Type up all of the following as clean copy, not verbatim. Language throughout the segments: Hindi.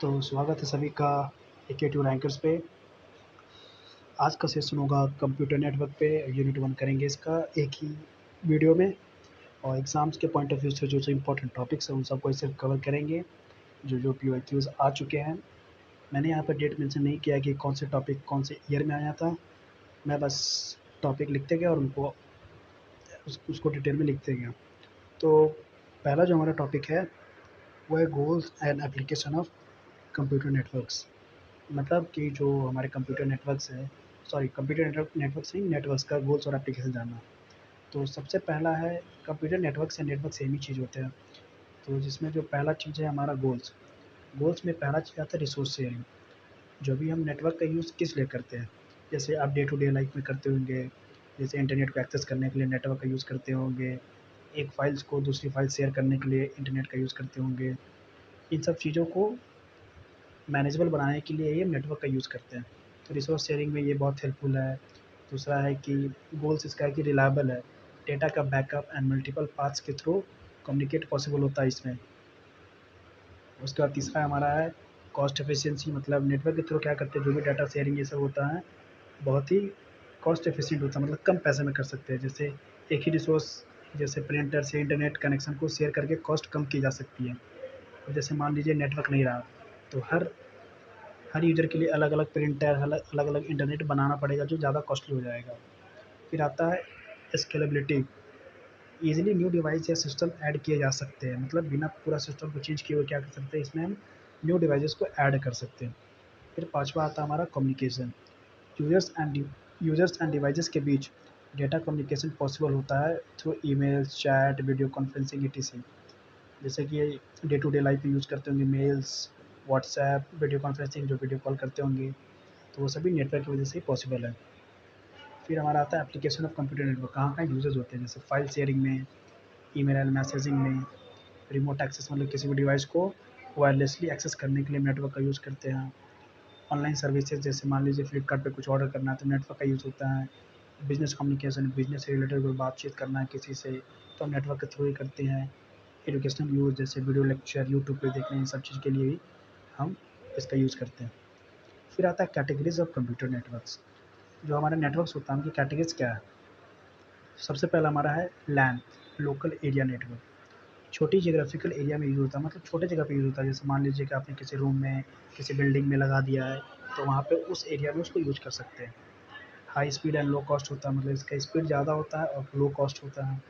तो स्वागत है सभी का एके टू रैंकर्स पे। आज का सेशन होगा कंप्यूटर नेटवर्क पे। यूनिट 1 करेंगे इसका एक ही वीडियो में, और एग्ज़ाम्स के पॉइंट ऑफ व्यू से जो इम्पोर्टेंट टॉपिक्स हैं उन सबको इसे कवर करेंगे। जो पीवाईक्यूज़ आ चुके हैं, मैंने यहाँ पर डेट मेंशन नहीं किया कि कौन से टॉपिक कौन से ईयर में आया था। मैं बस टॉपिक लिखते गया और उनको उसको डिटेल में लिखते गया। तो पहला जो हमारा टॉपिक है वो है goals and application of computer networks. मतलब कि जो हमारे कंप्यूटर नेटवर्क्स है, सॉरी कंप्यूटर नेटवर्क्स नहीं, नेटवर्क्स का गोल्स और एप्लीकेशन जानना। तो सबसे पहला है, कंप्यूटर नेटवर्क से नेटवर्क सेम ही चीज़ होते हैं। तो जिसमें जो पहला चीज़ है हमारा गोल्स। गोल्स में पहला चीज़ आता है रिसोर्स शेयरिंग। जो भी हम नेटवर्क का यूज़ किस लिए करते हैं, जैसे आप डे टू डे लाइफ में करते होंगे, जैसे इंटरनेट को एक्सेस करने के लिए नेटवर्क का यूज़ करते होंगे, एक फाइल्स को दूसरी फाइल शेयर करने के लिए इंटरनेट का यूज़ करते होंगे। इन सब चीज़ों को मैनेजेबल बनाने के लिए ये नेटवर्क का यूज़ करते हैं। तो रिसोर्स शेयरिंग में ये बहुत हेल्पफुल है। दूसरा है कि गोल्स इसका है कि रिलायबल है, डेटा का बैकअप एंड मल्टीपल पाथ्स के थ्रू कम्युनिकेट पॉसिबल होता है इसमें। उसके बाद तीसरा हमारा है कॉस्ट एफिशिएंसी। मतलब नेटवर्क के थ्रू क्या करते हैं, जो भी डाटा शेयरिंग ये सब होता है बहुत ही कॉस्ट एफिशिएंट होता है, मतलब कम पैसे में कर सकते हैं। जैसे एक ही रिसोर्स, जैसे प्रिंटर से इंटरनेट कनेक्शन को शेयर करके कॉस्ट कम की जा सकती है। और जैसे मान लीजिए नेटवर्क नहीं रहा, तो हर हर यूज़र के लिए अलग-अलग प्रिंटर, अलग-अलग इंटरनेट बनाना पड़ेगा जो ज़्यादा कॉस्टली हो जाएगा। फिर आता है स्केलेबिलिटी। ईज़िली न्यू डिवाइस या सिस्टम ऐड किए जा सकते हैं, मतलब बिना पूरा सिस्टम को चेंज किए हुए क्या कर सकते हैं, इसमें हम न्यू डिवाइसेज़ को ऐड कर सकते हैं। फिर पाँचवा आता है हमारा कम्युनिकेशन। यूज़र्स एंड डिवाइसेज़ के बीच डेटा कम्युनिकेशन पॉसिबल होता है through emails, chat, video conferencing etc. जैसे कि डे टू डे लाइफ में यूज़ करते होंगे मेल्स, व्हाट्सएप, वीडियो कॉन्फ्रेंसिंग, जो वीडियो कॉल करते होंगे, तो वो सभी नेटवर्क की वजह से ही पॉसिबल है। फिर हमारा आता है एप्लीकेशन ऑफ कंप्यूटर नेटवर्क, कहाँ-कहाँ यूज़ेज़ होते हैं, जैसे फाइल शेयरिंग में, ईमेल एंड मैसेजिंग में, रिमोट एक्सेस मतलब किसी भी डिवाइस को वायरलेसली एक्सेस करने के लिए नेटवर्क का यूज़ करते हैं। ऑनलाइन सर्विसेज, जैसे मान लीजिए फ्लिपकार्ट पे कुछ ऑर्डर करना है तो नेटवर्क का यूज़ होता है। बिज़नेस कम्युनिकेशन, बिज़नेस से रिलेटेड कोई बातचीत करना है किसी से, तो हम नेटवर्क के थ्रू ही करते हैं। एजुकेशनल यूज़, जैसे वीडियो लेक्चर यूट्यूब पे देखने, इन सब चीज़ के लिए भी हम इसका यूज़ करते हैं। फिर आता है कैटेगरीज़ ऑफ कंप्यूटर नेटवर्क्स। जो हमारे नेटवर्क्स होता है उनकी कैटेगरीज़ क्या है? सबसे पहला हमारा है लैन, लोकल एरिया नेटवर्क। छोटी ज्योग्राफिकल एरिया में यूज़ होता है, मतलब छोटे जगह पे यूज़ होता है। जैसे मान लीजिए कि आपने किसी रूम में, किसी बिल्डिंग में लगा दिया है, तो वहाँ पे उस एरिया में उसको यूज़ कर सकते हैं। High speed and low cost होता है, मतलब इसका स्पीड ज़्यादा होता है और लो कॉस्ट होता है।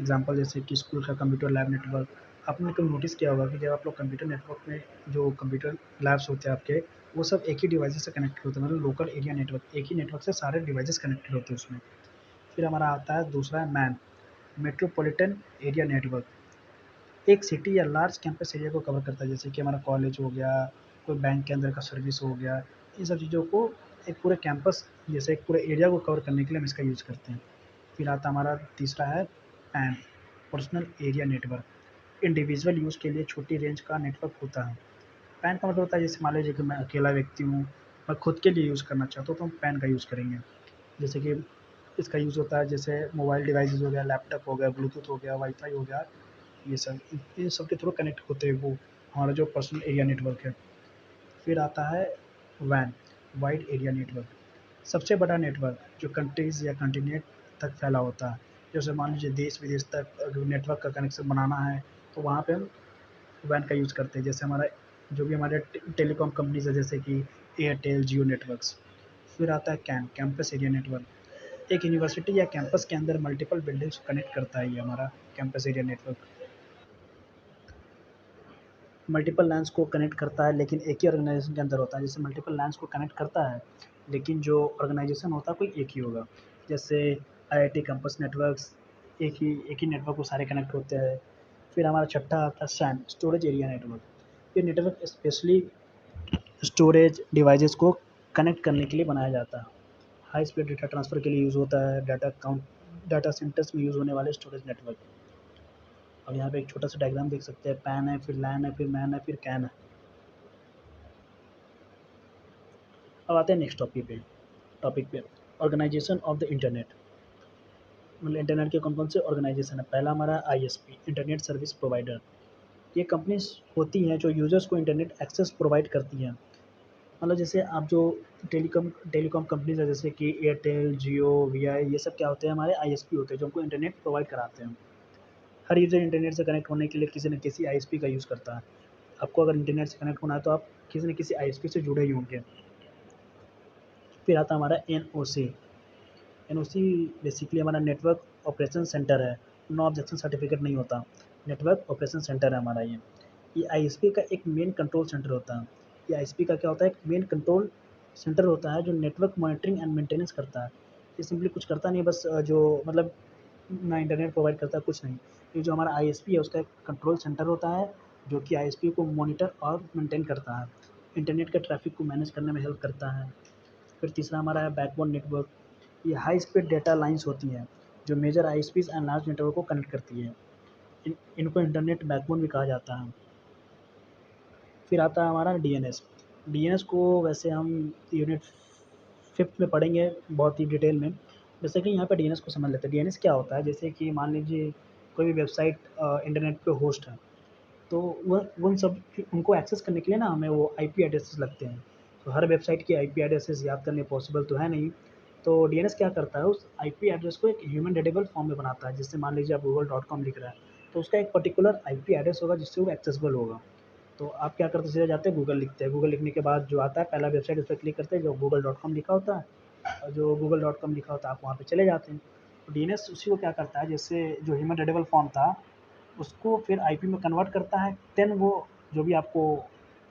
एग्ज़ाम्पल जैसे कि स्कूल का कंप्यूटर लैब नेटवर्क। आपने कभी नोटिस किया होगा कि जब आप लोग कंप्यूटर नेटवर्क में, जो कंप्यूटर लैब्स होते हैं आपके, वो सब एक ही डिवाइसेज़ से कनेक्टेड होते हैं, मतलब लोकल एरिया नेटवर्क, एक ही नेटवर्क से सारे डिवाइसेज़ कनेक्टेड होते हैं उसमें। फिर हमारा आता है दूसरा है मैन, मेट्रोपॉलिटन एरिया नेटवर्क। एक सिटी या लार्ज कैंपस एरिया को कवर करता है, जैसे कि हमारा कॉलेज हो गया, कोई बैंक के अंदर का सर्विस हो गया। इन सब चीज़ों को एक पूरे कैंपस, जैसे एक पूरे एरिया को कवर करने के लिए हम इसका यूज़ करते हैं। फिर आता हमारा तीसरा है pan, personal area network. Individual use के लिए छोटी रेंज का नेटवर्क होता है। पैन का मतलब होता है, जैसे मान लीजिए कि मैं अकेला व्यक्ति हूँ, मैं खुद के लिए यूज़ करना चाहता हूँ तो हम पैन का यूज़ करेंगे। जैसे कि इसका यूज़ होता है, जैसे मोबाइल डिवाइसेज़ हो गया, लैपटॉप हो गया, ब्लूटूथ हो गया, वाईफ़ाई हो गया, ये सब इन सब के थ्रू कनेक्ट होते हैं वो हमारा जो पर्सनल एरिया नेटवर्क है। फिर आता है वैन, वाइड एरिया नेटवर्क। सबसे बड़ा नेटवर्क जो कंट्रीज़ या कॉन्टिनेंट तक फैला होता है। जैसे मान लीजिए देश विदेश तक अगर नेटवर्क का कनेक्शन बनाना है तो वहाँ पे हम वैन का यूज़ करते हैं। जैसे हमारा जो भी हमारे टेलीकॉम कंपनीज़ है, जैसे कि एयरटेल, जियो नेटवर्क्स। फिर आता है कैन, कैंपस एरिया नेटवर्क। एक यूनिवर्सिटी या कैंपस के अंदर मल्टीपल बिल्डिंग्स को कनेक्ट करता है ये हमारा campus area network. Multiple lens को कनेक्ट करता है, लेकिन एक ही ऑर्गेनाइज़ेशन के अंदर होता है। जैसे मल्टीपल लैन्स को कनेक्ट करता है, लेकिन जो ऑर्गेनाइज़ेशन होता है कोई एक ही होगा। जैसे आईआईटी कैंपस नेटवर्क्स, एक ही नेटवर्क को सारे कनेक्ट होते हैं। फिर हमारा छठा आता है सैन, स्टोरेज एरिया नेटवर्क। ये नेटवर्क स्पेशली स्टोरेज डिवाइसेज़ को कनेक्ट करने के लिए बनाया जाता है। हाई स्पीड डेटा ट्रांसफ़र के लिए यूज़ होता है, डाटा सेंटर्स में यूज़ होने वाले स्टोरेज नेटवर्क। अब यहाँ पे एक छोटा सा डायग्राम देख सकते हैं, पैन है, फिर लैन है, फिर मैन है, फिर कैन है। अब आते हैं नेक्स्ट टॉपिक पे ऑर्गेनाइजेशन ऑफ द इंटरनेट। मतलब इंटरनेट के कौन कौन से ऑर्गेनाइजेशन है। पहला हमारा आईएसपी, इंटरनेट सर्विस प्रोवाइडर। ये कंपनीज़ होती हैं जो यूज़र्स को इंटरनेट एक्सेस प्रोवाइड करती हैं। मतलब जैसे आप जो टेलीकॉम कंपनीज़ है जैसे कि एयरटेल, जियो, वीआई ये सब क्या होते हैं हमारे आईएसपी होते हैं जो हमको इंटरनेट प्रोवाइड कराते हैं। हर यूज़र इंटरनेट से कनेक्ट होने के लिए किसी न किसी आईएसपी का यूज़ करता है। आपको अगर इंटरनेट से कनेक्ट होना है तो आप किसी न किसी आईएसपी से जुड़े ही होंगे। फिर आता है हमारा एनओसी। एनओसी बेसिकली हमारा नेटवर्क ऑपरेशन सेंटर है। नो ऑब्जेक्शन सर्टिफिकेट नहीं होता। नेटवर्क ऑपरेशन सेंटर है हमारा ये। ये आईएसपी का एक मेन कंट्रोल सेंटर होता है। ये आईएसपी का क्या होता है, एक मेन कंट्रोल सेंटर होता है जो नेटवर्क मॉनिटरिंग एंड मेंटेनेंस करता है। ये सिंपली कुछ करता नहीं है, बस जो मतलब ना इंटरनेट प्रोवाइड करता है, कुछ नहीं। ये जो हमारा आईएसपी है उसका एक कंट्रोल सेंटर होता है जो कि आईएसपी को मॉनिटर और मेंटेन करता है। इंटरनेट के ट्रैफ़िक को मैनेज करने में हेल्प करता है। फिर तीसरा हमारा है बैकबोन नेटवर्क। ये हाई स्पीड डेटा लाइन्स होती हैं जो मेजर आईएसपीज़ एंड लार्ज नेटवर्क को कनेक्ट करती है। इनको इंटरनेट बैकबोन भी कहा जाता है। फिर आता है हमारा डीएनएस। डीएनएस को वैसे हम यूनिट 5th में पढ़ेंगे बहुत ही डिटेल में। जैसे कि यहाँ पे डीएनएस को समझ लेते हैं। डीएनएस क्या होता है, जैसे कि मान लीजिए कोई भी वेबसाइट इंटरनेट पे होस्ट है, तो वह उन सब उनको एक्सेस करने के लिए ना हमें वो आईपी एड्रेसेस लगते हैं। तो हर वेबसाइट की आईपी एड्रेसेस याद करने पॉसिबल तो है नहीं। तो डीएनएस क्या करता है, उस आईपी एड्रेस को एक ह्यूमन रीडेबल फॉर्म में बनाता है। जैसे मान लीजिए आप गूगल.com लिख रहे हैं, तो उसका एक पर्टिकुलर आईपी एड्रेस होगा जिससे वो एक्सेसिबल होगा। तो आप क्या करते हैं, सीधे जाते हैं गूगल लिखते हैं। गूगल लिखने के बाद जो आता है पहला वेबसाइट, उस पर क्लिक करते हैं जो google.com लिखा होता है, और जो google.com लिखा होता है आप वहाँ पे चले जाते हैं। तो डीएनएस उसी को क्या करता है, जैसे जो ह्यूमन रीडेबल फॉर्म था उसको फिर आईपी में कन्वर्ट करता है। देन वो जो भी आपको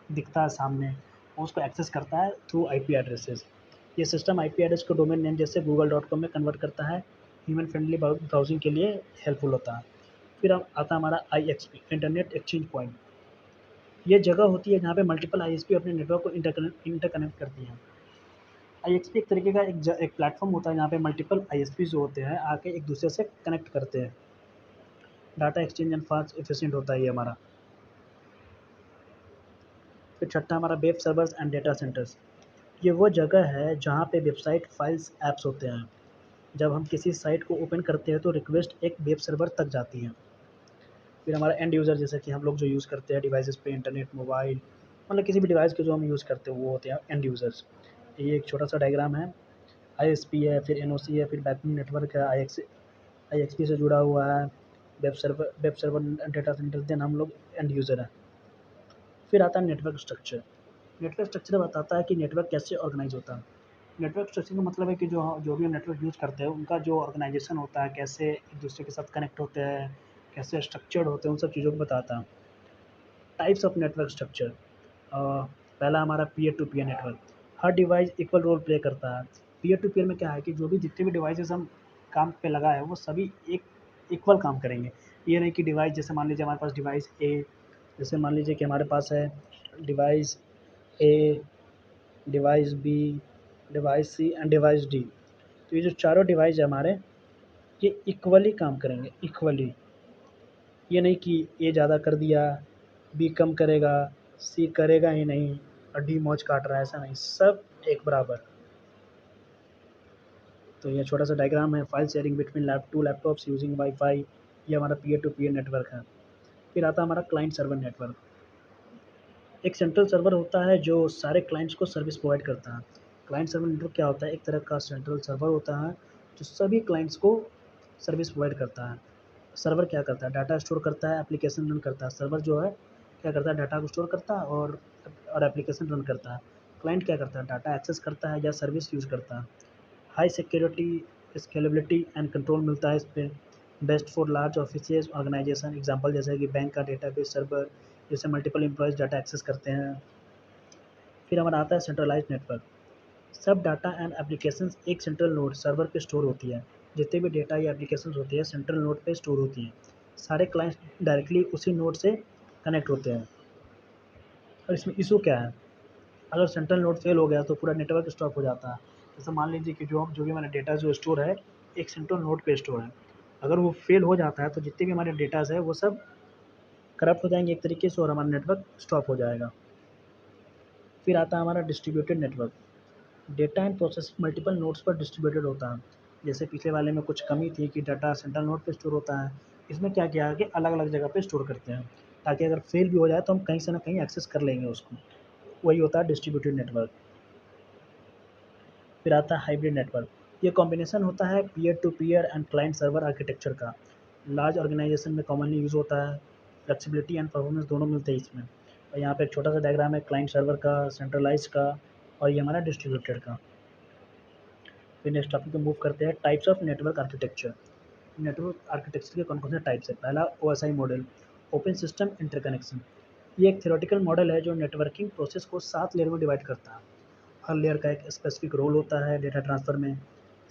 दिखता है सामने वो उसको एक्सेस करता है थ्रू आईपी एड्रेसेस। ये सिस्टम आईपी एड्रेस को डोमेन नेम जैसे google.com में कन्वर्ट करता है। ह्यूमन फ्रेंडली ब्राउजिंग के लिए हेल्पफुल होता है। फिर अब आता है हमारा आईएक्सपी, इंटरनेट एक्सचेंज पॉइंट। ये जगह होती है जहाँ पे मल्टीपल आईएसपी अपने नेटवर्क को इंटरकनेक्ट करती हैं। आईएक्सपी एक तरीके का एक प्लेटफॉर्म होता है जहाँ पे मल्टीपल आईएसपी जो होते हैं आके एक दूसरे से कनेक्ट करते हैं। Data exchange and fast efficient होता है ये हमारा। फिर छठा हमारा web servers and data centres. ये वो जगह है जहाँ पे वेबसाइट फाइल्स ऐप्स होते हैं। जब हम किसी साइट को ओपन करते हैं तो रिक्वेस्ट एक वेब सर्वर तक जाती है। फिर हमारा एंड यूज़र, जैसे कि हम लोग जो यूज़ करते हैं डिवाइसेस पे इंटरनेट, मोबाइल, मतलब किसी भी डिवाइस के जो हम यूज़ करते हैं वो होते हैं एंड यूज़र्स। ये एक छोटा सा डायग्राम है। आईएसपी है, फिर एनओसी है, फिर बैकबोन नेटवर्क है, आईएक्सपी से जुड़ा हुआ है, web server data centre, then हम लोग एंड यूज़र हैं। फिर आता है नेटवर्क स्ट्रक्चर। नेटवर्क स्ट्रक्चर बताता है कि नेटवर्क कैसे ऑर्गेनाइज होता है। नेटवर्क स्ट्रक्चर का मतलब है कि जो भी हम नेटवर्क यूज़ करते हैं उनका जो ऑर्गेनाइजेशन होता है, कैसे एक दूसरे के साथ कनेक्ट होते हैं, कैसे स्ट्रक्चर्ड होते हैं, उन सब चीज़ों को बताता है। Types of network structure. पहला हमारा पीयर टू पीयर नेटवर्क। हर डिवाइस इक्वल रोल प्ले करता है। पीयर टू पीयर में क्या है कि जो भी जितने भी डिवाइसेस हम काम पे लगाए हैं वो सभी एक इक्वल काम करेंगे। ये नहीं कि डिवाइस, जैसे मान लीजिए हमारे पास डिवाइस ए, जैसे मान लीजिए कि हमारे पास है device A, device B, device C and device D. तो ये जो चारों डिवाइस है हमारे, ये इक्वली काम करेंगे, इक्वली। ये नहीं कि ए ज़्यादा कर दिया, बी कम करेगा, सी करेगा ही नहीं और डी मौज काट रहा है, ऐसा नहीं, सब एक बराबर। तो ये छोटा सा डायग्राम है, file sharing between two laptops using wifi. ये हमारा पीयर टू पीयर नेटवर्क है। फिर आता है हमारा क्लाइंट सर्वर नेटवर्क। एक सेंट्रल सर्वर होता है जो सारे क्लाइंट्स को सर्विस प्रोवाइड करता है। क्लाइंट सर्वर नेटवर्क क्या होता है, एक तरह का सेंट्रल सर्वर होता है जो सभी क्लाइंट्स को सर्विस प्रोवाइड करता है। सर्वर क्या करता है, डाटा स्टोर करता है, एप्लीकेशन रन करता है। सर्वर जो है क्या करता है, डाटा को स्टोर करता है और एप्लीकेशन रन करता है। क्लाइंट क्या करता है, डाटा एक्सेस करता है या सर्विस यूज़ करता है। High security, scalability and control मिलता है इस पे। Best for large offices organisation, example जैसे कि बैंक का डेटाबेस सर्वर, जिससे मल्टीपल एम्प्लॉयज़ डाटा एक्सेस करते हैं। फिर हमारा आता है सेंट्रलाइज्ड नेटवर्क। सब डाटा एंड एप्लीकेशंस एक सेंट्रल नोड सर्वर पे स्टोर होती है। जितने भी डेटा या एप्लीकेशंस होती है सेंट्रल नोड पे स्टोर होती हैं। सारे क्लाइंट्स डायरेक्टली उसी नोड से कनेक्ट होते हैं। और इसमें इशू क्या है, अगर सेंट्रल नोड फेल हो गया तो पूरा नेटवर्क स्टॉप हो जाता है। जैसे मान लीजिए कि जो भी हमारा डेटा जो स्टोर है एक सेंट्रल नोड पे स्टोर है, अगर वो फेल हो जाता है तो जितने भी हमारे डेटाज़ है वो सब करप्ट हो जाएंगे एक तरीके से और हमारा नेटवर्क स्टॉप हो जाएगा। फिर आता है हमारा distributed network. Data and process multiple nodes पर डिस्ट्रीब्यूटेड होता है। जैसे पिछले वाले में कुछ कमी थी कि डाटा सेंट्रल नोड पे स्टोर होता है, इसमें क्या किया है कि अलग अलग जगह पे स्टोर करते हैं। ताकि अगर फेल भी हो जाए तो हम कहीं से ना कहीं एक्सेस कर लेंगे उसको। वही होता है डिस्ट्रीब्यूटेड नेटवर्क। फिर आता है हाइब्रिड नेटवर्क। ये कॉम्बिनेशन होता है peer to peer and client server architecture का। लार्ज ऑर्गेनाइजेशन में कॉमनली यूज़ होता है। फ्लेक्सिबिलिटी एंड परफॉर्मेंस दोनों मिलते हैं इसमें। और यहाँ पे एक छोटा सा डायग्राम है क्लाइंट सर्वर का, सेंट्रलाइज का, और ये हमारा डिस्ट्रीब्यूटेड का। फिर नेक्स्ट टॉपिक पे मूव करते हैं, types of network architecture. Network architecture के कौन कौन से टाइप्स है। पहला OSI model, open system interconnection. ये एक थ्योरेटिकल मॉडल है जो नेटवर्किंग प्रोसेस को 7 लेयर में डिवाइड करता है। हर लेयर का एक स्पेसिफिक रोल होता है डेटा ट्रांसफ़र में।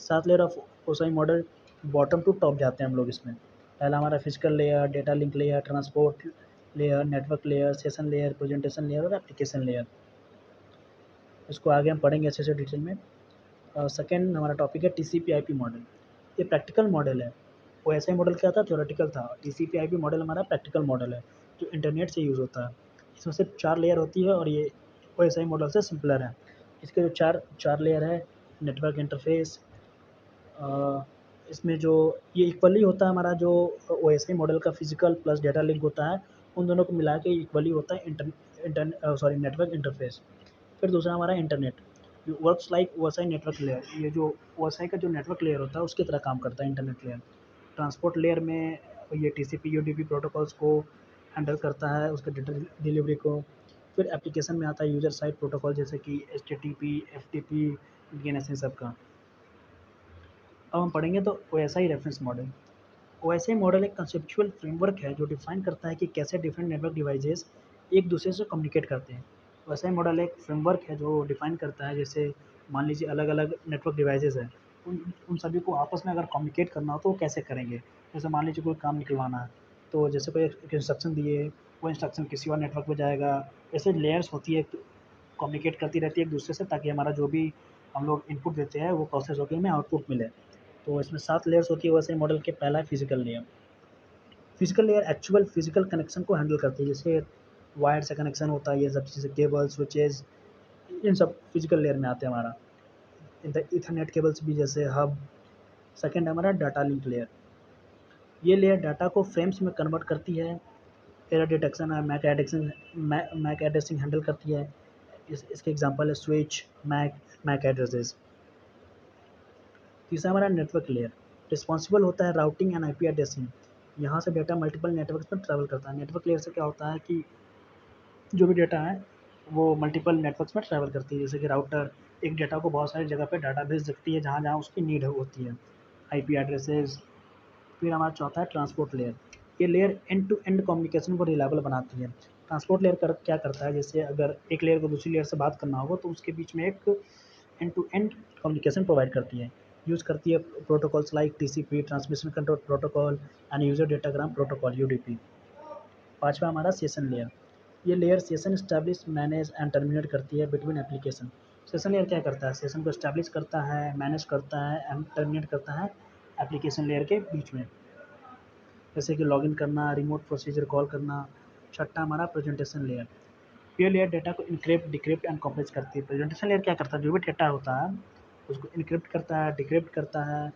7 layer of OSI model, bottom to top जाते हैं हम लोग इसमें। पहला हमारा physical layer, data link layer, transport layer, network layer, session layer, presentation layer और एप्लीकेशन लेयर। इसको आगे हम पढ़ेंगे अच्छे से डिटेल में। सेकंड हमारा टॉपिक है टीसीपी/आईपी मॉडल। ये प्रैक्टिकल मॉडल है। ओएसआई मॉडल क्या था, थ्योरेटिकल था। टीसीपी/आईपी मॉडल हमारा प्रैक्टिकल मॉडल है जो इंटरनेट से यूज़ होता है। इसमें सिर्फ 4 लेयर होती है और ये ओएसआई मॉडल से सिंपलर है। इसके जो चार चार लेयर है, नेटवर्क इंटरफेस, इसमें जो ये इक्वली होता है हमारा जो ओएसआई मॉडल का फिजिकल प्लस डेटा लिंक होता है, उन दोनों को मिला के इक्वली होता है नेटवर्क इंटरफेस। फिर दूसरा हमारा internet, works like OSI network layer. ये जो ओएसआई का जो नेटवर्क लेयर होता है उसकी तरह काम करता है इंटरनेट लेयर। ट्रांसपोर्ट लेयर में ये टीसीपी यूडीपी प्रोटोकॉल्स को हैंडल करता है, उसके डेटा डिलीवरी को। फिर एप्लीकेशन में आता है यूज़र साइड प्रोटोकॉल जैसे कि एचटीटीपी, एफटीपी, डीएनएस, इन सब का। अब हम पढ़ेंगे तो OSI reference model. OSI model एक कंसेप्चुअल फ्रेमवर्क है जो डिफाइन करता है कि कैसे डिफरेंट नेटवर्क डिवाइसेस एक दूसरे से कम्युनिकेट करते हैं। ओएसआई मॉडल एक फ्रेमवर्क है जो डिफाइन करता है, जैसे मान लीजिए अलग अलग नेटवर्क डिवाइसेस हैं, उन उन सभी को आपस में अगर कम्युनिकेट करना हो तो वो कैसे करेंगे। जैसे मान लीजिए कोई काम निकलवाना है, तो जैसे कोई एक इंस्ट्रक्शन दिए, वो इंस्ट्रक्शन किसी और नेटवर्क में जाएगा। ऐसे लेयर्स होती है, कम्युनिकेट करती रहती है एक दूसरे से, ताकि हमारा जो भी हम लोग इनपुट देते हैं वो प्रोसेस होकर हमें आउटपुट मिले। तो इसमें 7 लेयर्स होती है वैसे मॉडल के। पहला है physical layer. Physical layer actual physical connection को हैंडल करती है, जैसे वायर से कनेक्शन होता है, ये सब चीज़ें, केबल, स्विचेज़, इन सब फिजिकल लेयर में आते हैं हमारा। ईथरनेट केबल्स भी, जैसे हब। सेकंड है हमारा डाटा लिंक लेयर। ये लेयर डाटा को फ्रेम्स में कन्वर्ट करती है। एरर डिटेक्शन है, मैक एड्रेसिंग हैंडल करती है। इसके एग्जांपल है स्विच, मैक एड्रेसेस। तीसरा हमारा नेटवर्क लेयर, रिस्पॉन्सिबल होता है राउटिंग एंड आईपी एड्रेसिंग। यहाँ से डेटा मल्टीपल नेटवर्क्स पर ट्रैवल करता है। नेटवर्क लेयर से क्या होता है कि जो भी डेटा है वो मल्टीपल नेटवर्क्स में ट्रैवल करती है, जैसे कि राउटर एक डेटा को बहुत सारी जगह पे डाटा भेज सकती है जहाँ जहाँ उसकी नीड होती है, आईपी एड्रेसेस। फिर हमारा चौथा है ट्रांसपोर्ट लेयर। ये layer end to end communication को रिलायबल बनाती है। ट्रांसपोर्ट लेयर क्या करता है, जैसे अगर एक लेयर को दूसरी लेयर से बात करना होगा तो उसके बीच में एक end to end communication provide करती है। यूज़ करती है protocols like TCP, transmission control protocol, and user datagram protocol, UDP. पाँचवा हमारा सेशन लेयर। ये layer session establish, manage and terminate करती है बिटवीन एप्लीकेशन। सेशन लेयर क्या करता है, सेशन को एस्टैब्लिश करता है, मैनेज करता है एंड टर्मिनेट करता है एप्लीकेशन लेयर के बीच में, जैसे कि लॉगिन करना, रिमोट प्रोसीजर कॉल करना। छठा हमारा प्रेजेंटेशन लेयर। ये लेयर डेटा को इनक्रिप्ट, डिक्रिप्ट एंड कॉम्प्रेस करती है। प्रेजेंटेशन लेयर क्या करता है, जो भी डेटा होता है उसको इनक्रिप्ट करता है, डिक्रिप्ट करता है।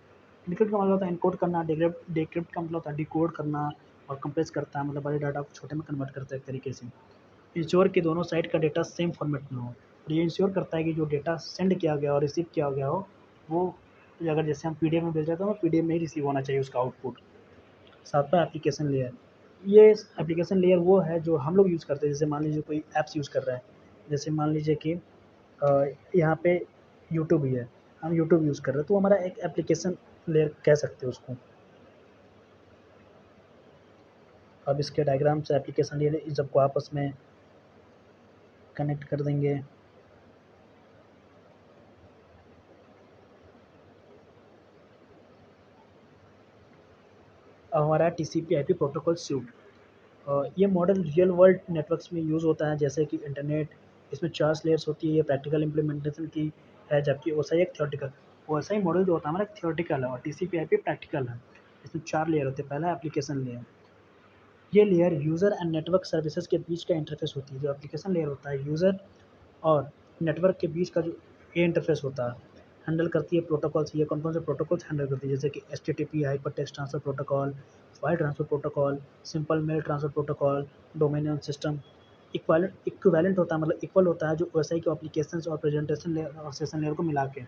इनक्रिप्ट का मतलब होता है इनकोड करना, डिक्रिप्ट का मतलब होता है डिकोड करना, और कंप्रेस करता है मतलब बड़े डाटा को छोटे में कन्वर्ट करता है एक तरीके से। इंश्योर कि दोनों साइड का डेटा सेम फॉर्मेट में हो, और ये इंश्योर करता है कि जो डेटा सेंड किया गया और रिसीव किया गया हो, वो अगर जैसे हम पीडीएफ में भेज रहे हैं तो पीडीएफ में ही रिसीव होना चाहिए उसका आउटपुट। सातवां एप्लीकेशन लेयर। ये एप्लीकेशन लेयर वो है जो हम लोग यूज़ करते हैं, जैसे मान लीजिए कोई ऐप्स यूज़ कर रहा है, जैसे मान लीजिए कि यहाँ पे यूट्यूब ही है, हम यूट्यूब यूज़ कर रहे हैं तो हमारा एक एप्लीकेशन लेयर कह सकते हैं उसको। अब इसके डायग्राम से एप्लीकेशन लेयर इन सबको आपस में कनेक्ट कर देंगे। अब हमारा टीसीपी/आईपी प्रोटोकॉल सूट। ये मॉडल रियल वर्ल्ड नेटवर्क्स में यूज़ होता है, जैसे कि इंटरनेट। इसमें 4 लेयर्स होती है, ये प्रैक्टिकल इम्प्लीमेंटेशन की है, जबकि ओएसआई एक थ्योरेटिकल। ओएसआई मॉडल जो होता है हमारा एक थ्योरेटिकल है और टीसीपी/आईपी प्रैक्टिकल है। इसमें 4 लेयर होते हैं। पहला एप्लीकेशन लेयर। ये layer user and network services के बीच का इंटरफेस होती है। जो एप्लीकेशन लेयर होता है यूज़र और नेटवर्क के बीच का जो ये इंटरफेस होता है, हैंडल करती है प्रोटोकॉल्स। ये कौन-कौन से प्रोटोकॉल्स हैंडल करती है, जैसे कि HTTP hyper text transfer protocol, file transfer protocol, simple mail transfer protocol, domain name system. Equivalent होता है, मतलब इक्वल होता है, जो ओएसआई के एप्लीकेशंस और प्रेजेंटेशन लेयर और सेशन लेयर को मिला के।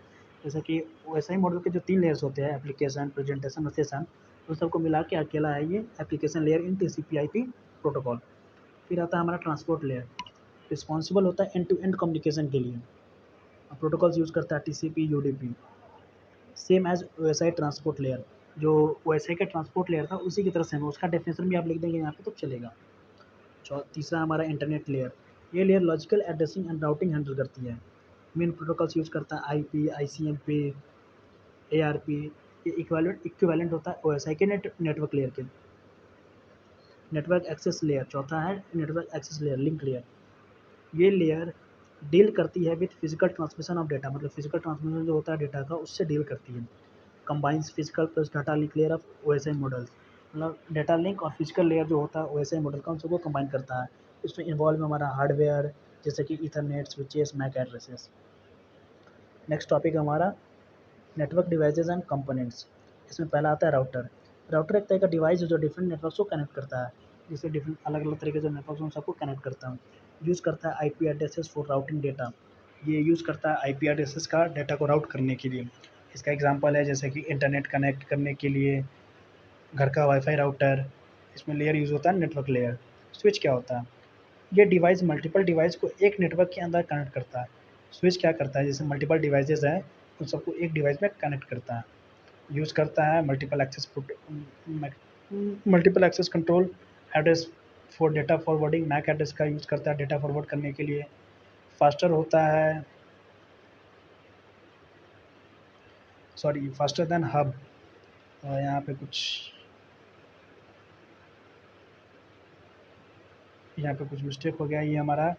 जैसे कि ओएसआई मॉडल के जो 3 लेयर्स होते हैं, एप्लीकेशन, प्रेजेंटेशन और सेशन, उन सबको मिला के अकेला है ये एप्लीकेशन लेयर इन टीसीपी/आईपी प्रोटोकॉल। फिर आता है हमारा ट्रांसपोर्ट लेयर, रिस्पॉन्सिबल होता है एंड टू एंड कम्युनिकेशन के लिए। प्रोटोकॉल्स यूज़ करता है TCP, UDP, same as OSI transport layer. जो ओएसआई का ट्रांसपोर्ट लेयर था उसी की तरह सेम है, उसका डेफिनेशन भी आप लिख देंगे यहाँ पे तो चलेगा। तीसरा हमारा इंटरनेट लेयर, ये layer logical addressing and routing handle करती है। मेन प्रोटोकॉल्स यूज़ करता है आईपी, आईसीएमपी, एआरपी। ये इक्विवेलेंट होता है ओएसआई के नेटवर्क लेयर के। नेटवर्क एक्सेस लेयर, चौथा है network access layer, link layer. ये लेयर डील करती है with physical transmission of data, मतलब फिजिकल ट्रांसमिशन जो होता है डेटा का उससे डील करती है। Combines physical plus data link layer of OSI models, मतलब डेटा लिंक और फिजिकल लेयर जो होता है ओएसआई मॉडल का, उन सबको कंबाइन करता है। इसमें इन्वॉल्व है हमारा हार्डवेयर, जैसे कि ethernet, switches, MAC addresses. Next topic हमारा नेटवर्क डिवाइसेज एंड कंपोनेंट्स। इसमें पहला आता है राउटर। राउटर एक तरह का डिवाइस है जो डिफरेंट नेटवर्क को कनेक्ट करता है, जिससे डिफरेंट अलग अलग तरीके से नेटवर्क उन सबको कनेक्ट करता है। यूज़ करता है IP addresses for routing data, ये यूज़ करता है आईपी एड्रेसेस का डेटा को राउट करने के लिए। इसका एग्जांपल है जैसे कि इंटरनेट कनेक्ट करने के लिए घर का वाईफाई राउटर। इसमें लेयर यूज़ होता है नेटवर्क लेयर। स्विच क्या होता है, ये डिवाइस मल्टीपल डिवाइस को एक नेटवर्क के अंदर कनेक्ट करता है। स्विच क्या करता है, जैसे मल्टीपल डिवाइसेस हैं उन सबको एक डिवाइस में कनेक्ट करता है। यूज़ करता है multiple access control address for data forwarding, MAC address का यूज़ करता है डेटा फॉरवर्ड करने के लिए। फास्टर होता है, सॉरी, फास्टर देन हब। यहाँ पे कुछ मिस्टेक हो गया, ये हमारा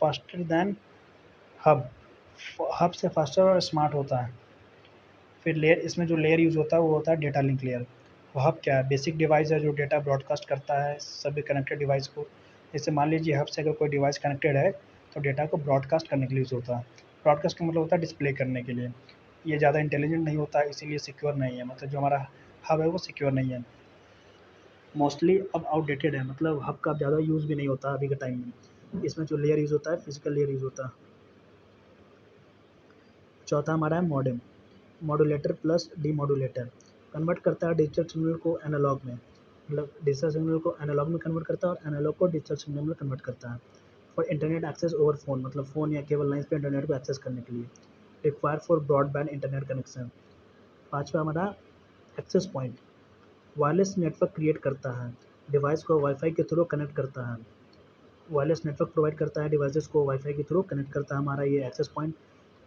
फास्टर देन हब, हब से फास्टर और स्मार्ट होता है। फिर लेयर, इसमें जो लेयर यूज़ होता है वो होता है डेटा लिंक लेयर। हब क्या है, बेसिक डिवाइस है जो डेटा ब्रॉडकास्ट करता है सभी कनेक्टेड डिवाइस को। जैसे मान लीजिए हब से अगर कोई डिवाइस कनेक्टेड है तो डेटा को ब्रॉडकास्ट करने के लिए यूज़ होता है। ब्रॉडकास्ट का मतलब होता है डिस्प्ले करने के लिए। ये ज़्यादा इंटेलिजेंट नहीं होता है, इसीलिए सिक्योर नहीं है, मतलब जो हमारा हब है वो सिक्योर नहीं है। मोस्टली अब आउटडेटेड है, मतलब हब का ज़्यादा यूज़ भी नहीं होता अभी के टाइम में। इसमें जो लेयर यूज़ होता है फिजिकल लेयर यूज़ होता है। चौथा हमारा है modem, modulator plus demodulator. Convert करता है डिजिटल सिग्नल को एनालॉग में, मतलब डिजिटल सिग्नल को एनालॉग में कन्वर्ट करता है और एनालॉग को डिजिटल सिग्नल में कन्वर्ट करता है। For internet access over phone, मतलब फ़ोन या केबल लाइन्स पे इंटरनेट को एक्सेस करने के लिए। Require for broadband internet connection. पाँचवा हमारा access point, wireless network create करता है, डिवाइस को वाईफाई के थ्रू कनेक्ट करता है। वायरलेस नेटवर्क प्रोवाइड करता है, डिवाइसेस को वाईफाई के थ्रू कनेक्ट करता है हमारा ये access point.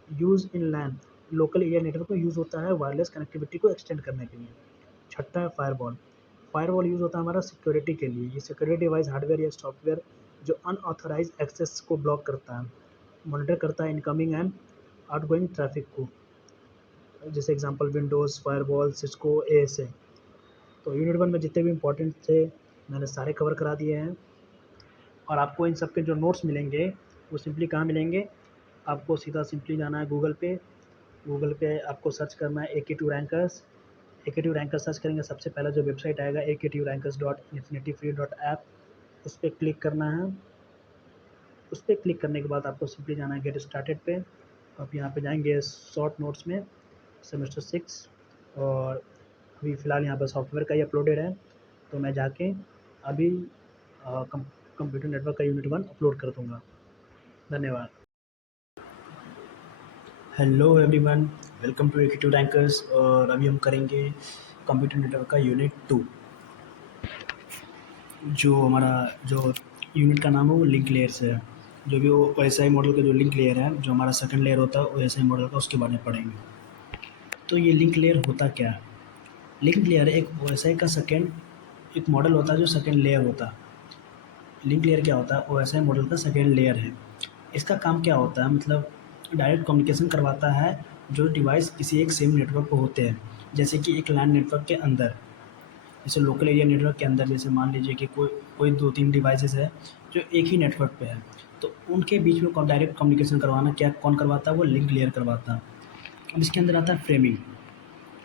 Use in LAN, local area network में यूज़ होता है वायरलेस कनेक्टिविटी को एक्सटेंड करने के लिए। छठा है फायरवॉल। फायरवॉल यूज़ होता है हमारा सिक्योरिटी के लिए। ये सिक्योरिटी डिवाइस हार्डवेयर या सॉफ्टवेयर जो अनऑथराइज एक्सेस को ब्लॉक करता है, मॉनिटर करता है इनकमिंग एंड आउटगोइंग ट्रैफिक को। जैसे example Windows firewall, Cisco, ASA. तो यूनिट 1 में जितने भी इंपॉर्टेंट थे मैंने सारे कवर करा दिए हैं। और आपको इन सब के जो नोट्स मिलेंगे वो सिंपली कहाँ मिलेंगे, आपको सीधा सिंपली जाना है गूगल पे। गूगल पे आपको सर्च करना है AK2 rankers. AK2 rankers search करेंगे, सबसे पहला जो वेबसाइट आएगा ak2rankers.infinityfree.app, उस पर क्लिक करना है। उस पर क्लिक करने के बाद आपको सिंपली जाना है गेट स्टार्टेड पे। आप यहाँ पे जाएंगे शॉर्ट नोट्स में सेमेस्टर 6, और अभी फ़िलहाल यहाँ पर सॉफ्टवेयर का ही अपलोडेड है, तो मैं जाके अभी कंप्यूटर नेटवर्क का यूनिट 1 अपलोड कर दूँगा। धन्यवाद। Hello everyone, welcome to AK2 Rankers. और अभी हम करेंगे कंप्यूटर नेटवर्क का यूनिट 2। जो यूनिट का नाम है वो लिंक लेयर से है। जो भी वो OSI मॉडल का जो लिंक लेयर है, जो हमारा सेकंड लेयर होता है OSI मॉडल का, उसके बारे में पढ़ेंगे। तो ये लिंक लेयर होता क्या है? लिंक लेयर एक OSI का सेकंड एक मॉडल होता है जो सेकंड लेयर होता है। लिंक लेयर क्या होता है, OSI मॉडल का सेकंड लेयर है। इसका काम क्या होता है, मतलब डायरेक्ट कम्युनिकेशन करवाता है जो डिवाइस किसी एक सेम नेटवर्क पे होते हैं। जैसे कि एक लैन नेटवर्क के अंदर, जैसे लोकल एरिया नेटवर्क के अंदर, जैसे मान लीजिए कि कोई 2-3 डिवाइसेस है जो एक ही नेटवर्क पे है, तो उनके बीच में डायरेक्ट कम्युनिकेशन करवाना क्या कौन करवाता है, वो लिंक लेयर करवाता है। अब इसके अंदर आता है फ्रेमिंग।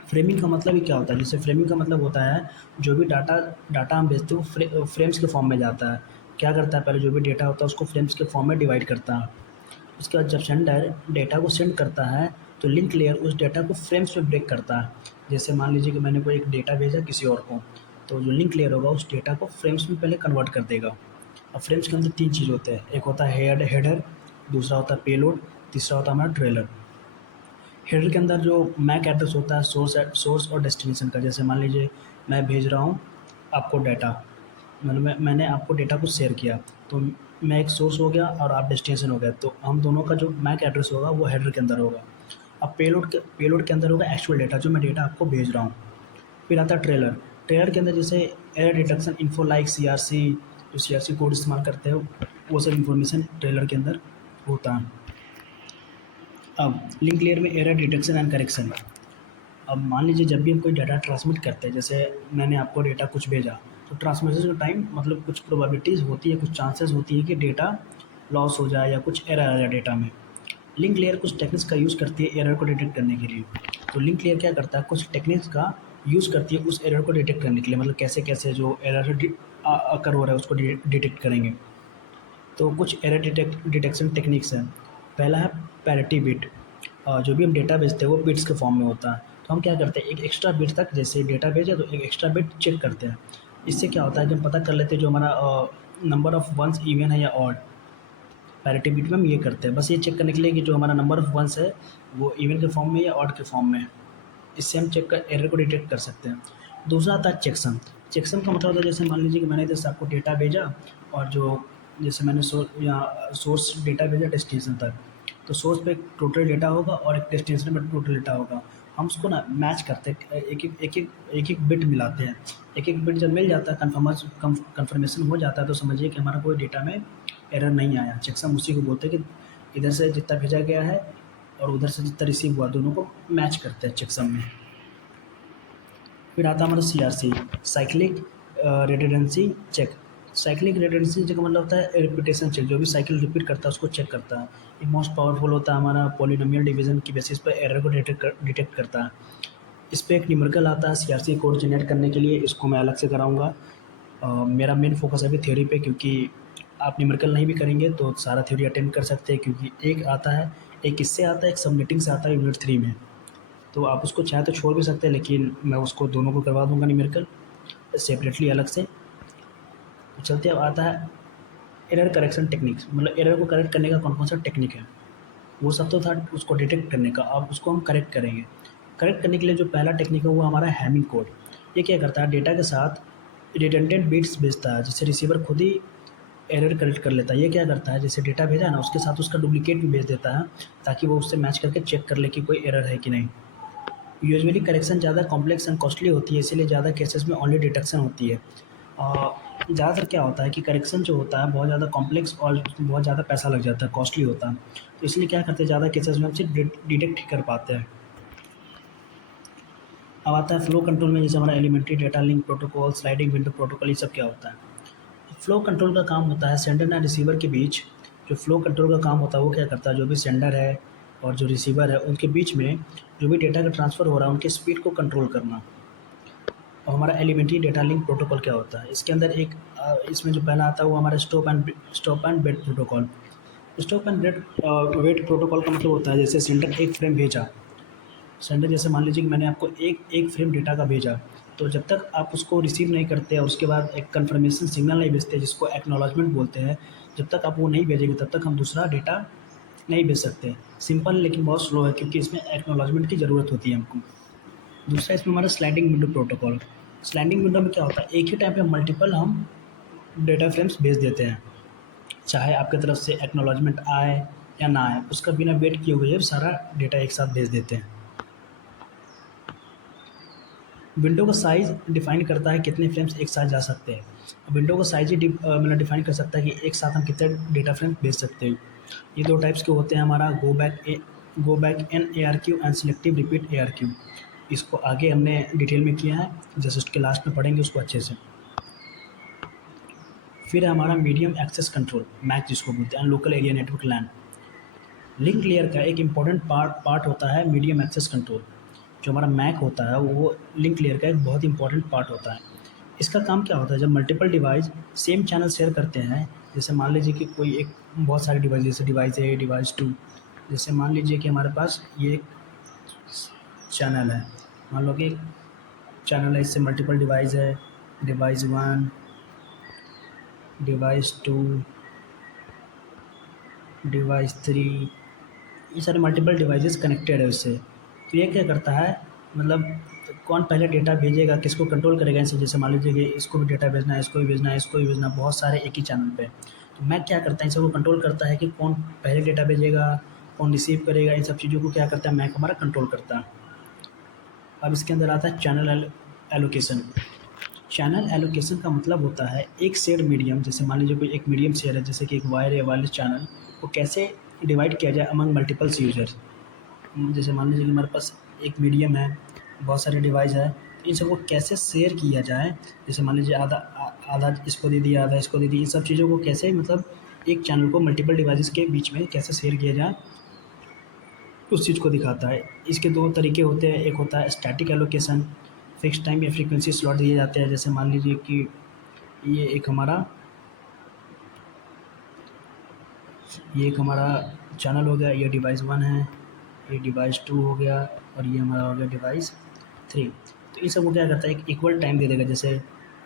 फ्रेमिंग का मतलब ही क्या होता है? जैसे फ्रेमिंग का मतलब होता है जो भी डाटा डाटा हम भेजते हैं वो फ्रेम्स के फॉर्म में जाता है। क्या करता है, पहले जो भी डेटा होता है उसको फ्रेम्स के फॉर्म में डिवाइड करता है। उसके बाद जब सेंडर डेटा को सेंड करता है तो लिंक लेयर उस डेटा को फ्रेम्स में ब्रेक करता है। जैसे मान लीजिए कि मैंने कोई एक डेटा भेजा किसी और को, तो जो लिंक लेयर होगा उस डेटा को फ्रेम्स में पहले कन्वर्ट कर देगा। अब फ्रेम्स के अंदर 3 चीज़ होते हैं, एक होता है हेडर, दूसरा होता है पेलोड, तीसरा होता है हमारा ट्रेलर। हेडर के अंदर जो मैक एड्रेस होता है सोर्स और डेस्टिनेशन का। जैसे मान लीजिए मैं भेज रहा हूँ आपको डाटा, मतलब मैंने आपको डेटा को शेयर किया, तो मैं एक सोर्स हो गया और आप डेस्टिनेशन हो गया, तो हम दोनों का जो मैक एड्रेस होगा वो हेडर के अंदर होगा। अब पेलोड के अंदर होगा एक्चुअल डेटा जो मैं डेटा आपको भेज रहा हूँ। फिर आता है ट्रेलर। ट्रेलर के अंदर जैसे error detection info like CRC, जो सीआरसी कोड इस्तेमाल करते हैं वो सब इन्फॉर्मेशन ट्रेलर के अंदर होता है। अब लिंक लेयर में एरर डिटेक्शन एंड करेक्शन। अब मान लीजिए जब भी हम कोई डाटा ट्रांसमिट करते हैं, जैसे मैंने आपको डेटा कुछ भेजा, तो ट्रांसमिशन के टाइम मतलब कुछ प्रोबेबिलिटीज़ होती है, कुछ चांसेस होती है कि डेटा लॉस हो जाए या कुछ एरर आ जाए डेटा में। लिंक लेयर कुछ टेक्निक्स का यूज़ करती है एरर को डिटेक्ट करने के लिए। तो लिंक लेयर क्या करता है, कुछ टेक्निक्स का यूज़ करती है उस एरर को डिटेक्ट करने के लिए, मतलब कैसे कैसे जो एरर अकर हो रहा है उसको डिटेक्ट करेंगे। तो कुछ एरर डिटेक्शन टेक्निक्स हैं। पहला है पैरिटी बिट। जो भी हम डेटा भेजते हैं वो बिट्स के फॉर्म में होता है, तो हम क्या करते हैं एक एक्स्ट्रा बिट तक, जैसे डेटा भेजे तो एक एक्स्ट्रा बिट चेक करते हैं। इससे क्या होता है कि हम पता कर लेते हैं जो हमारा नंबर ऑफ वंस इवन है या ऑड। पैरिटी बिट में हम ये करते हैं बस ये चेक करने के लिए कि जो हमारा नंबर ऑफ वंस है वो इवन के फॉर्म में या ऑड के फॉर्म में है। इससे हम चेक कर एरर को डिटेक्ट कर सकते हैं। दूसरा आता है चेकसम। चेकसम का मतलब होता है जैसे मान लीजिए कि मैंने जैसे आपको डेटा भेजा, और जो जैसे मैंने सोर्स डेटा भेजा डेस्टिनेशन तक, तो सोर्स पे एक टोटल डेटा होगा और एक डेस्टिनेशन पे टोटल डेटा होगा। हम उसको ना मैच करते हैं, एक एक बिट मिलाते हैं। एक एक बिट जब मिल जाता है कन्फर्मेशन हो जाता है, तो समझिए कि हमारा कोई डेटा में एरर नहीं आया। चेकसम उसी को बोलते हैं कि इधर से जितना भेजा गया है और उधर से जितना रिसीव हुआ दोनों को मैच करते हैं चेकसम में। फिर आता है हमारा CRC, cyclic redundancy check. Cyclic redundancy check का मतलब होता है रिपीटेशन चेक, जो भी साइकिल रिपीट करता है उसको चेक करता है। ये मोस्ट पावरफुल होता है हमारा पॉलिनोमियल डिवीजन की बेसिस पर एरर को डिटेक्ट करता है। इस पे एक न्यूमेरिकल आता है सीआरसी कोड जनरेट करने के लिए, इसको मैं अलग से कराऊंगा। मेरा मेन फोकस है अभी थ्योरी पे, क्योंकि आप न्यूमेरिकल नहीं भी करेंगे तो सारा थ्योरी अटेंड कर सकते हैं, क्योंकि एक आता है, एक इससे आता है, एक सबनेटिंग से आता है यूनिट 3 में। तो आप उसको चाहे तो छोड़ भी सकते हैं, लेकिन मैं उसको दोनों को करवा दूंगा न्यूमेरिकल सेपरेटली अलग से। तो चलते अब आता है एरर करेक्शन टेक्निक्स, मतलब एरर को करेक्ट करने का कौन कौन सा टेक्निक है। वो सब तो था उसको डिटेक्ट करने का, अब उसको हम करेक्ट करेंगे। करेक्ट करने के लिए जो पहला टेक्निक है वो हमारा हैमिंग कोड। ये क्या करता है, डेटा के साथ रिडंडेंट बिट्स भेजता है, जिससे रिसीवर खुद ही एरर करेक्ट कर लेता है। ये क्या करता है, जैसे डेटा भेजा है ना उसके साथ उसका डुप्लीकेट भी भेज देता है, ताकि वो उससे मैच करके चेक कर ले कि कोई एरर है कि नहीं। यूजुअली करेक्शन ज़्यादा कॉम्प्लेक्स एंड कॉस्टली होती है, इसीलिए ज़्यादा केसेस में ओनली डिटेक्शन होती है। ज़्यादातर क्या होता है कि करेक्शन जो होता है बहुत ज़्यादा कॉम्प्लेक्स और बहुत ज़्यादा पैसा लग जाता है, कॉस्टली होता है। तो इसलिए क्या करते हैं ज़्यादा केसेस में हम सिर्फ डिटेक्ट ही कर पाते हैं। अब आता है फ्लो कंट्रोल में, जैसे हमारा elementary data link protocol, sliding window protocol, ये सब क्या होता है। फ्लो कंट्रोल का काम होता है सेंडर एंड रिसीवर के बीच। जो फ्लो कंट्रोल का काम होता है वो क्या करता है, जो भी सेंडर है और जो रिसीवर है उनके बीच में जो भी डेटा का ट्रांसफ़र हो रहा है उनके स्पीड को कंट्रोल करना। और हमारा एलिमेंट्री डेटा लिंक प्रोटोकॉल क्या होता है, इसके अंदर एक इसमें जो पहला आता है वो हमारा stop and wait protocol. Stop and wait protocol का मतलब होता है जैसे सेंडर एक फ्रेम भेजा, सेंडर जैसे मान लीजिए कि मैंने आपको एक एक फ्रेम डेटा का भेजा, तो जब तक आप उसको रिसीव नहीं करते और उसके बाद एक कन्फर्मेशन सिग्नल नहीं भेजते जिसको एक्नॉलेजमेंट बोलते हैं, जब तक आप वो नहीं भेजेंगे तब तक हम दूसरा डेटा नहीं भेज सकते। सिंपल लेकिन बहुत स्लो है, क्योंकि इसमें एक्नॉलेजमेंट की ज़रूरत होती है हमको। दूसरा इसमें हमारा sliding window protocol. Sliding window में क्या होता है, एक ही टाइम पे मल्टीपल हम डेटा फ्रेम्स भेज देते हैं, चाहे आपकी तरफ से एक्नॉलेजमेंट आए या ना आए, उसका बिना वेट किए हुए सारा डेटा एक साथ भेज देते हैं। विंडो का साइज़ डिफाइन करता है कितने फ्रेम्स एक साथ जा सकते हैं। विंडो का साइज़ ही मतलब डिफाइन कर सकता है कि एक साथ हम कितने डेटा फ्रेम भेज सकते हैं। ये दो टाइप्स के होते हैं हमारा go back N A R Q and selective repeat A R Q. इसको आगे हमने डिटेल में किया है, जैसे उसके लास्ट में पढ़ेंगे उसको अच्छे से। फिर है हमारा मीडियम एक्सेस कंट्रोल, मैक जिसको बोलते हैं, लोकल एरिया नेटवर्क लैन। लिंक लेयर का एक इम्पॉर्टेंट पार्ट होता है मीडियम एक्सेस कंट्रोल। जो हमारा मैक होता है वो लिंक लेयर का एक बहुत इंपॉर्टेंट पार्ट होता है। इसका काम क्या होता है, जब multiple device same channel share करते हैं, जैसे मान लीजिए कि कोई एक बहुत सारे डिवाइस, जैसे डिवाइस ए, डिवाइस टू, जैसे मान लीजिए कि हमारे पास ये एक चैनल है, मान लो कि चैनल है, इससे मल्टीपल डिवाइस है, device one, device two, device three, ये सारे मल्टीपल डिवाइसेस कनेक्टेड है उससे। तो ये क्या करता है, मतलब कौन पहले डेटा भेजेगा, किसको कंट्रोल करेगा इनसे, जैसे मान लीजिए कि इसको भी डेटा भेजना है, इसको भी भेजना है, इसको भी भेजना है, बहुत सारे एक ही चैनल पे। तो मैक क्या करता है, इन सबको कंट्रोल करता है कि कौन पहले डेटा भेजेगा, कौन रिसीव करेगा, इन सब चीज़ों को क्या करता है मैक हमारा कंट्रोल करता है। अब इसके अंदर आता है चैनल एलोकेशन। चैनल एलोकेशन का मतलब होता है एक शेयर मीडियम, जैसे मान लीजिए कोई एक मीडियम शेयर है, जैसे कि एक वायर या वायरलेस चैनल, वो कैसे डिवाइड किया जाए अमंग मल्टीपल्स यूजर्स। जैसे मान लीजिए कि हमारे पास एक मीडियम है, बहुत सारे डिवाइस है, तो इन सबको कैसे शेयर किया जाए, जैसे मान लीजिए आधा इसको दे दिया, आधा इसको दे दिया, इन सब चीज़ों को कैसे, मतलब एक चैनल को मल्टीपल डिवाइसेस के बीच में कैसे शेयर किया जाए, उस चीज़ को दिखाता है। इसके दो तरीके होते हैं, एक होता है स्टैटिक एलोकेशन, फिक्स टाइम या फ्रीक्वेंसी स्लॉट दिए जाते हैं, जैसे मान लीजिए कि ये एक हमारा चैनल हो गया, ये डिवाइस वन है, ये डिवाइस टू हो गया, और ये हमारा हो गया डिवाइस थ्री। तो इन सबको क्या करता है, एक इक्वल टाइम दे देगा, जैसे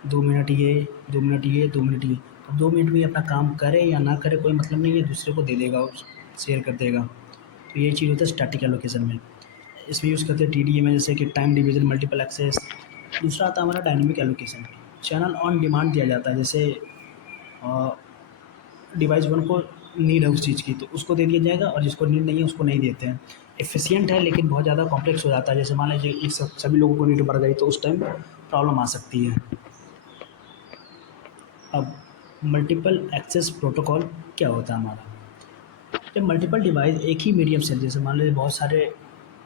2 मिनट ये, 2 मिनट ये, 2 मिनट ये। अब 2 मिनट में अपना काम करे या ना करे कोई मतलब नहीं है, दूसरे को दे देगा, शेयर कर देगा। तो ये चीज़ होता है स्टैटिक एलोकेशन में। इसमें यूज़ करते हैं टीडीए में, जैसे कि टाइम डिवीजन मल्टीपल एक्सेस। दूसरा आता है हमारा dynamic allocation. Channel on demand दिया जाता है, जैसे डिवाइस वन को नीड है उस चीज़ की, तो उसको दे दिया जाएगा, और जिसको नीड नहीं है उसको नहीं देते हैं। एफिशिएंट है लेकिन बहुत ज़्यादा कॉम्प्लेक्स हो जाता है, जैसे मान लीजिए एक सभी लोगों को नीड बढ़ गई तो उस टाइम प्रॉब्लम आ सकती है। अब मल्टीपल एक्सेस प्रोटोकॉल क्या होता है हमारा, जब मल्टीपल डिवाइस एक ही मीडियम शेयर, जैसे मान लीजिए बहुत सारे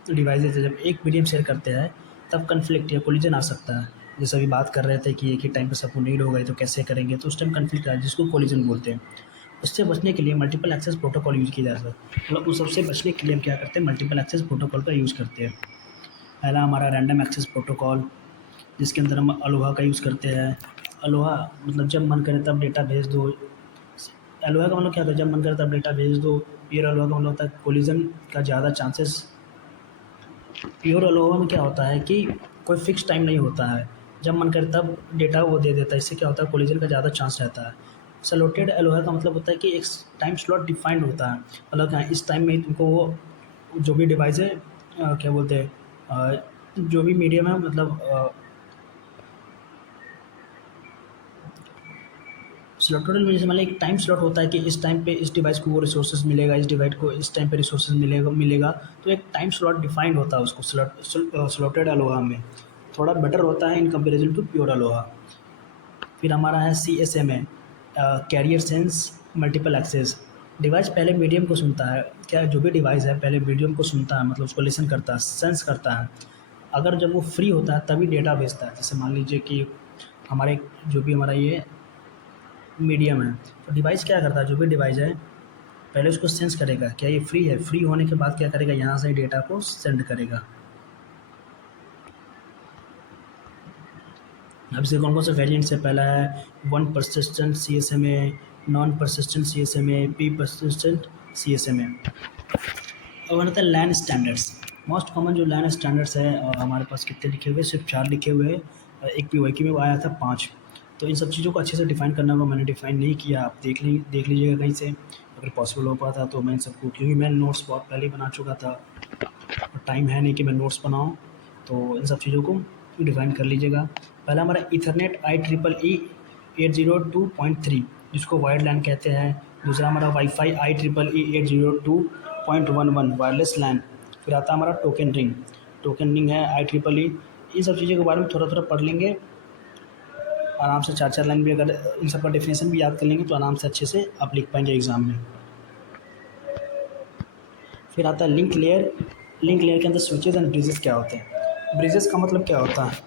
डिवाइसेज है, जब एक मीडियम शेयर करते हैं तब कन्फ्लिक्ट या कोलिजन आ सकता है। जैसे अभी बात कर रहे थे कि एक ही टाइम पे सबको नीड हो गई तो कैसे करेंगे, तो उस टाइम कन्फ्लिक्ट आए जिसको कोलिजन बोलते हैं। उससे बचने के लिए मल्टीपल एक्सेस प्रोटोकॉल यूज़ किया जाता है। मतलब उस सबसे बचने के लिए हम क्या करते हैं, मल्टीपल एक्सेस प्रोटोकॉल का यूज़ करते हैं। पहला हमारा रैंडम एक्सेस प्रोटोकॉल, जिसके अंदर हम अलोहा का यूज़ करते हैं। अलोहा मतलब जब मन करे तब डेटा भेज दो। अलोहा का मतलब क्या होता है, जब मन करे तब डेटा भेज दो। प्योर अलोहा का मतलब होता है कोलिजन का ज़्यादा चांसेस। प्योर अलोहा में क्या होता है कि कोई फिक्स टाइम नहीं होता है, जब मन करे तब डेटा वो दे देता है, इससे क्या होता है कोलिजन का ज़्यादा चांस रहता है। सलोटेड अलोहा का मतलब होता है कि एक टाइम स्लॉट डिफाइंड होता है, मतलब क्या इस टाइम में ही तुमको वो जो भी डिवाइस है, क्या बोलते हैं, जो भी मीडियम है, मतलब स्लॉटेड में जैसे मान एक टाइम स्लॉट होता है कि इस टाइम पे इस डिवाइस को वो रिसोर्सेज मिलेगा, इस डिवाइस को इस टाइम पे रिसोर्सेज मिलेगा। तो एक टाइम स्लॉट डिफाइंड होता है उसको स्लॉटेड अलोहा में, थोड़ा बेटर होता है in comparison to pure ALOHA. फिर हमारा है CSMA, carrier sense multiple access. Device पहले मीडियम को सुनता है, क्या जो भी डिवाइस है पहले मीडियम को सुनता है, मतलब उसको लिसन करता है, सेंस करता है। अगर जब वो फ्री होता है तभी डेटा भेजता है। जैसे मान लीजिए कि हमारे जो भी हमारा ये मीडियम है, तो डिवाइस क्या करता है, जो भी डिवाइस है पहले उसको सेंस करेगा क्या ये फ्री है, फ्री होने के बाद क्या करेगा, यहाँ से डेटा को सेंड करेगा। अब इसके कौन कौन से वेरिएंट्स है, पहला है one persistent CSMA, non persistent CSMA, P persistent CSMA। और आता है लैन स्टैंडर्ड्स। मोस्ट कॉमन जो लैन स्टैंडर्ड्स है, हमारे पास कितने लिखे हुए हैं, सिर्फ 4 लिखे हुए हैं। एक PYQ में वो आया था 5। तो इन सब चीज़ों को अच्छे से डिफाइन करना होगा, मैंने डिफाइन नहीं किया, आप देख लीजिएगा कहीं से, अगर पॉसिबल हो पाता तो मैं इन सबको, क्योंकि मैं नोट्स बहुत पहले ही बना चुका था और टाइम है नहीं कि मैं नोट्स बनाऊँ, तो इन सब चीज़ों को डिफाइन कर लीजिएगा। पहला हमारा इथरनेट IEEE 802.3, जिसको वायर्ड लैन कहते हैं। दूसरा हमारा वाईफाई IEEE 802.11 वायरलेस लैन। फिर आता है हमारा टोकन रिंग है IEEE। इन सब चीज़ों के बारे में थोड़ा थोड़ा पढ़ लेंगे आराम से, 4 4 लाइन भी अगर इन सब का डेफिनेशन भी याद कर लेंगे तो आराम से अच्छे से आप लिख पाएंगे एग्ज़ाम में। फिर आता है लिंक लेयर। लिंक लेयर के अंदर स्विचेस एंड ब्रिजेस क्या होते हैं। ब्रिजेस का मतलब क्या होता है,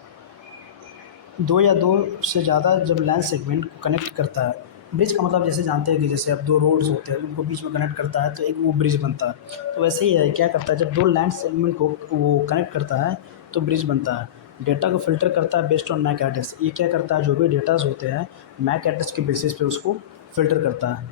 दो या दो से ज़्यादा जब लैन सेगमेंट को कनेक्ट करता है ब्रिज का मतलब जैसे जानते हैं कि जैसे अब दो रोड्स होते हैं उनको बीच में कनेक्ट करता है तो एक वो ब्रिज बनता है। तो वैसे ही है, क्या करता है जब दो लैंड सेगमेंट को वो कनेक्ट करता है तो ब्रिज बनता है। डेटा को फ़िल्टर करता है बेस्ड ऑन मैक एड्रेस। ये क्या करता है, जो भी डेटाज़ होते हैं मैक एड्रेस के बेसिस पे उसको फ़िल्टर करता है।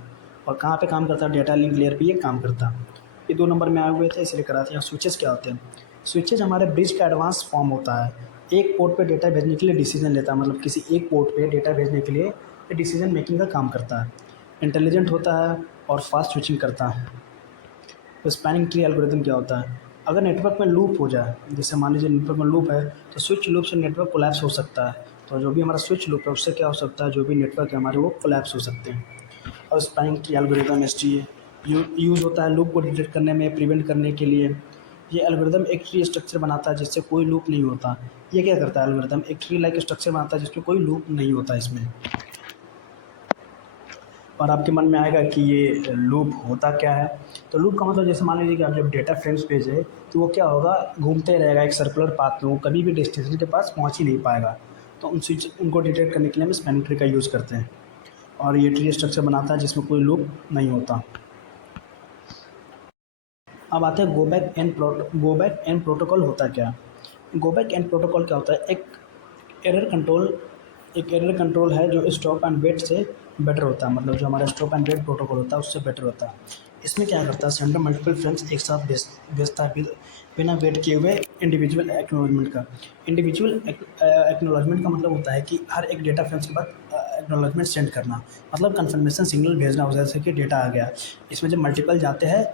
और कहाँ पे काम करता है, डेटा लिंक लेयर पे ये काम करता है। ये 2 नंबर में आए हुए थे इसलिए करा था। स्विचेस क्या होते हैं, स्विचेज हमारे ब्रिज का एडवांस फॉर्म होता है। एक पोर्ट पे डेटा भेजने के लिए डिसीजन लेता है, मतलब किसी एक पोर्ट पे डेटा भेजने के लिए डिसीजन मेकिंग का काम करता है। इंटेलिजेंट होता है और फास्ट स्विचिंग करता है। तो स्पैनिंग ट्री एल्गोरिथम क्या होता है, अगर नेटवर्क में लूप हो जाए, जैसे मान लीजिए नेटवर्क में लूप है तो स्विच लूप से नेटवर्क कोलैप्स हो सकता है। तो जो भी हमारा स्विच लूप है उससे क्या हो सकता है, जो भी नेटवर्क है हमारे वो कोलैप्स हो सकते हैं। और spanning tree algorithm ST use होता है लूप को डिटेक्ट करने में, प्रिवेंट करने के लिए। ये एल्गोरिथम एक ट्री स्ट्रक्चर बनाता है जिससे कोई लूप नहीं होता। ये क्या करता है, एल्गोरिथम एक ट्री लाइक स्ट्रक्चर बनाता है जिसमें कोई लूप नहीं होता इसमें। और आपके मन में आएगा कि ये लूप होता क्या है। तो लूप का मतलब जैसे मान लीजिए कि आप जब डेटा फ्रेम्स भेजें तो वो क्या होगा, घूमते रहेगा एक सर्कुलर पाथ में, वो कभी भी डेस्टिनेशन के पास पहुंच ही नहीं पाएगा। तो उनको डिटेक्ट करने के लिए हम स्पैनिंग ट्री का यूज़ करते हैं। और ये ट्री स्ट्रक्चर बनाता है जिसमें कोई लूप नहीं होता। अब आते हैं गो बैक एन प्रोटोकॉल होता क्या। गो बैक एन प्रोटोकॉल क्या होता है, एरर कंट्रोल एक एरर कंट्रोल है जो स्टॉप एंड वेट से बेटर होता है। मतलब जो हमारा स्टॉप एंड वेट प्रोटोकॉल होता है उससे बेटर होता है। इसमें क्या करता है, सेंडर मल्टीपल फ्रेम्स एक साथ भेजता है बिना वेट किए हुए इंडिविजुअल एक्नॉलेजमेंट का। इंडिविजुअल एक्नॉलेजमेंट का मतलब होता है कि हर एक डेटा फ्रेम्स के बाद एक्नॉलेजमेंट सेंड करना, मतलब कन्फर्मेशन सिग्नल भेजना हो, जैसे कि डेटा आ गया। इसमें जब मल्टीपल जाते हैं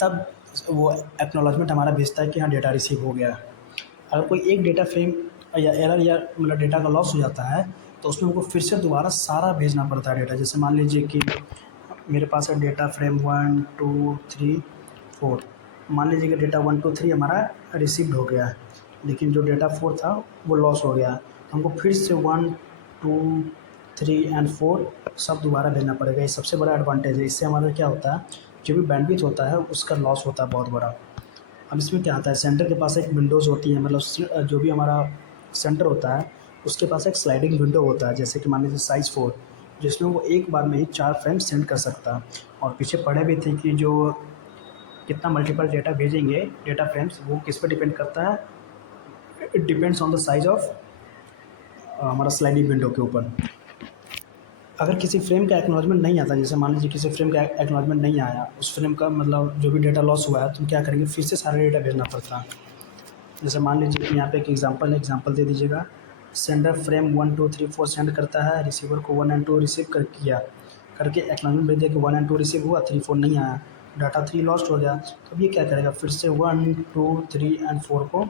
तब वो एक्नॉलेजमेंट हमारा भेजता है कि हाँ डेटा रिसीव हो गया। अगर कोई एक डेटा फ्रेम या एरर या मतलब डेटा का लॉस हो जाता है तो उसमें हमको फिर से दोबारा सारा भेजना पड़ता है डेटा। जैसे मान लीजिए कि मेरे पास है डेटा फ्रेम 1 2 3 4। मान लीजिए कि डेटा 1 2 3 हमारा रिसीव्ड हो गया है, लेकिन जो डेटा 4 था वो लॉस हो गया। तो हमको फिर से 1 2 3 एंड 4 सब दोबारा भेजना पड़ेगा। ये सबसे बड़ा एडवांटेज है। इससे हमारा क्या होता है, जो भी बैंडविड्थ होता है उसका लॉस होता है बहुत बड़ा। अब इसमें क्या आता है, सेंटर के पास एक विंडोज़ होती है, मतलब जो भी हमारा सेंटर होता है उसके पास एक स्लाइडिंग विंडो होता है, जैसे कि मान लीजिए साइज़ 4, जिसमें वो एक बार में ही 4 फ्रेम सेंड कर सकता है। और पीछे पढ़े भी थे कि जो कितना मल्टीपल डेटा भेजेंगे डेटा फ्रेम्स वो किस पर डिपेंड करता है, it depends on the size of हमारा स्लाइडिंग विंडो के ऊपर। अगर किसी फ्रेम का एक्नॉलेजमेंट नहीं आता, जैसे मान लीजिए किसी फ्रेम का एक्नॉलेजमेंट नहीं आया, उस फ्रेम का मतलब जो भी डेटा लॉस हुआ है, तो क्या करेंगे, फिर से सारा डेटा भेजना पड़ता है। जैसे मान लीजिए कि यहाँ पे एक एग्जांपल दे दीजिएगा। सेंडर फ्रेम 1 2 3 4 सेंड करता है, रिसीवर को 1 एंड 2 रिसीव कर किया करके एक्नॉलेजमेंट भेज दिया कि 1 एंड 2 रिसीव हुआ, 3 4 नहीं आया, डाटा 3 लॉस्ट हो गया। तो अब ये क्या करेगा, फिर से 1 2 3 एंड 4 को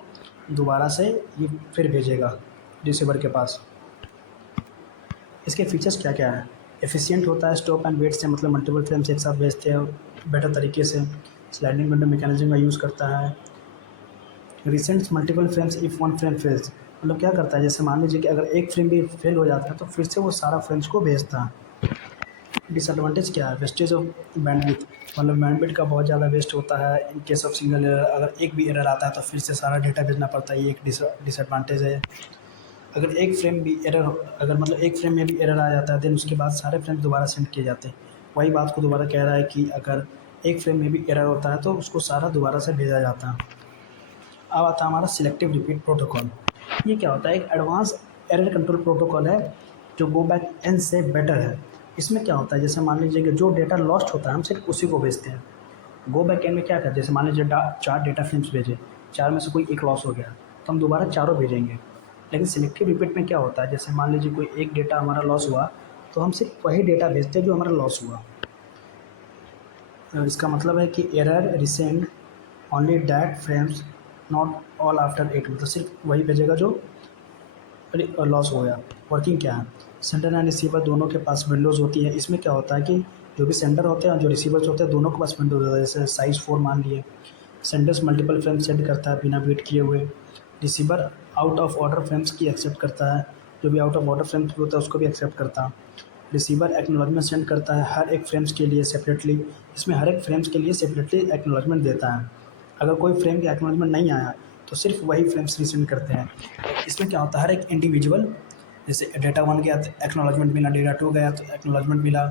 दोबारा से ये फिर भेजेगा रिसीवर के पास। इसके फीचर्स क्या क्या है, एफिशिएंट होता है स्टॉप एंड वेट से, मतलब मल्टीपल फ्रेम्स एक साथ भेजते हैं बेटर तरीके से। स्लाइडिंग विंडो मैकेनिज्म का यूज़ करता है। Recents multiple frames if one frame fails, मतलब क्या करता है, जैसे मान लीजिए कि अगर एक फ्रेम भी फेल हो जाता है तो फिर से वो सारा फ्रेम्स को भेजता है। डिसएडवांटेज क्या है, वेस्टेज ऑफ बैंडविड्थ, मतलब बैंडविड्थ का बहुत ज़्यादा वेस्ट होता है in case of single error. अगर एक भी एरर आता है तो फिर से सारा डेटा भेजना पड़ता है, ये एक डिसएडवांटेज है। अगर एक फ्रेम भी एरर अगर मतलब एक फ्रेम में भी एरर आ जाता है देन उसके बाद सारे फ्रेम्स दोबारा सेंड किए जाते हैं। वही बात को दोबारा कह रहा है कि अगर एक फ्रेम में भी एरर होता है तो उसको सारा दोबारा से भेजा जाता है। अब आता है हमारा सिलेक्टिव रिपीट प्रोटोकॉल। ये क्या होता है, एक एडवांस एरर कंट्रोल प्रोटोकॉल है जो गो बैक एन से बेटर है। इसमें क्या होता है, जैसे मान लीजिए कि जो डेटा लॉस्ट होता है हम सिर्फ उसी को भेजते हैं। गो बैक एन में क्या करते हैं, जैसे मान लीजिए 4 डेटा फ्रेम्स भेजे, 4 में से कोई एक लॉस हो गया तो हम दोबारा चारों भेजेंगे। लेकिन सिलेक्टिव रिपीट में क्या होता है, जैसे मान लीजिए कोई एक डेटा हमारा लॉस हुआ तो हम सिर्फ वही डेटा भेजते हैं जो हमारा लॉस हुआ। इसका मतलब है कि error resend only that frames not all after 8, मतलब सिर्फ वही भेजेगा जो लॉस हो गया। वर्किंग क्या है, सेंडर एंड रिसीवर दोनों के पास विंडोज़ होती है। इसमें क्या होता है कि जो भी सेंडर होते हैं और जो रिसीवर्स होते हैं दोनों के पास विंडोज़ होता है। जैसे साइज़ 4 मान लिए, सेंडर्स मल्टीपल फ्रेम सेंड करता है बिना वेट किए हुए। Receiver out of order frames की एक्सेप्ट करता है, जो भी आउट ऑफ ऑर्डर फ्रेम्स होता है उसको भी एक्सेप्ट करता है। रिसीवर एक्नॉलेजमेंट सेंड करता है हर एक फ्रेम्स के लिए सेपरेटली, इसमें हर एक फ्रेम्स के लिए सेपरेटली एक्नॉलेजमेंट देता है। अगर कोई फ्रेम का एक्नॉलेजमेंट नहीं आया तो सिर्फ वही फ्रेम्स रिसेंड करते हैं। इसमें क्या होता है, हर एक इंडिविजुअल, जैसे डेटा 1 गया तो एक्नॉलेजमेंट मिला, डेटा 2 गया तो एक्नॉलेजमेंट मिला,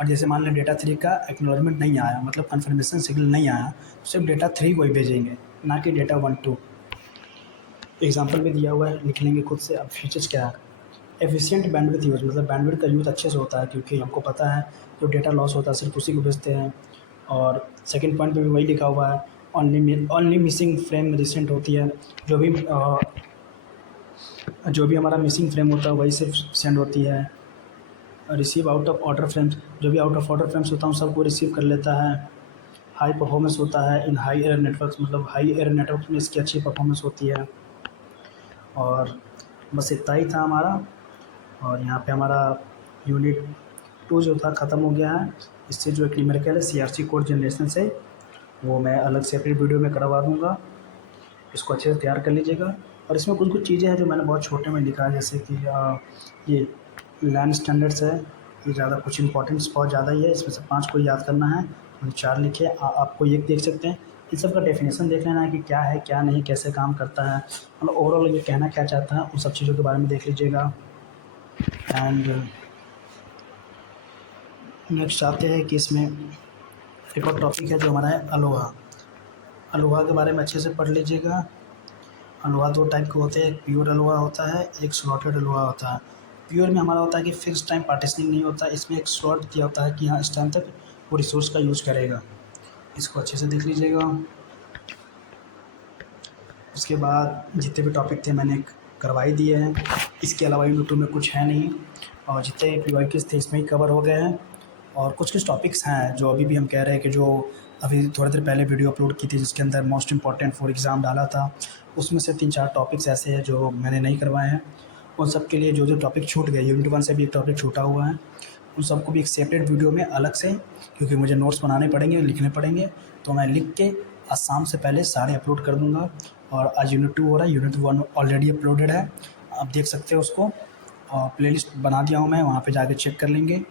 और जैसे मान लें डेटा 3 का एक्नॉलेजमेंट नहीं आया, मतलब कन्फर्मेशन सिग्नल नहीं आया, तो सिर्फ डेटा 3 को ही भेजेंगे, ना कि डेटा 1 2। एग्जाम्पल भी दिया हुआ है, लिख लेंगे खुद से। अब फीचर्स क्या है? एफिशिएंट बैंडविड्थ यूज़, मतलब बैंडविड्थ का यूज़ अच्छे से होता है, क्योंकि हमको पता है जो डेटा लॉस होता है सिर्फ उसी को भेजते हैं। और सेकंड पॉइंट पे भी वही लिखा हुआ है, ओनली मिसिंग फ्रेम रिसेंट होती है। जो भी जो भी हमारा मिसिंग फ्रेम होता है वही सिर्फ सेंड होती है। Receive out of order frames, जो भी आउट ऑफ ऑर्डर फ्रेम्स होता है उन सबको रिसीव कर लेता है। हाई परफॉर्मेंस होता है इन हाई एरर नेटवर्क्स, मतलब हाई एरर नेटवर्क में इसकी अच्छी परफॉर्मेंस होती है। और बस इतना ही था हमारा। और यहाँ पे हमारा यूनिट 2 जो था ख़त्म हो गया है। इससे जो एक न्यूमेरिकल है सीआरसी कोड जनरेशन से, वो मैं अलग से अपनी वीडियो में करवा दूँगा। इसको अच्छे से तैयार कर लीजिएगा। और इसमें कुछ कुछ चीज़ें हैं जो मैंने बहुत छोटे में लिखा है, जैसे कि ये लैन स्टैंडर्ड्स है, ये ज़्यादा कुछ इंपॉर्टेंस बहुत ज़्यादा ही है, इसमें से 5 को याद करना है। हम 4 लिखे, आपको ये देख सकते हैं। इन सब का डेफिनेशन देख लेना है कि क्या है क्या नहीं, कैसे काम करता है, मतलब ओवरऑल ये कहना क्या चाहता है, उन सब चीज़ों के बारे में देख लीजिएगा। एंड नेक्स्ट आते हैं कि इसमें एक और टॉपिक है जो हमारा है अलोहा। अलोहा के बारे में अच्छे से पढ़ लीजिएगा। अलोहा 2 टाइप के होते हैं, एक प्योर अलोहा होता है, एक स्लॉटेड अलोहा होता है। प्योर में हमारा होता है कि फिक्स टाइम पार्टीशनिंग नहीं होता, इसमें एक स्लॉट दिया होता है कि हाँ इस टाइम तक वो रिसोर्स का यूज़ करेगा। इसको अच्छे से देख लीजिएगा। उसके बाद जितने भी टॉपिक थे मैंने करवा ही दिए हैं, इसके अलावा यूनिट 2 में कुछ है नहीं। और जितने पीवाईक्यूज़ थे इसमें ही कवर हो गए हैं। और कुछ कुछ टॉपिक्स हैं जो अभी भी हम कह रहे हैं कि जो अभी थोड़ी देर पहले वीडियो अपलोड की थी जिसके अंदर मोस्ट इंपॉर्टेंट फॉर एग्ज़ाम डाला था, उसमें से 3-4 टॉपिक्स ऐसे हैं जो मैंने नहीं करवाए हैं। उन सब के लिए जो जो टॉपिक छूट गए, यूनिट 1 से भी एक टॉपिक छूटा हुआ है, उन सबको भी एक सेपरेट वीडियो में अलग से, क्योंकि मुझे नोट्स बनाने पड़ेंगे, लिखने पड़ेंगे, तो मैं लिख के आज शाम से पहले सारे अपलोड कर दूँगा। और आज यूनिट 2 हो रहा है, यूनिट 1 ऑलरेडी अपलोडेड है, आप देख सकते हो उसको। और प्लेलिस्ट बना दिया हूँ मैं, वहाँ पे जाके चेक कर लेंगे।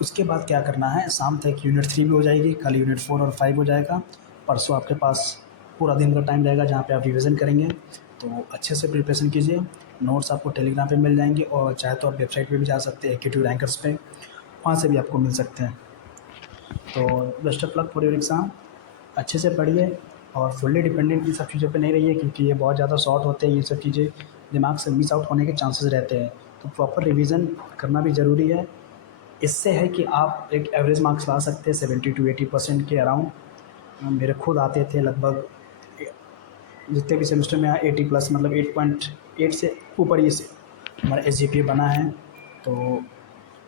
उसके बाद क्या करना है, शाम तक यूनिट 3 भी हो जाएगी, कल यूनिट 4 और 5 हो जाएगा। परसों आपके पास पूरा दिन का टाइम रहेगा जहाँ पे आप रिवीजन करेंगे। तो अच्छे से प्रिपरेशन कीजिए। नोट्स आपको टेलीग्राम पे मिल जाएंगे, और चाहे तो आप वेबसाइट पे भी जा सकते हैं एकेटिव रैंकर्स पे, वहाँ से भी आपको मिल सकते हैं। तो best of luck for your exam. अच्छे से पढ़िए और फुल्ली डिपेंडेंट इन सब चीज़ों पे नहीं रहिए, क्योंकि ये बहुत ज़्यादा शॉर्ट होते हैं, ये सब चीज़ें दिमाग से मिस आउट होने के चांसेस रहते हैं। तो प्रॉपर रिवीजन करना भी ज़रूरी है। इससे है कि आप एक एवरेज मार्क्स ला सकते हैं 70 to 80% के अराउंड। मेरे खुद आते थे लगभग, जितने भी सेमेस्टर में आए 80 प्लस, मतलब 8.8 से ऊपर ही से हमारा एसजीपीए बना है। तो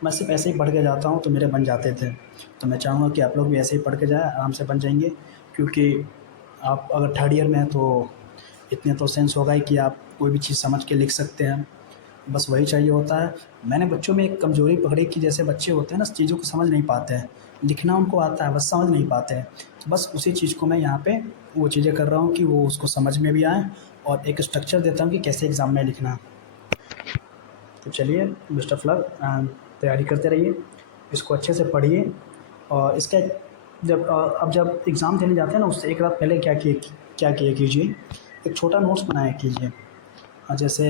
मैं सिर्फ ऐसे ही पढ़ के जाता हूँ तो मेरे बन जाते थे। तो मैं चाहूँगा कि आप लोग भी ऐसे ही पढ़ के जाएँ, आराम से बन जाएंगे। क्योंकि आप अगर थर्ड ईयर में हैं तो इतने तो सेंस होगा ही कि आप कोई भी चीज़ समझ के लिख सकते हैं, बस वही चाहिए होता है। मैंने बच्चों में एक कमज़ोरी पकड़ी कि जैसे बच्चे होते हैं ना, चीज़ों को समझ नहीं पाते हैं, लिखना उनको आता है बस समझ नहीं पाते हैं। तो बस उसी चीज़ को मैं यहाँ पे वो चीज़ें कर रहा हूँ कि वो उसको समझ में भी आए, और एक स्ट्रक्चर देता हूँ कि कैसे एग्ज़ाम में लिखना। तो चलिए, बेस्ट ऑफ लक, तैयारी करते रहिए, इसको अच्छे से पढ़िए। और इसका अब जब एग्ज़ाम देने जाते हैं ना, उससे एक रात पहले क्या किया कीजिए, एक छोटा नोट्स बनाया कीजिए। जैसे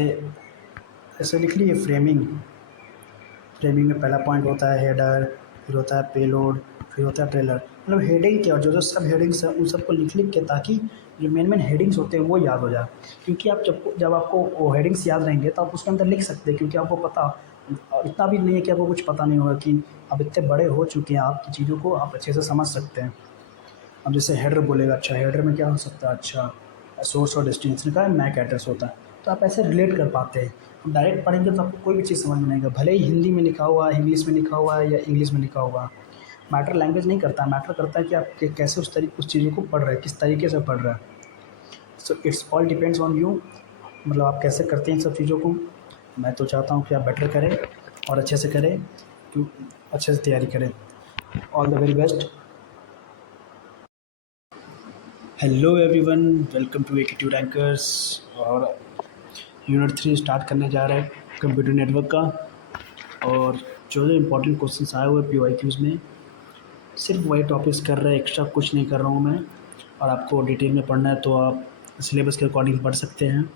ऐसे लिख लीजिए, फ्रेमिंग में पहला पॉइंट होता है हेडर, फिर होता है पेलोड, फिर होता है ट्रेलर। मतलब हेडिंग क्या, जो जो सब हेडिंग्स हैं उन सबको लिख लिख के, ताकि जो मेन हेडिंग्स होते हैं वो याद हो जाए। क्योंकि आप जब आपको वो हेडिंग्स याद रहेंगे तो आप उसके अंदर लिख सकते हैं, क्योंकि आपको पता, और इतना भी नहीं है कि आपको कुछ पता नहीं होगा, कि अब इतने बड़े हो चुके हैं आपकी चीज़ों को आप अच्छे से समझ सकते हैं। अब जैसे हेडर बोलेगा, अच्छा हेडर में क्या हो सकता है, अच्छा सोर्स और डेस्टिनेशन का मैक एड्रेस होता है, तो आप ऐसे रिलेट कर पाते हैं। हम डायरेक्ट पढ़ेंगे तो आपको कोई भी चीज़ समझ में नहीं आएगा, भले ही हिंदी में लिखा हुआ है, इंग्लिश में लिखा हुआ है या इंग्लिश में लिखा हुआ है। मैटर लैंग्वेज नहीं करता, मैटर करता है कि आप कैसे उस चीज़ों को पढ़ रहे हैं, किस तरीके से पढ़ रहे हैं। So it's all depends on you, मतलब आप कैसे करते हैं इन सब चीज़ों को। मैं तो चाहता हूँ कि आप बेटर करें और अच्छे से करें, अच्छे से तैयारी करें। All the very best. Hello everyone, welcome to Active Rankers. और यूनिट 3 स्टार्ट करने जा रहे हैं कंप्यूटर नेटवर्क का। और जो जो इम्पोर्टेंट क्वेश्चंस आए हुए पीवाईक्यूज़ में, सिर्फ वही टॉपिक्स कर रहे हैं, एक्स्ट्रा कुछ नहीं कर रहा हूँ मैं। और आपको डिटेल में पढ़ना है तो आप सिलेबस के अकॉर्डिंग पढ़ सकते हैं।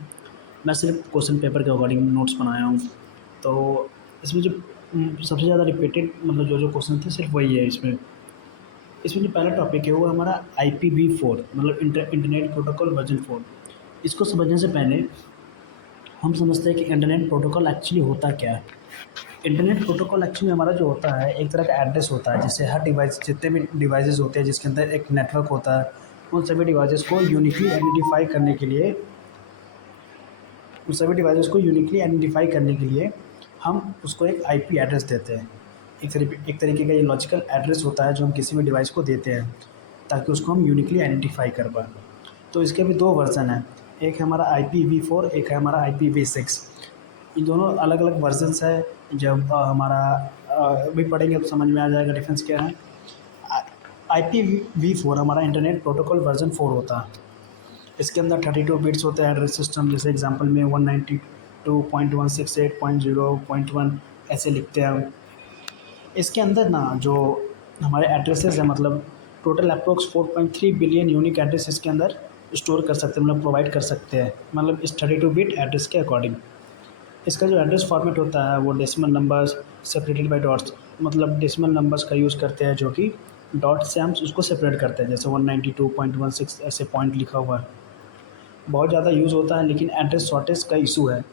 मैं सिर्फ क्वेश्चन पेपर के अकॉर्डिंग नोट्स बनाया हूँ। तो इसमें जो सबसे ज़्यादा रिपीटेड मतलब जो क्वेश्चन थे सिर्फ वही है इसमें। इसमें जो पहला टॉपिक है वो हमारा IPv4 मतलब इंटरनेट प्रोटोकॉल वर्जन 4। इसको समझने से पहले हम समझते हैं कि इंटरनेट प्रोटोकॉल एक्चुअली होता क्या है। इंटरनेट प्रोटोकॉल एक्चुअली हमारा जो होता है एक तरह का एड्रेस होता है, जिससे हर डिवाइस जितने भी डिवाइसेस होते हैं जिसके अंदर एक नेटवर्क होता है, उन सभी डिवाइसेस को यूनिकली आइडेंटिफाई करने के लिए हम उसको एक IP एड्रेस देते हैं। एक तरीके का ये लॉजिकल एड्रेस होता है जो हम किसी भी डिवाइस को देते हैं ताकि उसको हम यूनिकली आइडेंटिफाई कर पाएँ। तो इसके भी दो वर्ज़न हैं, एक है हमारा IPv4, एक है हमारा IPv6। इन दोनों अलग अलग वर्जन्स है। जब हमारा अभी पढ़ेंगे तो समझ में आ जाएगा डिफरेंस क्या है। IPv4 हमारा इंटरनेट प्रोटोकॉल वर्जन 4 होता है। इसके अंदर 32 बिट्स होते हैं एड्रेस सिस्टम, जैसे एग्जांपल में 192.168.0.1 ऐसे लिखते हैं हम। इसके अंदर ना जो हमारे एड्रेसेस हैं मतलब total approx 4.3 billion unique address इसके अंदर स्टोर कर सकते हैं मतलब प्रोवाइड कर सकते हैं, मतलब इस 32 बिट एड्रेस के अकॉर्डिंग। इसका जो एड्रेस फॉर्मेट होता है वो decimal numbers separated by dots, मतलब डेसिमल नंबर्स का यूज़ करते हैं जो कि डॉट से हम उसको सेपरेट करते हैं, जैसे 192.16 ऐसे पॉइंट लिखा हुआ है। बहुत ज़्यादा यूज़ होता है लेकिन एड्रेस शॉर्टेज का इशू है।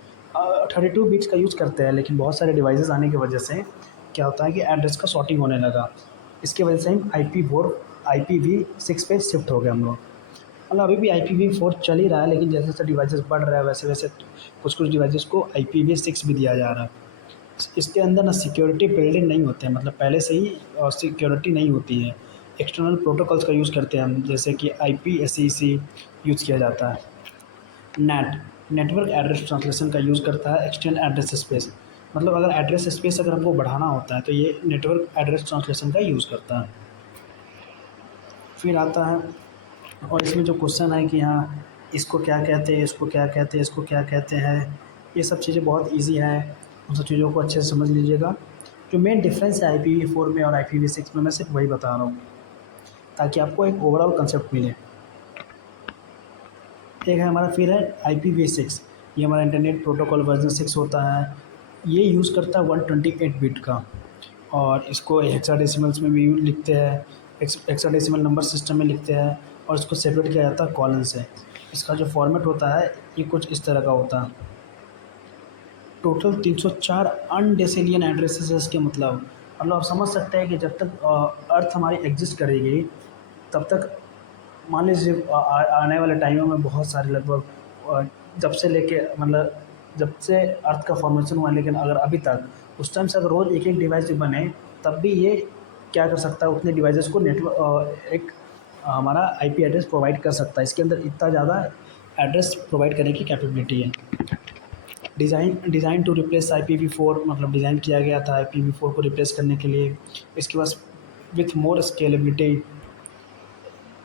32 बिट्स का यूज़ करते हैं लेकिन बहुत सारे डिवाइसेस आने की वजह से क्या होता है कि एड्रेस का सॉर्टिंग होने लगा। इसकी वजह से हम IPv6 पे शिफ्ट हो गए हम लोग। मतलब अभी भी IPv4 चल ही रहा है लेकिन जैसे जैसे डिवाइसेस बढ़ रहा है वैसे वैसे कुछ कुछ डिवाइसेस को IPv6 भी दिया जा रहा है। इसके अंदर ना सिक्योरिटी बिल्डिंग नहीं होते हैं, मतलब पहले से ही सिक्योरिटी नहीं होती है। एक्सटर्नल प्रोटोकॉल्स का यूज़ करते हैं हम, जैसे कि IPSEC यूज़ किया जाता है। नेटवर्क एड्रेस ट्रांसलेशन का यूज़ करता है एक्सटेंड एड्रेस स्पेस, मतलब अगर एड्रेस स्पेस अगर हमको बढ़ाना होता है तो ये नेटवर्क एड्रेस ट्रांसलेशन का यूज़ करता है। फिर आता है और इसमें जो क्वेश्चन है कि हाँ इसको क्या कहते हैं, इसको क्या कहते हैं, इसको क्या कहते हैं, ये सब चीज़ें बहुत ईजी हैं, उन सब चीज़ों को अच्छे से समझ लीजिएगा। जो मेन डिफरेंस है IPv4 में और IPv6 में मैं सिर्फ वही बता रहा हूँ ताकि आपको एक ओवरऑल कंसेप्ट मिले। एक है हमारा फिर है IPv6, ये हमारा इंटरनेट प्रोटोकॉल वर्जन 6 होता है। ये यूज़ करता है 128 बिट का और इसको हेक्साडेसिमल्स में भी लिखते हैं, हेक्साडेसिमल नंबर सिस्टम में लिखते हैं और इसको सेपरेट किया जाता है कॉलन से। इसका जो फॉर्मेट होता है ये कुछ इस तरह का होता है। टोटल 304 अनडेसिलियन एड्रेसेस है इसके मतलब आप समझ सकते हैं कि जब तक अर्थ हमारी एग्जिस्ट करेगी तब तक मान लीजिए आने वाले टाइमों में बहुत सारे लगभग जब से लेके मतलब जब से अर्थ का फॉर्मेशन हुआ लेकिन अगर अभी तक उस टाइम से अगर रोज़ एक एक डिवाइस बने तब भी ये क्या कर सकता है, उतने डिवाइसेस को नेटवर्क एक हमारा IP एड्रेस प्रोवाइड कर सकता है। इसके अंदर इतना ज़्यादा एड्रेस प्रोवाइड करने की कैपेबिलिटी है। डिज़ाइन टू रिप्लेस IPv4, मतलब डिज़ाइन किया गया था IPv4 को रिप्लेस करने के लिए। इसके पास with more scalability,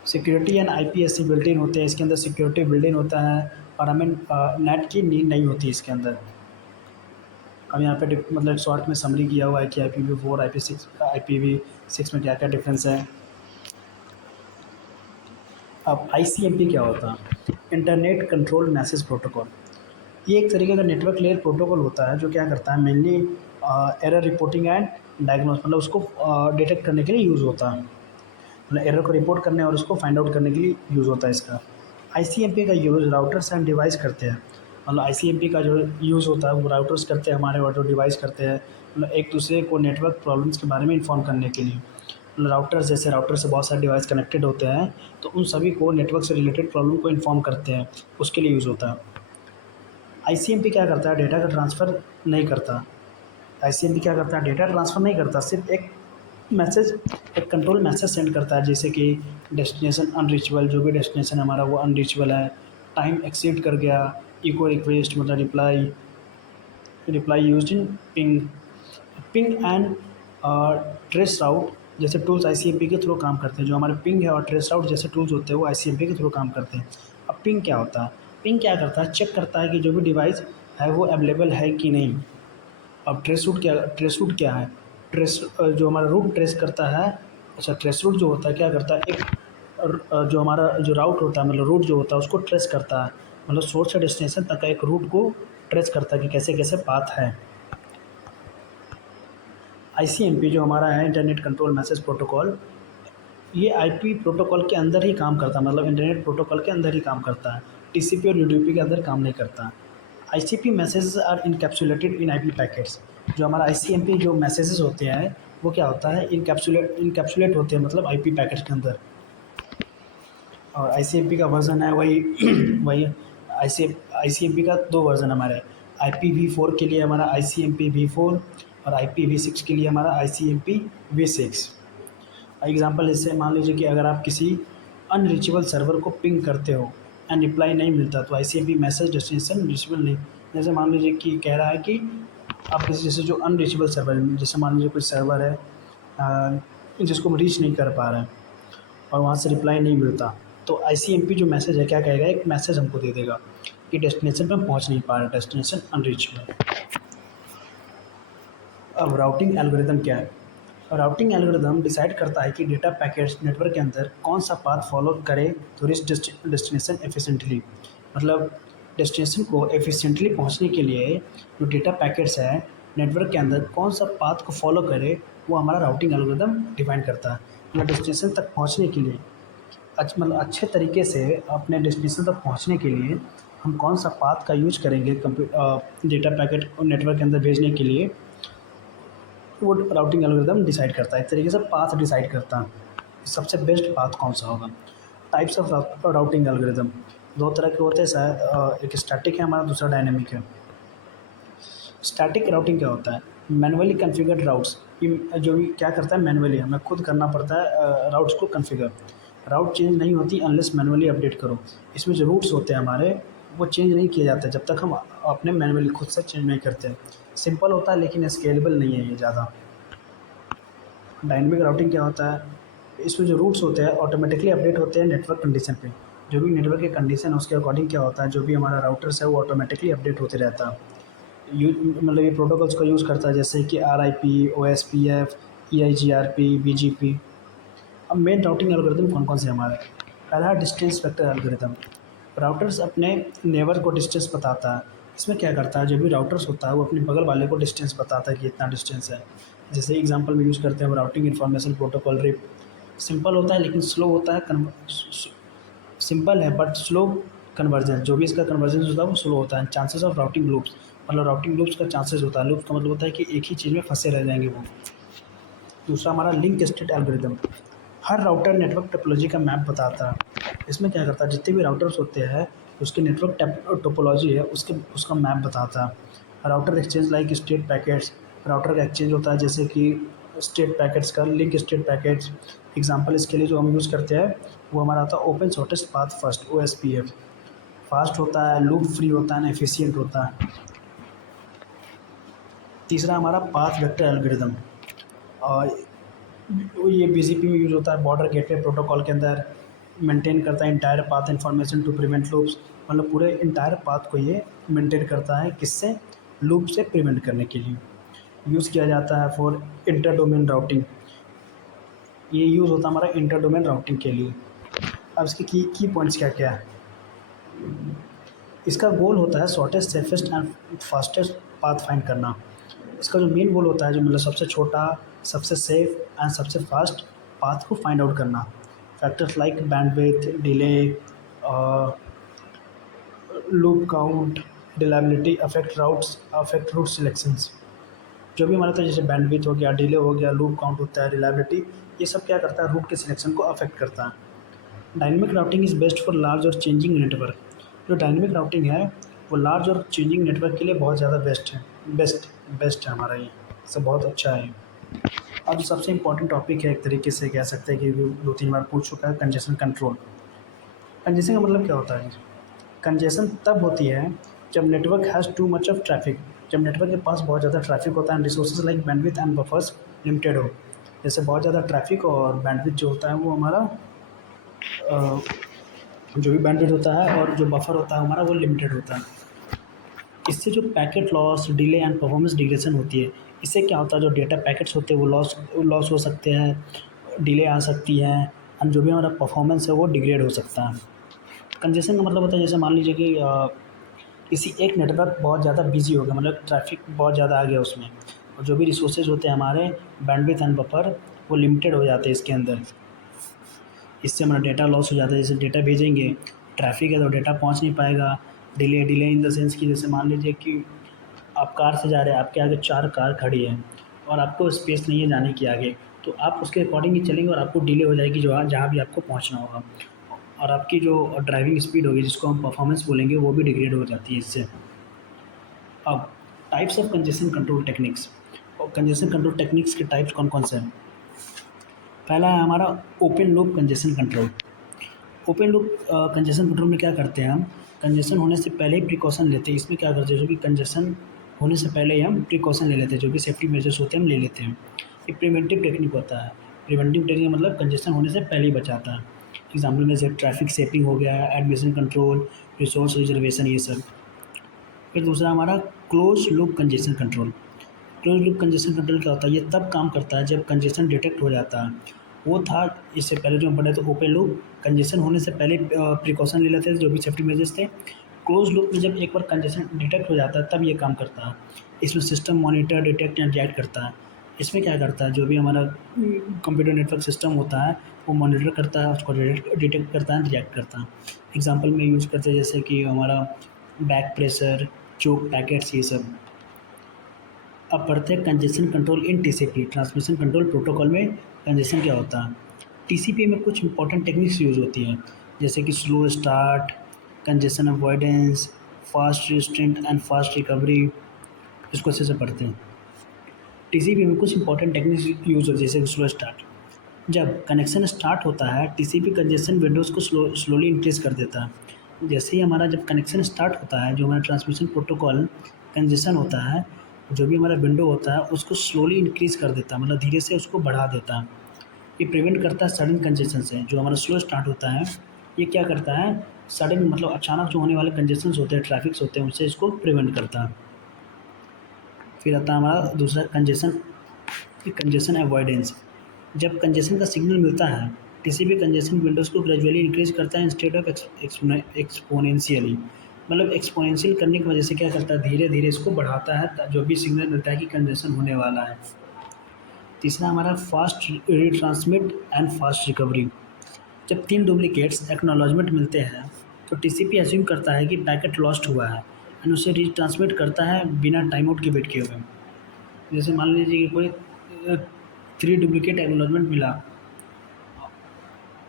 security and IPSC built in होते हैं, इसके अंदर सिक्योरिटी बिल्ट इन होता है और हमें नेट की नीड नहीं होती इसके अंदर। अब यहाँ पे मतलब शॉर्ट में समरी किया हुआ है कि IPv4 IPv6 में क्या क्या डिफरेंस है। अब ICMP क्या होता है, इंटरनेट कंट्रोल मैसेज प्रोटोकॉल। ये एक तरीके का नेटवर्क लेयर प्रोटोकॉल होता है जो क्या करता है mainly error reporting and diagnose, मतलब उसको डिटेक्ट करने के लिए यूज़ होता है, मतलब एरर को रिपोर्ट करने और उसको फाइंड आउट करने के लिए यूज़ होता है इसका। ICMP का यूज़ राउटर्स एंड डिवाइस करते हैं, मतलब ICMP का जो यूज़ होता है वो राउटर्स करते हैं हमारे और जो डिवाइस करते हैं, मतलब एक दूसरे को नेटवर्क प्रॉब्लम्स के बारे में इन्फॉर्म करने के लिए। मतलब राउटर्स जैसे राउटर से बहुत सारे डिवाइस कनेक्टेड होते हैं तो उन सभी को नेटवर्क से रिलेटेड प्रॉब्लम को इन्फॉर्म करते हैं, उसके लिए यूज़ होता है। ICMP क्या करता है, डेटा का ट्रांसफ़र नहीं करता। ICMP क्या करता है, डेटा ट्रांसफ़र नहीं करता, सिर्फ एक मैसेज, एक कंट्रोल मैसेज सेंड करता है, जैसे कि डेस्टिनेशन अनरीचेबल, जो भी डेस्टिनेशन हमारा वो अनरीचेबल है, टाइम एक्सीड कर गया, इको रिक्वेस्ट मतलब reply used in ping and trace route जैसे टूल्स ICMP के थ्रू काम करते हैं। जो हमारे पिंग है और ट्रेस राउट जैसे टूल्स होते हैं वो ICMP के थ्रू काम करते हैं। अब पिंग क्या होता है, पिंग क्या करता है, चेक करता है कि जो भी डिवाइस है वो अवेलेबल है कि नहीं। अब ट्रेस रूट क्या है, जो हमारा रूट ट्रेस करता है। अच्छा, ट्रेस रूट जो होता है क्या करता है, एक जो हमारा जो राउट होता है मतलब रूट जो होता है उसको ट्रेस करता है, मतलब सोर्स से डेस्टिनेशन तक का एक रूट को ट्रेस करता है कि कैसे कैसे पाथ है। आईसीएमपी जो हमारा है, इंटरनेट कंट्रोल मैसेज प्रोटोकॉल, ये आईपी प्रोटोकॉल के अंदर ही काम करता है, मतलब इंटरनेट प्रोटोकॉल के अंदर ही काम करता है, टीसीपी और यूडीपी के अंदर काम नहीं करता। ICP messages are encapsulated in IP packets. जो हमारा आईसीएमपी जो मैसेजेस होते हैं वो क्या होता है, इनकैप्सुलेट होते हैं, मतलब आईपी पैकेट के अंदर। और आईसीएमपी का वर्जन है वही वही आईसीएमपी का दो वर्जन हमारे, IPv4 के लिए हमारा ICMP-v4 और IPv6 के लिए हमारा ICMP-v6। एग्जांपल जैसे मान लीजिए कि अगर आप किसी अनरीचेबल सर्वर को पिंग करते हो एंड रिप्लाई नहीं मिलता तो आईसीएमपी मैसेज डेस्टिनेशन रीचेबल नहीं। जैसे मान लीजिए कि कह रहा है कि आप किसी जैसे जो अनरीचेबल सर्वर, जैसे मान लीजिए कोई सर्वर है जिसको हम रीच नहीं कर पा रहे हैं और वहाँ से रिप्लाई नहीं मिलता, तो आईसीएमपी जो मैसेज है क्या कहेगा, एक मैसेज हमको दे देगा कि डेस्टिनेशन पे हम पहुँच नहीं पा रहे, डेस्टिनेशन अनरीचेबल। अब राउटिंग एल्गोरिदम क्या है? राउटिंग एल्गोरिदम डिसाइड करता है कि डेटा पैकेट्स नेटवर्क के अंदर कौन सा पाथ फॉलो करे तो रीच डेस्टिनेशन एफिशिएंटली। मतलब डेस्टिनेशन को एफिशिएंटली पहुंचने के लिए जो डेटा पैकेट्स है नेटवर्क के अंदर कौन सा पाथ को फॉलो करे, वो हमारा राउटिंग एल्गोरिदम डिफाइन करता है। मतलब डेस्टिनेशन तक पहुंचने के लिए मतलब अच्छे तरीके से अपने डेस्टिनेशन तक पहुंचने के लिए हम कौन सा पाथ का यूज करेंगे डेटा पैकेट नेटवर्क के अंदर भेजने के लिए, वो राउटिंग एल्गोरिदम डिसाइड करता है। एक तरीके से पाथ डिसाइड करता है सबसे बेस्ट पाथ कौन सा होगा। टाइप्स ऑफ राउटिंग एल्गोरिदम दो तरह के होते हैं शायद, एक स्टैटिक है हमारा, दूसरा डायनेमिक है। स्टैटिक राउटिंग क्या होता है? मैनुअली कॉन्फ़िगर्ड राउट्स, ये जो भी क्या करता है मैनुअली, हमें खुद करना पड़ता है राउट्स को कॉन्फ़िगर। राउट चेंज नहीं होती अनलेस मैनुअली अपडेट करो। इसमें जो रूट्स होते हैं हमारे वो चेंज नहीं किए जाते जब तक हम अपने मैनुअली खुद से चेंज नहीं करते। सिंपल होता है लेकिन स्केलेबल नहीं है ये ज़्यादा। डायनेमिक राउटिंग क्या होता है? इसमें जो रूट्स होते हैं ऑटोमेटिकली अपडेट होते हैं नेटवर्क कंडीशन पे। जो भी नेटवर्क की कंडीशन है उसके अकॉर्डिंग क्या होता है, जो भी हमारा राउटर्स है वो ऑटोमेटिकली अपडेट होते रहता है। मतलब ये प्रोटोकॉल्स का यूज़ करता है जैसे कि RIP, OSPF, EIGRP, BGP। अब मेन राउटिंग एल्गोरिदम कौन कौन से हमारे? पहला है डिस्टेंस वेक्टर एल्गोरिदम। राउटर्स अपने नेबर को डिस्टेंस बताता है। इसमें क्या करता है, जो भी राउटर्स होता है वो अपने बगल वाले को डिस्टेंस बताता है कि इतना डिस्टेंस है। जैसे एग्जांपल में यूज़ करते हैं हम routing information protocol RIP. Simple होता है लेकिन स्लो होता है, सिंपल है बट स्लो कन्वर्जन, जो भी इसका कन्वर्जन होता है वो स्लो होता है। चांसेस ऑफ राउटिंग लूप्स, मतलब राउटिंग लूप्स का चांसेस होता है। लूप का मतलब होता है कि एक ही चीज़ में फंसे रह जाएंगे वो। दूसरा हमारा लिंक स्टेट एल्गोरिदम। हर राउटर नेटवर्क टोपोलॉजी का मैप बताता है। इसमें क्या करता है, जितने भी राउटर्स होते हैं उसके नेटवर्क टोपोलॉजी है उसका मैप बताता है। Router exchange like state packets, router का एक्सचेंज होता है जैसे कि स्टेट पैकेट्स का, लिंक स्टेट पैकेट्स। एग्जांपल इसके लिए जो हम यूज़ करते हैं वो हमारा आता है open shortest path first, OSPF। Fast होता है, लूप फ्री होता है, एफिशिएंट होता है। तीसरा हमारा पाथ वेक्टर एल्गोरिदम, और ये BGP में यूज़ होता है, बॉर्डर गेटवे प्रोटोकॉल के अंदर। मेंटेन करता है entire path information to prevent loops, मतलब पूरे इंटायर पाथ को ये मेंटेन करता है, किससे? लूप से प्रिवेंट करने के लिए यूज़ किया जाता है। फॉर इंटर डोमेन राउटिंग, ये यूज़ होता है हमारा इंटर डोमेन राउटिंग के लिए। अब इसके की पॉइंट्स क्या क्या है? इसका गोल होता है shortest, safest and fastest path find करना। इसका जो मेन गोल होता है, जो मतलब सबसे छोटा, सबसे सेफ एंड सबसे फास्ट पाथ को फाइंड आउट करना। Factors like bandwidth, delay, loop count, reliability affect route selections. जो भी हमारा था जैसे बैंडविड्थ हो गया, डिले हो गया, लूप काउंट होता है, रिलायबिलिटी, ये सब क्या करता है, रूट के सिलेक्शन को अफेक्ट करता है। Dynamic routing is best for large और चेंजिंग नेटवर्क। जो डायनेमिक राउटिंग है वो लार्ज और चेंजिंग नेटवर्क के लिए बहुत ज़्यादा बेस्ट है, बेस्ट है हमारा ये, सब बहुत अच्छा है। और जो सबसे इम्पोर्टेंट टॉपिक है, एक तरीके से कह सकते हैं कि दो तीन बार पूछ चुका है, कंजेशन कंट्रोल। कंजेशन का मतलब क्या होता है? कंजेशन तब होती है जब network has too much of traffic, जब नेटवर्क के पास बहुत ज़्यादा ट्रैफिक होता है, resources like bandwidth and buffers limited हो। जैसे बहुत ज़्यादा ट्रैफिक और बैंडविड्थ जो होता है वो हमारा जो भी बैंडविड्थ होता है और जो बफर होता है हमारा वो लिमिटेड होता है। इससे जो packet loss, delay and performance digression होती है, इससे क्या होता है, जो डेटा पैकेट्स होते हैं वो लॉस हो सकते हैं, डिले आ सकती है, एंड जो भी हमारा परफॉर्मेंस है वो डिग्रेड हो सकता है। कंजेशन का मतलब होता है जैसे मान लीजिए कि किसी एक नेटवर्क बहुत ज़्यादा बिजी हो गया, मतलब ट्रैफिक बहुत ज़्यादा आ गया उसमें, और जो भी रिसोर्सेज होते हैं हमारे बैंडविड्थ एंड बफर वो लिमिटेड हो जाते हैं इसके अंदर। इससे हमारा डेटा लॉस हो जाता है। जैसे डेटा भेजेंगे, ट्रैफिक है तो डेटा पहुंच नहीं पाएगा। Delay delay in the sense कि जैसे मान लीजिए कि आप कार से जा रहे हैं, आपके आगे 4 कार खड़ी है और आपको स्पेस नहीं है जाने की आगे, तो आप उसके अकॉर्डिंग ही चलेंगे और आपको डिले हो जाएगी जो जहाँ भी आपको पहुँचना होगा, और आपकी जो ड्राइविंग स्पीड होगी जिसको हम परफॉर्मेंस बोलेंगे वो भी डिग्रेड हो जाती है इससे। अब types of congestion control techniques, और कंजेशन कंट्रोल टेक्निक्स के टाइप्स कौन कौन से हैं। पहला है हमारा open loop congestion control. Open loop congestion control में क्या करते हैं हम, कंजेशन होने से पहले ही प्रिकॉशन लेते हैं। इसमें क्या करते हैं, जो कि कंजेशन होने से पहले ही हम प्रिकॉशन ले लेते हैं, जो भी सेफ्टी मेजर्स होते हैं हम ले लेते हैं। ये प्रिवेंटिव टेक्निक होता है। प्रिवेंटिव टेक्निक मतलब कंजेशन होने से पहले ही बचाता है। एग्जाम्पल में जैसे ट्रैफिक सेपिंग हो गया, एडमिशन कंट्रोल, रिसोर्स रिजर्वेशन, ये सब। फिर दूसरा हमारा close loop congestion control. Close loop congestion control क्या होता है, ये तब काम करता है जब कंजेशन डिटेक्ट हो जाता है। वो था इससे पहले जो हम पढ़े थे ओपन लूप, कंजेशन होने से पहले प्रिकॉशन ले लेते थे जो भी सेफ्टी मेजर्स थे। क्लोज लूप में जब एक बार कंजेशन डिटेक्ट हो जाता है तब ये काम करता है। इसमें system monitor, detect and react करता है। इसमें क्या करता है, जो भी हमारा कंप्यूटर नेटवर्क सिस्टम होता है वो मॉनिटर करता है, उसको डिटेक्ट करता है, रिएक्ट करता है। एग्जाम्पल में यूज़ करते हैं जैसे कि हमारा बैक प्रेशर, चोक पैकेट्स, ये सब। अब पढ़ते हैं कंजेशन कंट्रोल इन टीसीपी, ट्रांसमिशन कंट्रोल प्रोटोकॉल में कंजेशन क्या होता है। टीसीपी में कुछ इंपॉर्टेंट टेक्निक्स यूज़ होती हैं, जैसे कि slow start, congestion avoidance, fast restraint and fast recovery. इसको अच्छे से पढ़ते हैं। टीसीपी में कुछ इंपॉर्टेंट टेक्निक्स यूज़ होती है, जैसे कि स्लो स्टार्ट। जब कनेक्शन स्टार्ट होता है टीसीपी कंजेशन विंडोज़ को स्लोली इंक्रीज़ कर देता है। जैसे ही हमारा जब कनेक्शन स्टार्ट होता है, जो हमारा ट्रांसमिशन प्रोटोकॉल कंजेशन होता है, जो भी हमारा विंडो होता है उसको स्लोली इंक्रीज़ कर देता है, मतलब धीरे से उसको बढ़ा देता है। ये प्रिवेंट करता है सडन कंजेशन से। जो हमारा स्लो स्टार्ट होता है ये क्या करता है, सडन मतलब अचानक जो होने वाले कंजेशंस होते हैं, ट्रैफिक्स होते हैं, उससे इसको प्रिवेंट करता है। फिर आता है हमारा दूसरा कंजेशन, कंजेशन अवॉइडेंस। जब कंजेशन का सिग्नल मिलता है टीसीपी कंजेशन विंडोज़ को ग्रेजुअली इंक्रीज करता है इंस्टेड ऑफ एक्सपोनेंशियली। मतलब एक्सपोनेंशियल करने की वजह से क्या करता है, धीरे धीरे इसको बढ़ाता है जो भी सिग्नल मिलता है कि कंजेशन होने वाला है। तीसरा हमारा fast retransmit and fast recovery. जब 3 डुप्लिकेट्स एक्नॉलेजमेंट मिलते हैं तो टीसीपी एज्यूम करता है कि पैकेट लॉस्ट हुआ है एंड उसे रिट्रांसमिट करता है बिना टाइम आउट के वेट किए हुए। जैसे मान लीजिए कि कोई 3 डुप्लिकेट एक्नॉलेजमेंट मिला,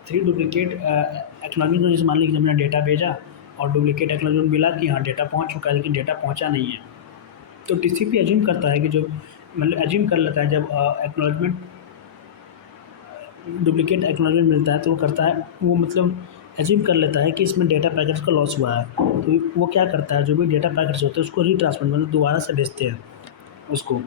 3 डुप्लिकेट एक्नॉलेजमेंट को, जैसे मान लीजिए हमने डेटा भेजा और डुप्लिकेट एक्नॉलेजमेंट मिला कि हाँ डेटा पहुंच चुका है, लेकिन डेटा पहुंचा नहीं है। तो टीसीपी एज्यूम करता है कि जो मतलब एज्यूम कर लेता है, जब एक्नॉलेजमेंट डुप्लिकेट एक्नॉलेजमेंट मिलता है तो वो करता है, वो मतलब एज्यूम कर लेता है कि इसमें डेटा पैकेट्स का लॉस हुआ है। तो वो क्या करता है, जो भी डेटा पैकेट्स होते हैं उसको रीट्रांसमिट मतलब दोबारा से भेजते हैं उसको।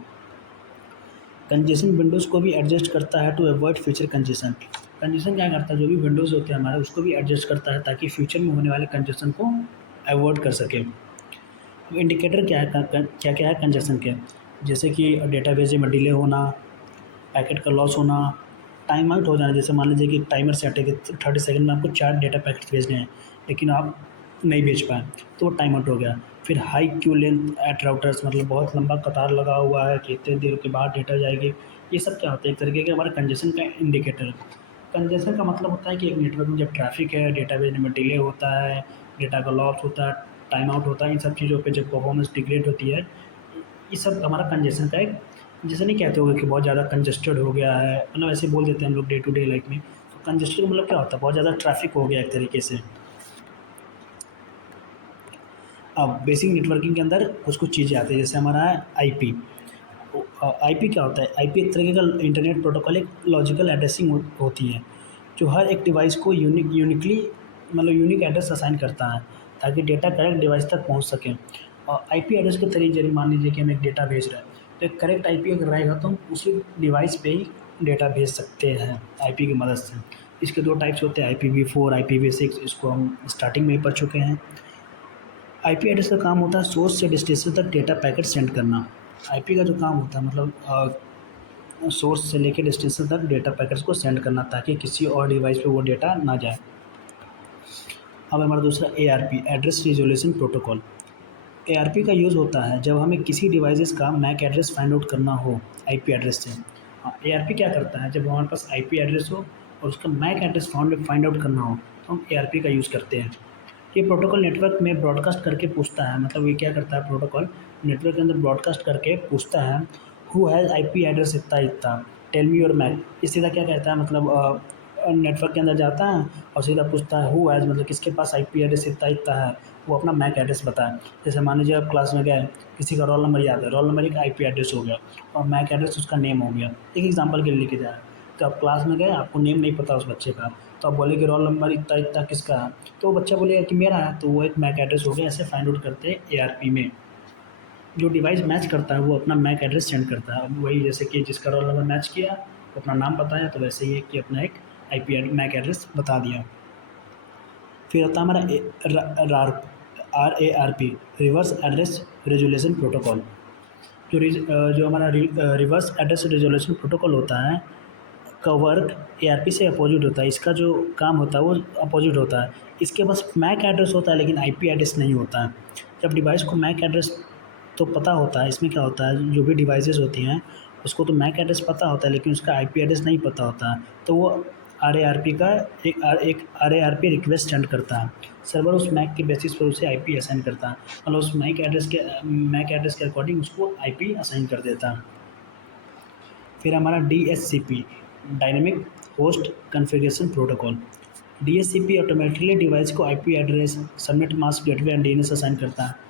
कंजेशन विंडोज़ को भी एडजस्ट करता है to avoid future congestion. Congestion क्या करता है, जो भी विंडोज़ होते हैं हमारे उसको भी एडजस्ट करता है ताकि फ्यूचर में होने वाले कंजेशन को अवॉइड कर सके। अब इंडिकेटर क्या है, क्या क्या है कंजेशन के, जैसे कि डेटा भेजे में डिले होना, पैकेट का लॉस होना, टाइम आउट हो जाना। जैसे मान लीजिए कि टाइमर सेट है कि 30 सेकंड में आपको 4 डेटा पैकेट्स भेजने हैं लेकिन आप नहीं भेज पाए तो वो टाइम आउट हो गया। फिर high queue length at routers, मतलब बहुत लंबा कतार लगा हुआ है कि इतने देर के बाद डेटा जाएगी। ये सब क्या होता है, एक तरीके के हमारे कंजेशन का इंडिकेटर। कंजेशन का मतलब होता है कि एक नेटवर्क में जब ट्रैफिक है, डेटा भेजने में डिले होता है, डेटा का लॉस होता है, टाइम आउट होता है, इन सब चीज़ों पे जब परफॉर्मेंस डिग्रेड होती है, ये सब हमारा कंजेशन का एक, जैसे नहीं कहते होगे कि बहुत ज़्यादा कंजेस्टेड हो गया है, मतलब ऐसे बोल देते हैं हम लोग डे टू डे लाइफ में। तो कंजेस्टेड मतलब क्या होता है, बहुत ज़्यादा ट्रैफिक हो गया एक तरीके से। अब बेसिक नेटवर्किंग के अंदर कुछ कुछ चीज़ें आती है, जैसे हमारा है आईपी। आईपी क्या होता है, आईपी एक तरीके का इंटरनेट प्रोटोकॉल, एक लॉजिकल एड्रेसिंग होती है जो हर एक डिवाइस को यूनिकली मतलब यूनिक एड्रेस असाइन करता है ताकि डेटा करेक्ट डिवाइस तक पहुंच सके। और आईपी एड्रेस के जरिए मान लीजिए कि हम एक डेटा भेज रहे हैं तो एक करेक्ट आईपी अगर रहेगा तो हम उसी डिवाइस पे ही डेटा भेज सकते हैं आईपी की मदद से। इसके 2 टाइप्स होते हैं, IPv4, IPv6। इसको हम स्टार्टिंग में ही पढ़ चुके हैं। आईपी एड्रेस का काम होता है सोर्स से डेस्टिनेशन तक डेटा पैकेट सेंड करना। आईपी का जो काम होता है मतलब सोर्स से लेकर डेस्टिनेशन तक डेटा पैकेट्स को सेंड करना ताकि किसी और डिवाइस पे वो डेटा ना जाए। अब हमारा दूसरा ARP, address resolution protocol. ARP का यूज़ होता है जब हमें किसी डिवाइसेस का मैक एड्रेस फाइंड आउट करना हो आईपी एड्रेस से। हाँ, एआरपी क्या करता है, जब हमारे पास आईपी एड्रेस हो और उसका मैक एड्रेस फाइंड आउट करना हो तो हम एआरपी का यूज़ करते हैं। ये प्रोटोकॉल नेटवर्क में ब्रॉडकास्ट करके पूछता है, मतलब ये क्या करता है, प्रोटोकॉल नेटवर्क के अंदर ब्रॉडकास्ट करके पूछता है हु हैज़ आईपी एड्रेस इतना इतना, टेल मी योर मैक। ये सीधा क्या कहता है, मतलब नेटवर्क के अंदर जाता है और सीधा पूछता है हु हैज़, मतलब किसके पास आईपी एड्रेस इतना इतना है, वो अपना मैक एड्रेस बताए। जैसे मान लीजिए आप क्लास में गए, किसी का रोल नंबर याद है, रोल नंबर एक आईपी एड्रेस हो गया और मैक एड्रेस उसका नेम हो गया। एक एग्जांपल के लिए लेके जाए, तो आप क्लास में गए, आपको नेम नहीं पता उस बच्चे का, तो आप बोले कि रोल नंबर इतना इतना किसका है, तो वो बच्चा बोलेगा कि मेरा है, तो वो एक मैक एड्रेस हो गया। ऐसे फाइंड आउट करते हैं एआरपी में। जो डिवाइस मैच करता है वो अपना मैक एड्रेस सेंड करता है। अब वही जैसे कि जिसका रोल नंबर मैच किया वो अपना नाम बताया, तो वैसे ही है कि अपना एक आईपी मैक एड्रेस बता दिया। फिर आता है हमारा RARP, reverse address resolution protocol. जो हमारा रिवर्स एड्रेस रेजोल्यूशन प्रोटोकॉल होता है का वर्क एआरपी से अपोजिट होता है। इसका जो काम होता है वो अपोजिट होता है। इसके पास मैक एड्रेस होता है लेकिन आईपी एड्रेस नहीं होता है। जब डिवाइस को मैक एड्रेस तो पता होता है, इसमें क्या होता है, जो भी डिवाइसेस होती हैं उसको तो मैक एड्रेस पता होता है लेकिन उसका आईपी एड्रेस नहीं पता होता है, तो वो आरएआरपी का एक आरएआरपी रिक्वेस्ट सेंड करता है। सर्वर उस मैक के बेसिस पर उसे आईपी असाइन करता है, मतलब उस मैक एड्रेस के अकॉर्डिंग उसको आईपी असाइन कर देता है। फिर हमारा DHCP, dynamic host configuration protocol. DHCP automatically device को IP address, subnet mask, gateway and DNS assign करता है।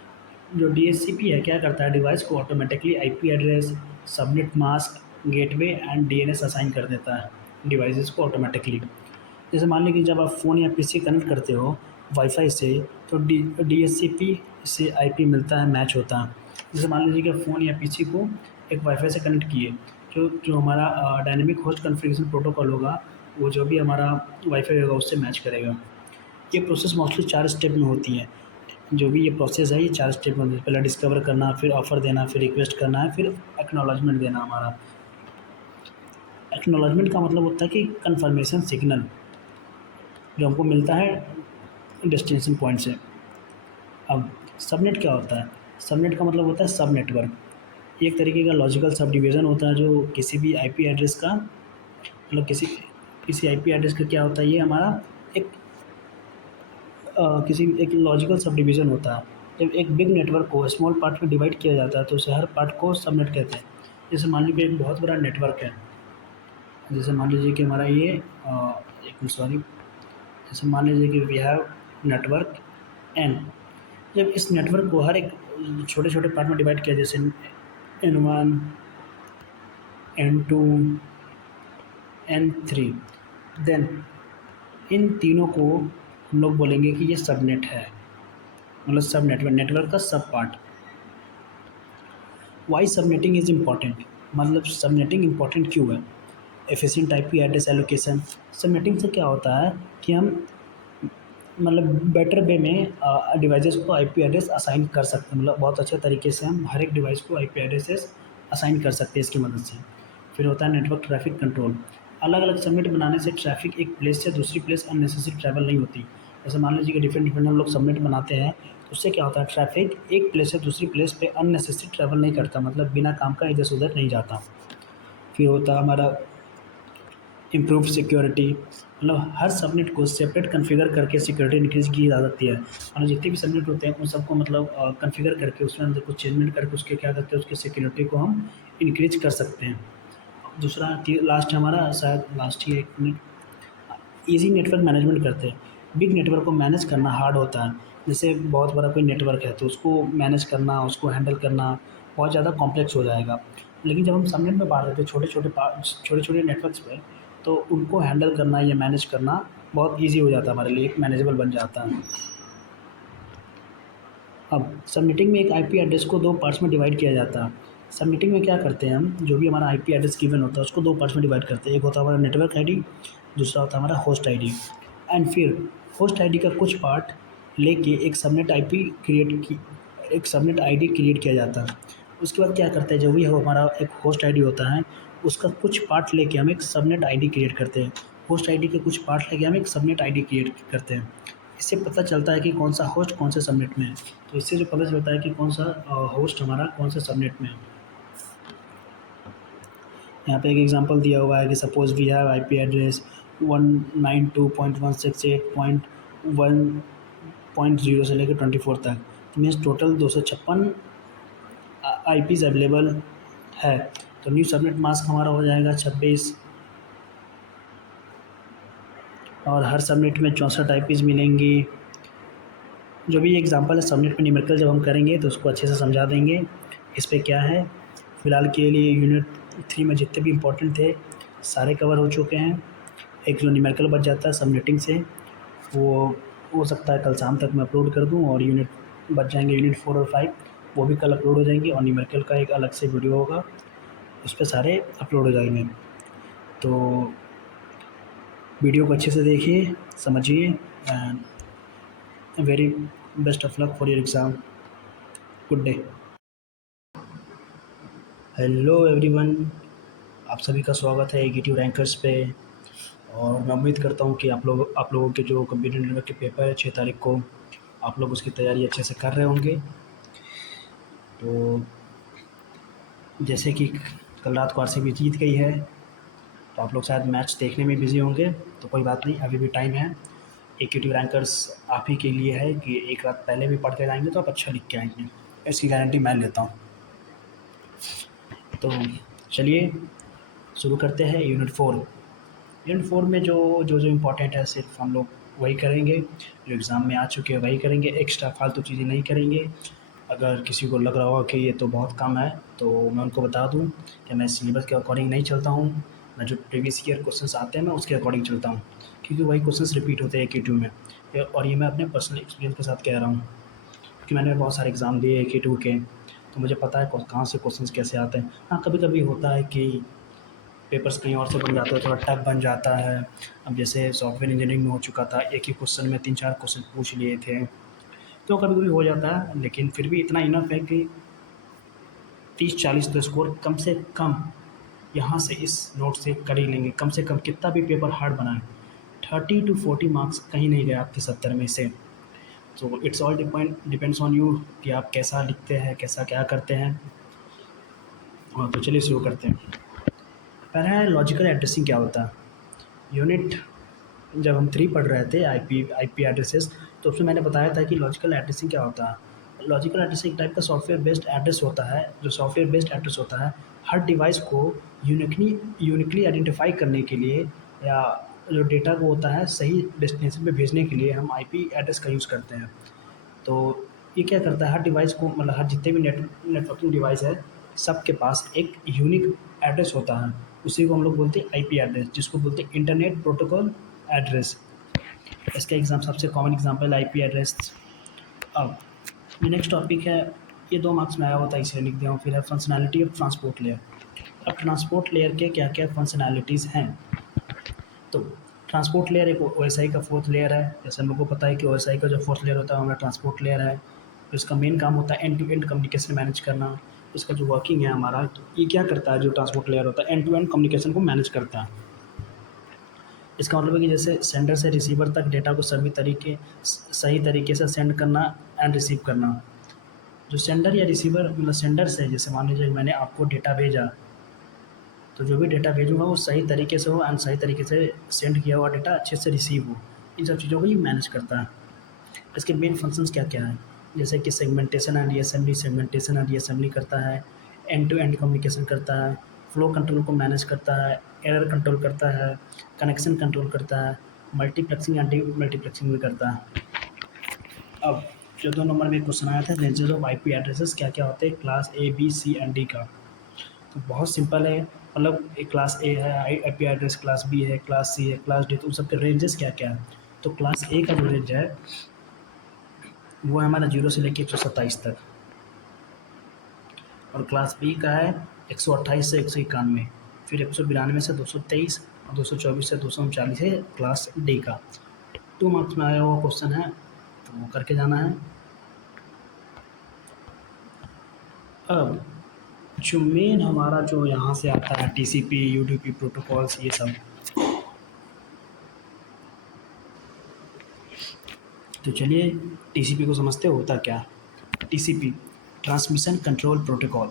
जो DHCP है क्या करता है, डिवाइस को automatically IP address, subnet mask, gateway and DNS assign कर देता है डिवाइसेस को ऑटोमेटिकली। जैसे मान लीजिए जब आप फ़ोन या पीसी कनेक्ट करते हो वाईफाई से, तो DHCP से आईपी मिलता है, मैच होता है। जैसे मान लीजिए कि फ़ोन या पीसी को एक वाईफाई से कनेक्ट किए, जो जो हमारा डायनेमिक होस्ट कॉन्फ़िगरेशन प्रोटोकॉल होगा वो जो भी हमारा वाईफाई होगा उससे मैच करेगा। ये प्रोसेस मोस्टली 4 स्टेप में होती है। जो भी ये प्रोसेस है ये 4 स्टेप में होती है। पहले डिस्कवर करना, फिर ऑफ़र देना, फिर रिक्वेस्ट करना है, फिर एक्नॉलेजमेंट देना हमारा। एक्नॉलेजमेंट का मतलब होता है कि कन्फर्मेशन सिग्नल जो हमको मिलता है डेस्टिनेशन पॉइंट से। अब सबनेट क्या होता है, सबनेट का मतलब होता है सब नेटवर्क। एक तरीके का लॉजिकल सब डिवीज़न होता है जो किसी भी आईपी एड्रेस का, मतलब किसी आईपी एड्रेस का क्या होता है, ये हमारा एक किसी एक लॉजिकल सब डिवीज़न होता है। जब एक बिग नेटवर्क को स्मॉल पार्ट में डिवाइड किया जाता है तो उसे हर पार्ट को सबनेट कहते हैं। जैसे मान लीजिए एक बहुत बड़ा नेटवर्क है, जैसे मान लीजिए कि हमारा ये एक मिनट सॉरी, जैसे मान लीजिए कि वी हैव नेटवर्क एन। जब इस नेटवर्क को हर एक छोटे छोटे पार्ट में डिवाइड किया, जैसे N1, N2, N3, then in तीनों को हम लोग बोलेंगे कि ये सबनेट है, मतलब सब नेटवर्क का sub part. Why subnetting is important, मतलब सबनेटिंग इम्पॉर्टेंट क्यों है। Efficient IP address allocation. Subnetting से क्या होता है कि हम मतलब बेटर वे में डिवाइसेस को आईपी एड्रेस असाइन कर सकते हैं, मतलब बहुत अच्छे तरीके से हम हर एक डिवाइस को आईपी एड्रेसेस असाइन कर सकते हैं इसकी मदद से। फिर होता है नेटवर्क ट्रैफिक कंट्रोल। अलग अलग सबनेट बनाने से ट्रैफिक एक प्लेस से दूसरी प्लेस अननेसेसरी ट्रैवल नहीं होती। जैसे मान लीजिए कि डिफरेंट हम लोग सबनेट बनाते हैं तो उससे क्या होता है, ट्रैफिक एक प्लेस से दूसरी प्लेस पे अननेसेसरी ट्रैवल नहीं करता, मतलब बिना काम का इधर से उधर नहीं जाता। फिर होता है हमारा इम्प्रूव सिक्योरिटी, मतलब हर सबनेट को सेपरेट कॉन्फ़िगर करके सिक्योरिटी इंक्रीज़ की जा सकती है। मतलब जितने भी सबनेट होते हैं उन सबको मतलब कॉन्फ़िगर करके उसमें अंदर कुछ चेंजमेंट करके उसके क्या करते हैं, उसकी सिक्योरिटी को हम इंक्रीज़ कर सकते हैं। दूसरा लास्ट हमारा, शायद लास्ट ही, 1 मिनट, ईज़ी नेटवर्क मैनेजमेंट करते हैं। बिग नेटवर्क को मैनेज करना हार्ड होता है। जैसे बहुत बड़ा कोई नेटवर्क है तो उसको मैनेज करना, उसको हैंडल करना बहुत ज़्यादा कॉम्प्लेक्स हो जाएगा। लेकिन जब हम सबनेट में बाँट देते हैं छोटे छोटे नेटवर्क्स पे, तो उनको हैंडल करना या मैनेज करना बहुत ईज़ी हो जाता है, हमारे लिए मैनेजेबल बन जाता है। अब सबनेटिंग में एक आईपी एड्रेस को 2 पार्ट्स में डिवाइड किया जाता है। सबनेटिंग में क्या करते हैं हम, जो भी हमारा आईपी एड्रेस गिवन होता है उसको 2 पार्ट्स में डिवाइड करते हैं। एक होता है हमारा नेटवर्क आईडी, दूसरा होता है हमारा होस्ट आईडी। एंड फिर होस्ट आईडी का कुछ पार्ट लेके एक सबनेट आईडी क्रिएट किया जाता है। उसके बाद क्या करते हैं, जो भी हमारा एक होस्ट आईडी होता है उसका कुछ पार्ट लेके हम एक सबनेट आईडी क्रिएट करते हैं। होस्ट आईडी के कुछ पार्ट लेके हम एक सबनेट आईडी क्रिएट करते हैं। इससे पता चलता है कि कौन सा होस्ट कौन से सबनेट में है। तो इससे जो पता चलता है कि कौन सा होस्ट हमारा कौन से सबनेट में है। यहाँ पे एक एग्जांपल दिया हुआ है कि suppose we have IP address 192.168.1.0 से लेकर 24 तक, तो मीन्स टोटल 256 आईपीज़ अवेलेबल है। तो न्यू सबनेट मास्क हमारा हो जाएगा 26, और हर सबनेट में 64 आईपीज़ मिलेंगी। जो भी एग्जांपल है सबनेट में न्यूमेरिकल जब हम करेंगे तो उसको अच्छे से समझा देंगे। इस पे क्या है, फ़िलहाल के लिए यूनिट 3 में जितने भी इम्पोर्टेंट थे सारे कवर हो चुके हैं। एक जो न्यूमेरिकल बच जाता है सबनेटिंग से, वो हो सकता है कल शाम तक मैं अपलोड कर दूँ, और यूनिट बच जाएंगे यूनिट 4 और 5, वो भी कल अपलोड हो जाएंगे, और न्यूमेरिकल का एक अलग से वीडियो होगा उस पर सारे अपलोड हो जाएंगे। तो वीडियो को अच्छे से देखिए, समझिए, and very best of luck for your exam. Good day. Hello everyone, आप सभी का स्वागत है एग्जीक्यूटिव रैंकर्स पे। और मैं उम्मीद करता हूँ कि आप लोगों के जो कंप्यूटर नेटवर्क के पेपर है 6 तारीख को, आप लोग उसकी तैयारी अच्छे से कर रहे होंगे। तो जैसे कि कल रात को आरसीबी जीत गई है, तो आप लोग शायद मैच देखने में बिज़ी होंगे, तो कोई बात नहीं, अभी भी टाइम है। एग्जीक्यूटिव रैंकर्स आप ही के लिए है कि एक रात पहले भी पढ़ के जाएंगे तो आप अच्छा लिख के आएंगे, इसकी गारंटी मैं लेता हूँ। तो चलिए शुरू करते हैं यूनिट 4। यूनिट 4 में जो इम्पोर्टेंट है सिर्फ हम लोग वही करेंगे, जो एग्ज़ाम में आ चुके हैं वही करेंगे, एक्स्ट्रा फालतू चीज़ें नहीं करेंगे। अगर किसी को लग रहा होगा कि ये तो बहुत कम है, तो मैं उनको बता दूं कि मैं सिलेबस के अकॉर्डिंग नहीं चलता हूं, मैं जो प्रीवियस ईयर क्वेश्चंस आते हैं मैं उसके अकॉर्डिंग चलता हूं, क्योंकि वही क्वेश्चंस रिपीट होते हैं AQ2 में। और ये मैं अपने पर्सनल एक्सपीरियंस के साथ कह रहा हूँ, क्योंकि मैंने बहुत सारे एग्ज़ाम दिए AQ2 के, तो मुझे पता है कहाँ से क्वेश्चंस कैसे आते हैं। हाँ, कभी कभी होता है कि पेपर्स कहीं और से बन जाते हैं, थोड़ा टफ बन जाता है। अब जैसे सॉफ्टवेयर इंजीनियरिंग में हो चुका था, एक ही क्वेश्चन में 3-4 क्वेश्चन पूछ लिए थे, तो कभी कभी हो जाता है, लेकिन फिर भी इतना इनफ है कि 30-40 तो स्कोर कम से कम यहाँ से इस नोट से कर ही लेंगे। कम से कम कितना भी पेपर हार्ड बनाए, 30 to 40 मार्क्स कहीं नहीं गए आपके 70 में से। तो it's all depends on you कि आप कैसा लिखते हैं, कैसा क्या करते हैं। और तो चलिए शुरू करते हैं। पहला है लॉजिकल एड्रेसिंग क्या होता है। यूनिट जब हम 3 पढ़ रहे थे आईपी एड्रेसेस, तो उसमें मैंने बताया था कि लॉजिकल एड्रेसिंग क्या होता है। लॉजिकल एड्रेस एक टाइप का सॉफ्टवेयर बेस्ड एड्रेस होता है। जो सॉफ्टवेयर बेस्ड एड्रेस होता है, हर डिवाइस को यूनिकली आइडेंटिफाई करने के लिए, या जो डेटा को होता है सही डेस्टिनेशन पे भेजने के लिए हम आईपी एड्रेस का यूज़ करते हैं। तो ये क्या करता है, हर डिवाइस को, मतलब हर जितने भी नेटवर्किंग डिवाइस है, सबके पास एक यूनिक एड्रेस होता है। उसी को हम लोग बोलते हैं आईपी एड्रेस, जिसको बोलते हैं इंटरनेट प्रोटोकॉल एड्रेस। इसका सबसे कॉमन एग्जांपल आईपी एड्रेस। अब नेक्स्ट टॉपिक है, ये 2 मार्क्स में आया होता है इसलिए लिख दिया हूँ। फिर है फंक्शनैलिटी ऑफ ट्रांसपोर्ट लेयर। अब ट्रांसपोर्ट लेयर के क्या क्या फंक्शनैलिटीज़ हैं। तो ट्रांसपोर्ट लेयर एक ओएसआई का 4th लेयर है। जैसे हम लोग को पता है कि ओएसआई का जो 4th लेयर होता है हमारा ट्रांसपोर्ट लेयर है। तो इसका मेन काम होता है end to end communication manage करना। इसका जो वर्किंग है हमारा, तो ये क्या करता है, जो ट्रांसपोर्ट लेयर होता है एंड टू एंड कम्युनिकेशन को मैनेज करता है। इसका मतलब है कि जैसे सेंडर से रिसीवर तक डेटा को सही तरीके से सेंड करना एंड रिसीव करना। जो सेंडर या रिसीवर, मतलब सेंडर से, जैसे मान लीजिए मैंने आपको डेटा भेजा, तो जो भी डेटा भेजूँगा वो सही तरीके से हो एंड सही तरीके से सेंड किया हुआ डेटा अच्छे से रिसीव हो। इन सब चीज़ों को ये मैनेज करता है। इसके मेन फंक्शंस क्या क्या हैं, जैसे कि सेगमेंटेशन एंड रीअसेंबली करता है, एंड टू एंड कम्युनिकेशन करता है, फ्लो कंट्रोल को मैनेज करता है, एरर कंट्रोल करता है, कनेक्शन कंट्रोल करता है, मल्टीप्लेक्सिंग एंटी मल्टीप्लेक्सिंग भी करता है। अब जो 2 नंबर में क्वेश्चन आया था, रेंजेस ऑफ आईपी एड्रेसेस क्या क्या होते हैं class A B C and D का। तो बहुत सिंपल है, मतलब एक क्लास ए है आईपी एड्रेस, क्लास बी है, क्लास सी है, क्लास डी, तो उन सबके रेंजेस क्या क्या है। तो क्लास ए का जो रेंज है वो है हमारा 0 से लेकर 127 तक, और क्लास बी का है 128 से 191, फिर 192 से 223, और 224 से 239 है क्लास डी का। 2 मार्क्स में आया हुआ क्वेश्चन है, तो वो करके जाना है। अब जो मेन हमारा जो यहाँ से आता है टीसीपी यूडीपी प्रोटोकॉल्स, ये सब तो चलिए टीसीपी को समझते हैं होता क्या। टीसीपी ट्रांसमिशन कंट्रोल प्रोटोकॉल,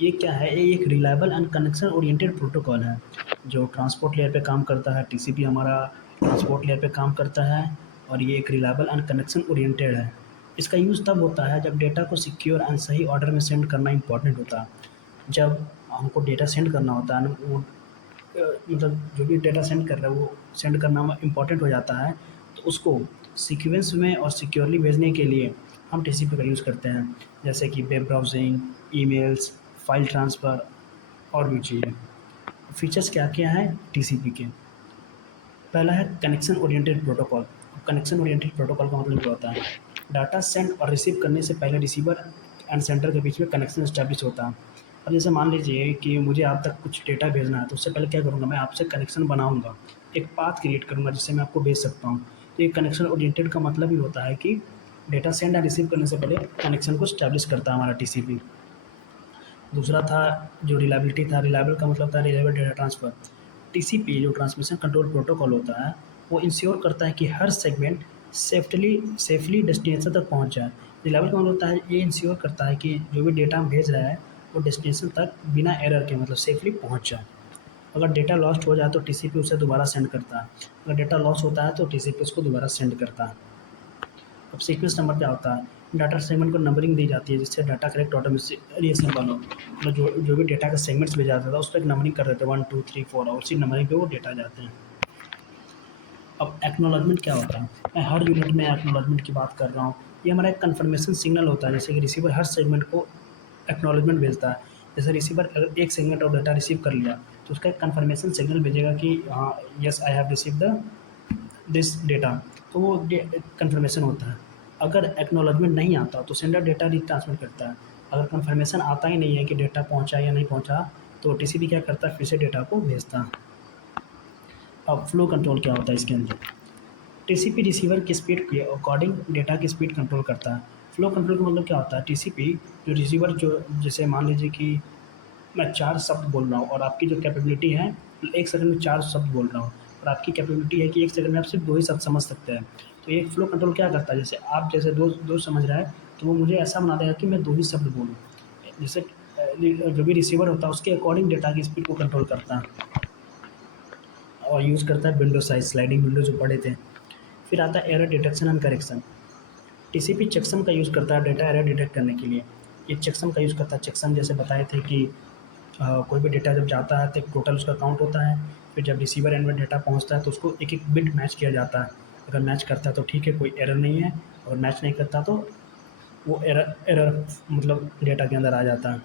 ये क्या है? ये एक reliable and connection oriented protocol है जो ट्रांसपोर्ट लेयर पे काम करता है। टीसीपी हमारा ट्रांसपोर्ट लेयर पे काम करता है और ये एक रिलायबल एंड कनेक्शन ओरिएंटेड है। इसका यूज़ तब होता है जब डेटा को सिक्योर एंड सही ऑर्डर में सेंड करना इंपॉर्टेंट होता है। जब हमको डेटा सेंड करना होता है ना, वो मतलब जो भी डेटा सेंड कर रहा है वो सेंड करना इम्पॉर्टेंट हो जाता है, तो उसको सीक्वेंस में और सिक्योरली भेजने के लिए हम टीसीपी का यूज़ करते हैं, जैसे कि web browsing, emails, file transfer और भी चीज़ें। फीचर्स क्या क्या हैं टीसीपी के? पहला है connection oriented protocol. Connection oriented protocol का मतलब क्या होता है? डाटा सेंड और रिसीव करने से पहले रिसीवर एंड सेंडर के बीच में कनेक्शन एस्टैब्लिश होता है। अब जैसे मान लीजिए कि मुझे आप तक कुछ डेटा भेजना है, तो उससे पहले क्या करूँगा, मैं आपसे कनेक्शन बनाऊँगा, एक पाथ क्रिएट करूँगा जिससे मैं आपको भेज सकता हूँ। तो ये कनेक्शन ओरिएंटेड का मतलब ही होता है कि डेटा सेंड एंड रिसीव करने से पहले कनेक्शन को एस्टैब्लिश करता है हमारा टीसीपी। दूसरा था जो रिलायबिलिटी था, रिलायबल का मतलब था रिलायबल डेटा ट्रांसफ़र। टीसीपी जो ट्रांसमिशन कंट्रोल प्रोटोकॉल होता है, वो इंश्योर करता है कि हर सेगमेंट सेफली डेस्टिनेशन तक पहुंच जाए। रिलायबल का मतलब होता है ये इंश्योर करता है कि जो भी डेटा हम भेज रहे हैं वो डेस्टिनेशन तक बिना एरर के मतलब सेफली पहुंच जाए। अगर डेटा लॉस्ट हो जाए तो टीसीपी उसे दोबारा सेंड करता है। अगर डेटा लॉस होता है तो टीसीपी उसको दोबारा सेंड करता है। अब सीक्वेंस नंबर क्या होता है? डाटा सेगमेंट को नंबरिंग दी जाती है जिससे डाटा करेक्ट ऑटोमेशन बनो। मतलब जो भी डेटा का सेगमेंट्स भेजा जाता था उस पर एक नंबरिंग कर देते हैं 1 2 3 4 और उसी नंबरिंग पे वो डेटा जाते हैं। अब एक्नॉलेजमेंट क्या होता है? मैं हर यूनिट में एक्नॉलेजमेंट की बात कर रहा हूँ। ये हमारा एक कन्फर्मेशन सिग्नल होता है, जैसे कि रिसीवर हर सेगमेंट को एक्नॉलेजमेंट भेजता है। जैसे रिसीवर अगर एक सेगमेंट और डाटा रिसीव कर लिया तो उसका एक कन्फर्मेशन सिग्नल भेजेगा कि हाँ, yes I have receive the this data, तो वो कन्फर्मेशन होता है। अगर एक्नॉलेजमेंट नहीं आता तो सेंडर डेटा रिट्रांसमिट करता है। अगर कन्फर्मेशन आता ही नहीं है कि डेटा पहुंचा या नहीं पहुंचा, तो टीसीपी क्या करता है, फिर से डेटा को भेजता है। अब फ्लो कंट्रोल क्या होता है इसके अंदर? टीसीपी रिसीवर की स्पीड के अकॉर्डिंग डेटा की स्पीड कंट्रोल करता है। फ्लो कंट्रोल का मतलब क्या होता है? टीसीपी जो रिसीवर जो जैसे मान लीजिए कि मैं 4 शब्द बोल रहा हूँ और आपकी जो कैपेबिलिटी है 1 सेकंड में 4 शब्द बोल रहा हूँ और आपकी कैपेबिलिटी है कि 1 सेकंड में आप सिर्फ 2 ही शब्द समझ सकते हैं। तो ये फ्लो कंट्रोल क्या करता है? जैसे आप जैसे 2 समझ रहा है, तो वो मुझे ऐसा बना देगा कि मैं 2 ही शब्द बोलूँ। जैसे जो भी रिसीवर होता है उसके अकॉर्डिंग डेटा की स्पीड को कंट्रोल करता है और यूज़ करता है विंडो साइज़, स्लाइडिंग विंडो जो पढ़े थे। फिर आता है error detection and correction. TCP checksum का यूज़ करता है डेटा एरर डिटेक्ट करने के लिए। ये चेकसम का यूज़ करता है। चेकसम जैसे बताए थे कि कोई भी डेटा जब जाता है तो एक टोटल उसका काउंट होता है। फिर जब रिसीवर एंड में डेटा पहुंचता है तो उसको एक एक बिट मैच किया जाता है। अगर मैच करता है तो ठीक है, कोई एरर नहीं है, और मैच नहीं करता तो वो एरर एरर मतलब डेटा के अंदर आ जाता है।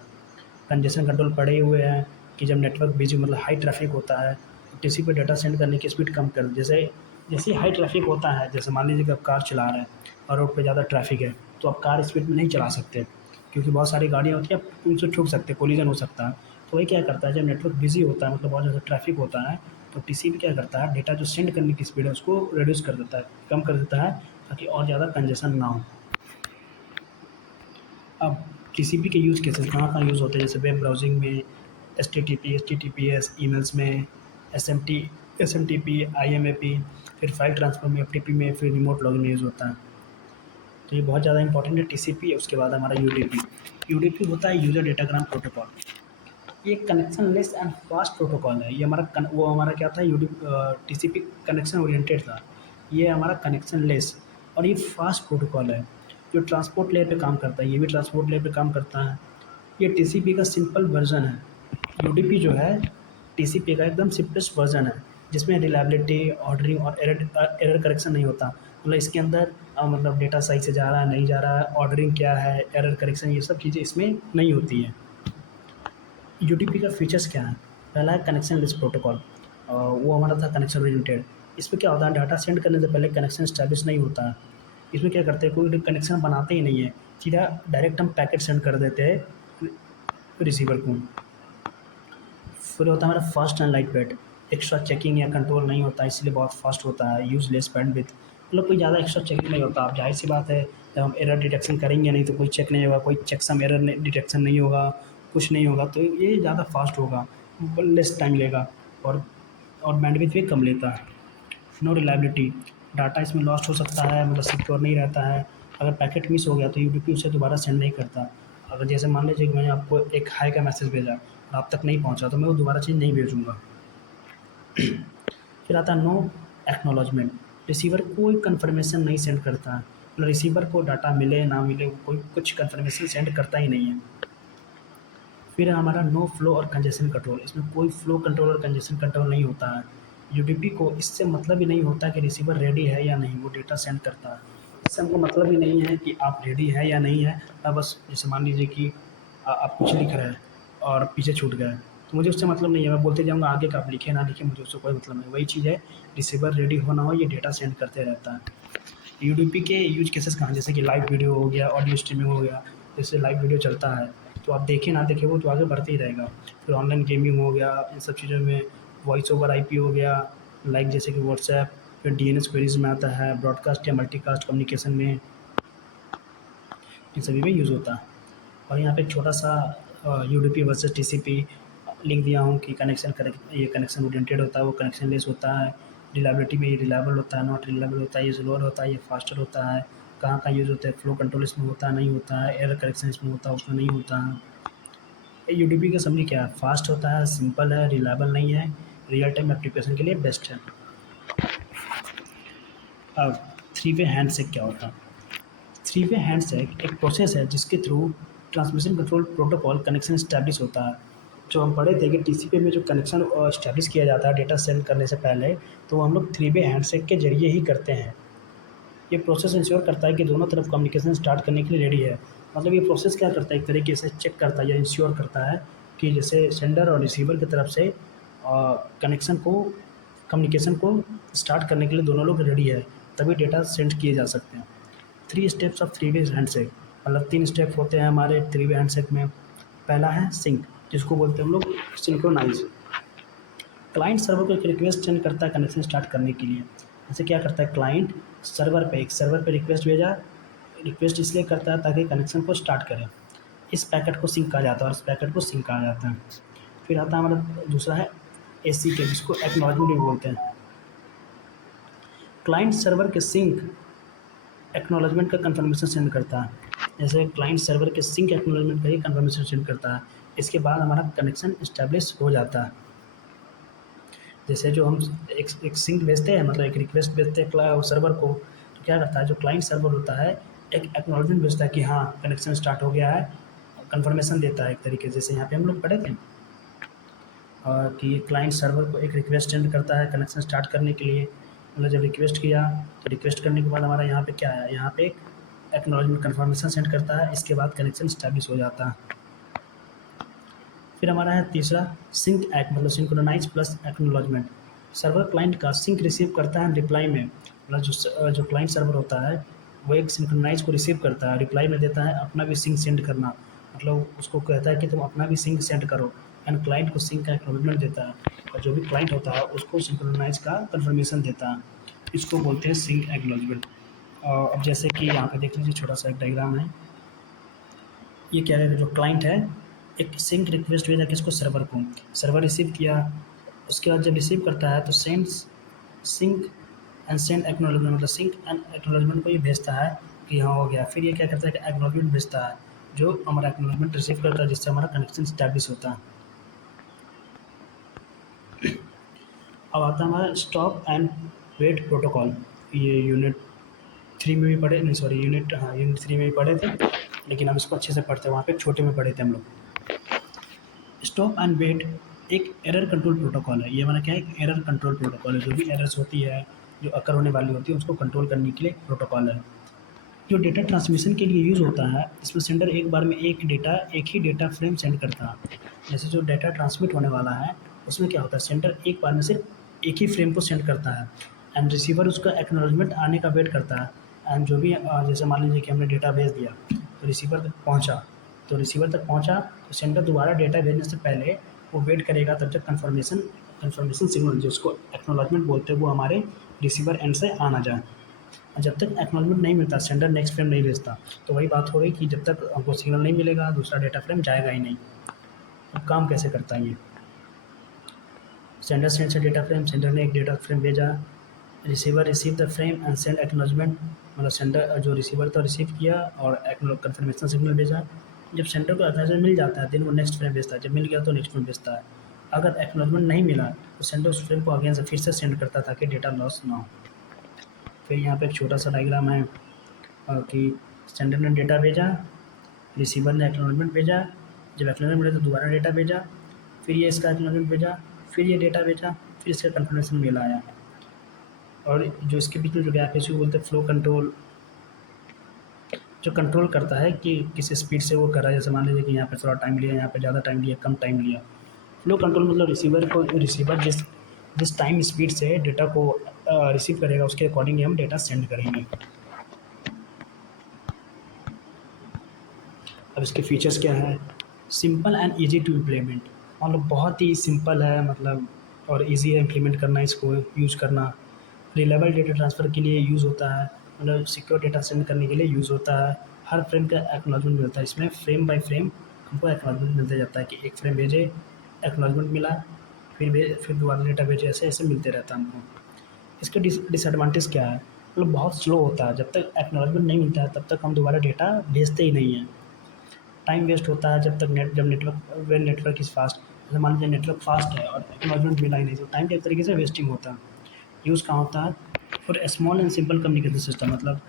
कंजेशन कंट्रोल पड़े हुए हैं कि जब नेटवर्क बिजी मतलब हाई ट्रैफिक होता है तो टीसीपी डेटा सेंड करने की स्पीड कम कर, जैसे जैसे हाई ट्रैफिक होता है, जैसे मान लीजिए कि आप कार चला रहे हैं और रोड पे ज़्यादा ट्रैफिक है, तो आप कार स्पीड में नहीं चला सकते क्योंकि बहुत सारी गाड़ियाँ होती हैं, आप उनसे ठुक सकते हैं, कोलिजन हो सकता है। तो वही क्या करता है, जब नेटवर्क बिजी होता है मतलब बहुत ज़्यादा ट्रैफिक होता है, तो टीसीपी क्या करता है, डेटा जो सेंड करने की स्पीड है उसको रिड्यूस कर देता है, कम कर देता है, ताकि और ज़्यादा कंजेशन ना हो। अब टीसीपी के यूज़ केसेस कहाँ-कहाँ यूज़ होते हैं? जैसे वेब ब्राउज़िंग में, एचटीटीपीएस, ईमेल्स में, एसएमटीपी, आईएमएपी, फिर फाइल ट्रांसफ़र में, एफटीपी में, फिर रिमोट लॉगिन में यूज़ होता है। तो ये बहुत ज़्यादा इंपॉर्टेंट है टीसीपी। उसके बाद हमारा यूडीपी। यूडीपी होता है यूज़र डेटाग्राम प्रोटोकॉल। ये connection less and fast protocol है। ये हमारा वो हमारा क्या था, टीसीपी कनेक्शन ओरिएंटेड था। ये हमारा कनेक्शन लेस और ये फास्ट प्रोटोकॉल है जो ट्रांसपोर्ट लेयर पे काम करता है। ये भी ट्रांसपोर्ट लेयर पे काम करता है। ये टीसीपी का सिंपल वर्जन है। यूडीपी जो है टीसीपी का एकदम सिंपलेस्ट वर्जन है जिसमें रिलायबिलिटी, ऑर्डरिंग और एरर करेक्शन नहीं होता। मतलब इसके अंदर मतलब डेटा सही से जा रहा है नहीं जा रहा है, ऑर्डरिंग क्या है, एरर करेक्शन, ये सब चीज़ें इसमें नहीं होती हैं। यूडीपी का फीचर्स क्या है? पहला है कनेक्शन लेस प्रोटोकॉल। वो हमारा था कनेक्शन ओरिएंटेड। इसमें क्या होता है, डाटा सेंड करने से पहले कनेक्शन एस्टैब्लिश नहीं होता है। इसमें क्या करते हैं, कोई कनेक्शन बनाते ही नहीं है, सीधा डायरेक्ट हम पैकेट सेंड कर देते हैं रिसीवर को। फिर होता है हमारा fast and light weight. Extra checking या कंट्रोल नहीं होता, इसलिए बहुत फास्ट होता है। यूज़ लेस बैंडविड्थ, मतलब कोई ज़्यादा एक्स्ट्रा चेकिंग नहीं होता। अब जाहिर सी बात है, जब हम एरर डिटेक्शन करेंगे नहीं तो कोई चेक नहीं होगा, कोई चेकसम एरर डिटेक्शन नहीं होगा, कुछ नहीं होगा, तो ये ज़्यादा फास्ट होगा, लेस टाइम लेगा और बैंडविड्थ भी कम लेता है। No reliability. डाटा इसमें लॉस्ट हो सकता है, मतलब सिक्योर नहीं रहता है। अगर पैकेट मिस हो गया तो यूडीपी उसे दोबारा सेंड नहीं करता। अगर जैसे मान लीजिए कि मैंने आपको एक हाई का मैसेज भेजा और आप तक नहीं पहुंचा, तो मैं वो दोबारा चीज़ नहीं भेजूँगा। फिर आता है नो एक्नॉलेजमेंट। रिसीवर कोई कन्फर्मेशन नहीं सेंड करता है, मतलब रिसीवर को डाटा मिले ना मिले वो कोई कुछ कन्फर्मेशन सेंड करता ही नहीं है। फिर है हमारा नो फ्लो और कंजेशन कंट्रोल। इसमें कोई फ्लो कंट्रोल और कंजेशन कंट्रोल नहीं होता है। यूडीपी को इससे मतलब ही नहीं होता कि रिसीवर रेडी है या नहीं, वो डेटा सेंड करता है। इससे हमको मतलब ही नहीं है कि आप रेडी है या नहीं है। अब बस जैसे मान लीजिए कि आप कुछ लिख रहे हैं और पीछे छूट गए, तो मुझे उससे मतलब नहीं है, मैं बोलते जाऊँगा आगे का आप लिखे ना लिखे मुझे उससे कोई मतलब नहीं। वही चीज़ है, रिसीवर रेडी हो ना हो ये डेटा सेंड करते रहता है। यूडीपी के यूज केसेस कहाँ, जैसे कि लाइव वीडियो हो गया, ऑडियो स्ट्रीमिंग हो गया। जैसे लाइव वीडियो चलता है तो आप देखें ना देखें वो तो आगे बढ़ते ही रहेगा। फिर ऑनलाइन गेमिंग हो गया, इन सब चीज़ों में वॉइस ओवर आईपी हो गया, लाइक जैसे कि व्हाट्सएप। फिर डीएनएस क्वेरीज में आता है, ब्रॉडकास्ट या मल्टीकास्ट कम्युनिकेशन में, इन सभी में यूज़ होता है। और यहाँ पे एक छोटा सा यूडीपी वर्सेस टीसीपी लिंक दिया हूँ कि कनेक्शन करेक्ट, ये कनेक्शन ओरिएंटेड होता है, वो कनेक्शन लेस होता है। रिलायबिलिटी में ये रिलायबल होता है, नॉट रिलायबल होता है, ये स्लोअर होता है, ये फास्टर होता है। कहाँ का यूज़ होता है, फ्लो कंट्रोल इसमें होता है नहीं होता है, एरर करेक्शन इसमें होता है उसमें नहीं होता है। यूडीपी का समझिए क्या है, फास्ट होता है, सिंपल है, रिलायबल नहीं है, रियल टाइम एप्लीकेशन के लिए बेस्ट है। अब थ्री वे हैंडशेक क्या होता है? थ्री वे हैंडशेक एक प्रोसेस है जिसके through transmission control protocol connection establish होता है। जो हम पढ़े थे कि टीसीपी में जो कनेक्शन इस्टेब्लिश किया जाता है डेटा सेंड करने से पहले, तो वो हम लोग थ्री वे हैंडशेक के जरिए ही करते हैं। ये प्रोसेस इंश्योर करता है कि दोनों तरफ कम्युनिकेशन स्टार्ट करने के लिए रेडी है। मतलब ये प्रोसेस क्या करता है, एक तरीके से चेक करता है या इंश्योर करता है कि जैसे सेंडर और रिसीवर की तरफ से कनेक्शन को, कम्युनिकेशन को स्टार्ट करने के लिए दोनों लोग रेडी है, तभी डेटा सेंड किए जा सकते हैं। Three steps of three way handshake, मतलब तीन स्टेप होते हैं हमारे थ्री वे हैंडशेक में। पहला है सिंक, जिसको बोलते हैं हम लोग सिंक्रोनाइज। क्लाइंट सर्वर को एक रिक्वेस्ट सेंड करता है कनेक्शन स्टार्ट करने के लिए। जैसे क्या करता है, क्लाइंट सर्वर पे, एक सर्वर पे रिक्वेस्ट भेजा, रिक्वेस्ट इसलिए करता है ताकि कनेक्शन को स्टार्ट करें। इस पैकेट को सिंक कहा जाता है और इस पैकेट को सिंक कहा जाता है। फिर आता है हमारा दूसरा है एसीके, जिसको एक्नॉलेजमेंट भी बोलते हैं। क्लाइंट सर्वर के सिंक एक्नॉलेजमेंट का कंफर्मेशन सेंड करता है। जैसे क्लाइंट सर्वर के सिंक एक्नॉलेजमेंट का ही कंफर्मेशन सेंड करता है। इसके बाद हमारा कनेक्शन इस्टेब्लिश हो जाता है। जैसे जो हम एक सिंक भेजते हैं, मतलब एक रिक्वेस्ट भेजते हैं सर्वर को, तो क्या करता है, जो क्लाइंट सर्वर होता है एक एक्नॉलेजमेंट भेजता है कि हाँ कनेक्शन स्टार्ट हो गया है, कंफर्मेशन देता है एक तरीके से। जैसे यहाँ पे हम लोग पढ़े थे कि क्लाइंट सर्वर को एक रिक्वेस्ट सेंड करता है कनेक्शन स्टार्ट करने के लिए। मतलब जब रिक्वेस्ट किया तो रिक्वेस्ट करने के बाद हमारा यहाँ पे क्या है, यहाँ पे एक एक्नॉलेजमेंट कन्फर्मेशन सेंड करता है, इसके बाद कनेक्शन स्टैब्लिश हो जाता है। फिर हमारा है तीसरा सिंक एक्ट, मतलब synchronise plus acknowledgement. Server client का सिंक रिसीव करता है रिप्लाई में, मतलब जो क्लाइंट सर्वर होता है वो एक सिंक्रोनाइज को रिसीव करता है, रिप्लाई में देता है अपना भी सिंक सेंड करना, मतलब उसको कहता है कि तुम अपना भी सिंक सेंड करो, एंड क्लाइंट को सिंक का एक्नॉलेजमेंट देता है, और जो भी क्लाइंट होता है उसको सिंक्रोनाइज का कंफर्मेशन देता है। इसको बोलते हैं सिंक एक्नॉलेजमेंट। और अब जैसे कि यहाँ पे देख लीजिए छोटा सा एक डायग्राम है। ये क्या है, जो क्लाइंट है एक सिंक रिक्वेस्ट भेजा किसको, सर्वर को, सर्वर रिसीव किया, उसके बाद जब रिसीव करता है तो sends sync and send acknowledgement, मतलब सिंक एंड एक्नॉलेजमेंट को ये भेजता है कि हाँ हो गया। फिर ये क्या करता है कि एक्नॉलेजमेंट भेजता है, जो हमारा एक्नॉलेजमेंट रिसीव करता है, जिससे हमारा कनेक्शन स्टैब्लिश होता है। अब आता है हमारा स्टॉप एंड वेट प्रोटोकॉल। ये यूनिट थ्री में भी पढ़े, नहीं सॉरी यूनिट, हाँ यूनिट थ्री में भी पढ़े थे, लेकिन अब इसको अच्छे से पढ़ते हैं, वहाँ पे छोटे में पढ़े थे हम लोग। स्टॉप एंड वेट एक एरर कंट्रोल प्रोटोकॉल है। ये हमारा क्या है, एक एरर कंट्रोल प्रोटोकॉल है। जो भी एरर्स होती है, जो अकर होने वाली होती है, उसको कंट्रोल करने के लिए प्रोटोकॉल है। जो डेटा ट्रांसमिशन के लिए यूज़ होता है, इसमें सेंडर एक बार में एक ही डेटा फ्रेम सेंड करता है। जैसे जो डेटा ट्रांसमिट होने वाला है उसमें क्या होता है, सेंडर एक बार में सिर्फ एक ही फ्रेम को सेंड करता है, एंड रिसीवर उसका एक्नॉलेजमेंट आने का वेट करता है। एंड जो भी जैसे मान लीजिए कि हमने डेटा भेज दिया तो रिसीवर तक पहुँचा, तो सेंडर दोबारा डेटा भेजने से पहले वो वेट करेगा तब तक कन्फर्मेशन सिग्नल, जिसको एक्नॉलेजमेंट बोलते हैं, वो हमारे रिसीवर एंड से आ ना जाए। जब तक एक्नॉलेजमेंट नहीं मिलता, सेंडर नेक्स्ट फ्रेम नहीं भेजता। तो वही बात हो गई कि जब तक हमको सिग्नल नहीं मिलेगा दूसरा डेटा फ्रेम जाएगा ही नहीं। अब काम कैसे करता है ये, सेंडर सेंड से डेटा फ्रेम, सेंडर ने एक डेटा फ्रेम भेजा, receiver receive the frame and send acknowledgement, मतलब सेंडर जो रिसीवर तो रिसीव किया और कन्फर्मेशन सिग्नल भेजा। जब सेंडर को एक्नॉलेजमेंट मिल जाता है देन वो नेक्स्ट फ्रेम भेजता है, जब मिल गया तो नेक्स्ट फ्रेम भेजता है। अगर एक्नॉलेजमेंट नहीं मिला तो सेंडर उस फ्रेम को अगेन से फिर से सेंड करता ताकि डेटा लॉस ना हो। फिर यहाँ पे एक छोटा सा डायग्राम है कि सेंडर ने डेटा भेजा, रिसीवर ने एक्नॉलेजमेंट भेजा, जब एक्नॉलेजमेंट मिला तो दोबारा डेटा भेजा, फिर ये इसका एक्नॉलेजमेंट भेजा, फिर ये डेटा भेजा, फिर इसका कन्फर्मेशन मेल आया। और जो इसके बीच में जो गैप है इसी को बोलते हैं फ्लो कंट्रोल, जो कंट्रोल करता है कि किस स्पीड से वो कर रहा है। जैसे मान लीजिए कि यहाँ पे थोड़ा टाइम लिया, यहाँ पे ज़्यादा टाइम लिया, कम टाइम लिया। फ्लो कंट्रोल मतलब रिसीवर जिस जिस टाइम स्पीड से डेटा को रिसीव करेगा उसके अकॉर्डिंग हम डेटा सेंड करेंगे। अब इसके फीचर्स क्या है? Simple and easy to implement, मतलब बहुत ही सिंपल है मतलब, और ईजी है इम्प्लीमेंट करना, इसको यूज़ करना। रिलायबल डेटा ट्रांसफ़र के लिए यूज़ होता है, मतलब सिक्योर डेटा सेंड करने के लिए यूज़ होता है। हर फ्रेम का एक्नॉलेजमेंट मिलता है, इसमें फ्रेम बाय फ्रेम हमको एक्नॉलेजमेंट मिलता जाता है कि एक फ्रेम भेजे, एक्नॉलेजमेंट मिला, फिर दोबारा डेटा भेजे, ऐसे ऐसे मिलते रहता है हमको। इसके डिसएडवांटेज क्या है? मतलब बहुत स्लो होता है, जब तक एक्नॉलेजमेंट नहीं मिलता है तब तक हम दोबारा डेटा भेजते ही नहीं हैं। टाइम वेस्ट होता है जब network when network is fast, जैसे मान लीजिए नेटवर्क फास्ट है और एक्नॉलेजमेंट मिला ही नहीं तो टाइम एक तरीके से वेस्टिंग होता है। यूज़ कहाँ होता है? For small and simple communication system, मतलब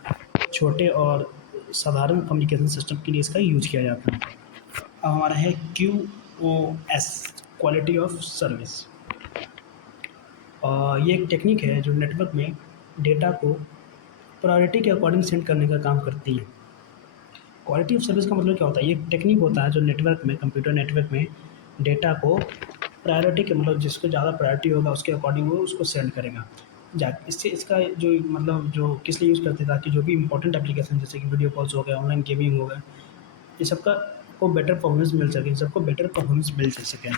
छोटे और साधारण कम्युनिकेशन सिस्टम के लिए इसका यूज़ किया जाता है। अब हमारा है QoS, क्वालिटी ऑफ सर्विस। ये एक टेक्निक है जो नेटवर्क में डेटा को प्रायोरिटी के अकॉर्डिंग सेंड करने का काम करती है। क्वालिटी ऑफ सर्विस का मतलब क्या होता है? ये एक टेक्निक होता है जो नेटवर्क में, कंप्यूटर नेटवर्क में डेटा को प्रायोरिटी के, मतलब जिसको ज़्यादा प्रायोरिटी होगा उसके अकॉर्डिंग वो उसको सेंड करेगा। जा इससे इसका जो मतलब जो किस लिए यूज़ करते हैं, ताकि जो भी इंपॉर्टेंट एप्लीकेशन जैसे कि वीडियो कॉल्स हो गए, ऑनलाइन गेमिंग हो गए, ये सबका को बेटर परफॉर्मेंस मिल सके, इन सबको बेटर परफॉर्मेंस मिल सके।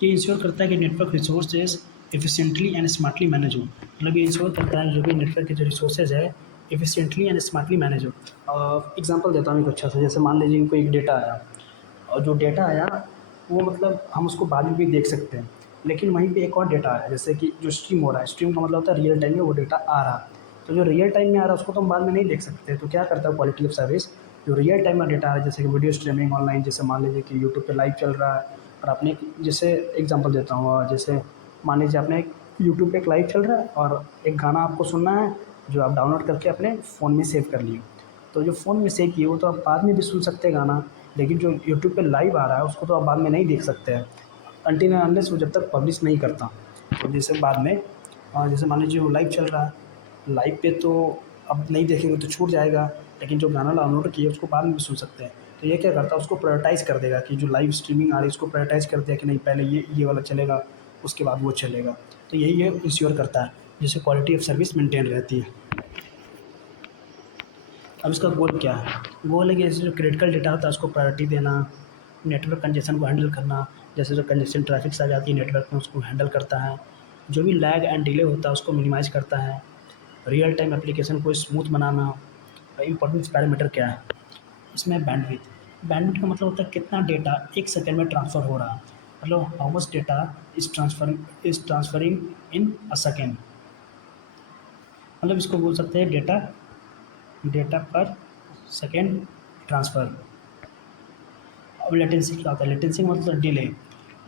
ये इंश्योर करता है कि network resources efficiently and smartly manage हो, मतलब ये इंश्योर करता है जो भी नेटवर्क के जो रिसोर्सेज है एफिशिएंटली एंड स्मार्टली मैनेज हो। एग्जांपल देता हूँ एक अच्छा सा, जैसे मान लीजिए कोई एक डेटा आया, और जो डेटा आया वो मतलब हम उसको बाद में भी देख सकते हैं, लेकिन वहीं पे एक और डेटा आया जैसे कि जो स्ट्रीम हो रहा है, स्ट्रीम का मतलब होता है रियल टाइम में वो डेटा आ रहा है। तो जो रियल टाइम में आ रहा है उसको तो हम बाद में नहीं देख सकते, तो क्या करता है क्वालिटी ऑफ सर्विस, जो रियल टाइम में डेटा आ रहा है जैसे कि वीडियो स्ट्रीमिंग ऑनलाइन, जैसे मान लीजिए कि यूट्यूब पे लाइव चल रहा है और आपने, जैसे एग्जांपल देता हूँ, जैसे मान लीजिए आपने यूट्यूब पे एक लाइव चल रहा है और एक गाना आपको सुनना है जो आप डाउनलोड करके अपने फ़ोन में सेव कर लिए, तो जो फ़ोन में सेव किए वो तो आप बाद में भी सुन सकते हैं गाना, लेकिन जो यूट्यूब पे लाइव आ रहा है उसको तो आप बाद में नहीं देख सकते हैं अनटिल एंड अनलेस वो जब तक पब्लिश नहीं करता। तो जैसे बाद में जैसे मान लीजिए वो लाइव चल रहा है, लाइव पे तो अब नहीं देखेंगे तो छूट जाएगा, लेकिन जो गाना डाउनलोड किए उसको बाद में भी सुन सकते हैं। तो ये क्या करता है, उसको प्रायोरिटाइज़ कर देगा कि जो लाइव स्ट्रीमिंग आ रही है उसको प्रायोरिटाइज़ कर दिया कि नहीं पहले ये वाला चलेगा, उसके बाद वो चलेगा। तो यही ये इंश्योर करता है जिससे क्वालिटी ऑफ सर्विस मेंटेन रहती है। अब इसका गोल क्या है? गोल है कि जैसे जो क्रिटिकल डेटा होता है उसको प्रायोरिटी देना, नेटवर्क कंजेशन को हैंडल करना, जैसे जो कंजेशन ट्रैफिक्स आ जाती है नेटवर्क में उसको हैंडल करता है, जो भी लैग एंड डिले होता है उसको मिनिमाइज़ करता है, रियल टाइम एप्लीकेशन को स्मूथ बनाना। इंपॉर्टेंट पैरामीटर क्या है इसमें? बैंडविड्थ। बैंडविड्थ का मतलब होता है कितना डेटा एक सेकंड में ट्रांसफ़र हो रहा है, मतलब how much data is transferring in a second, मतलब इसको बोल सकते हैं डेटा डेटा पर सेकेंड ट्रांसफ़र। अब लेटेंसी क्या होता है? लेटेंसी का मतलब डिले,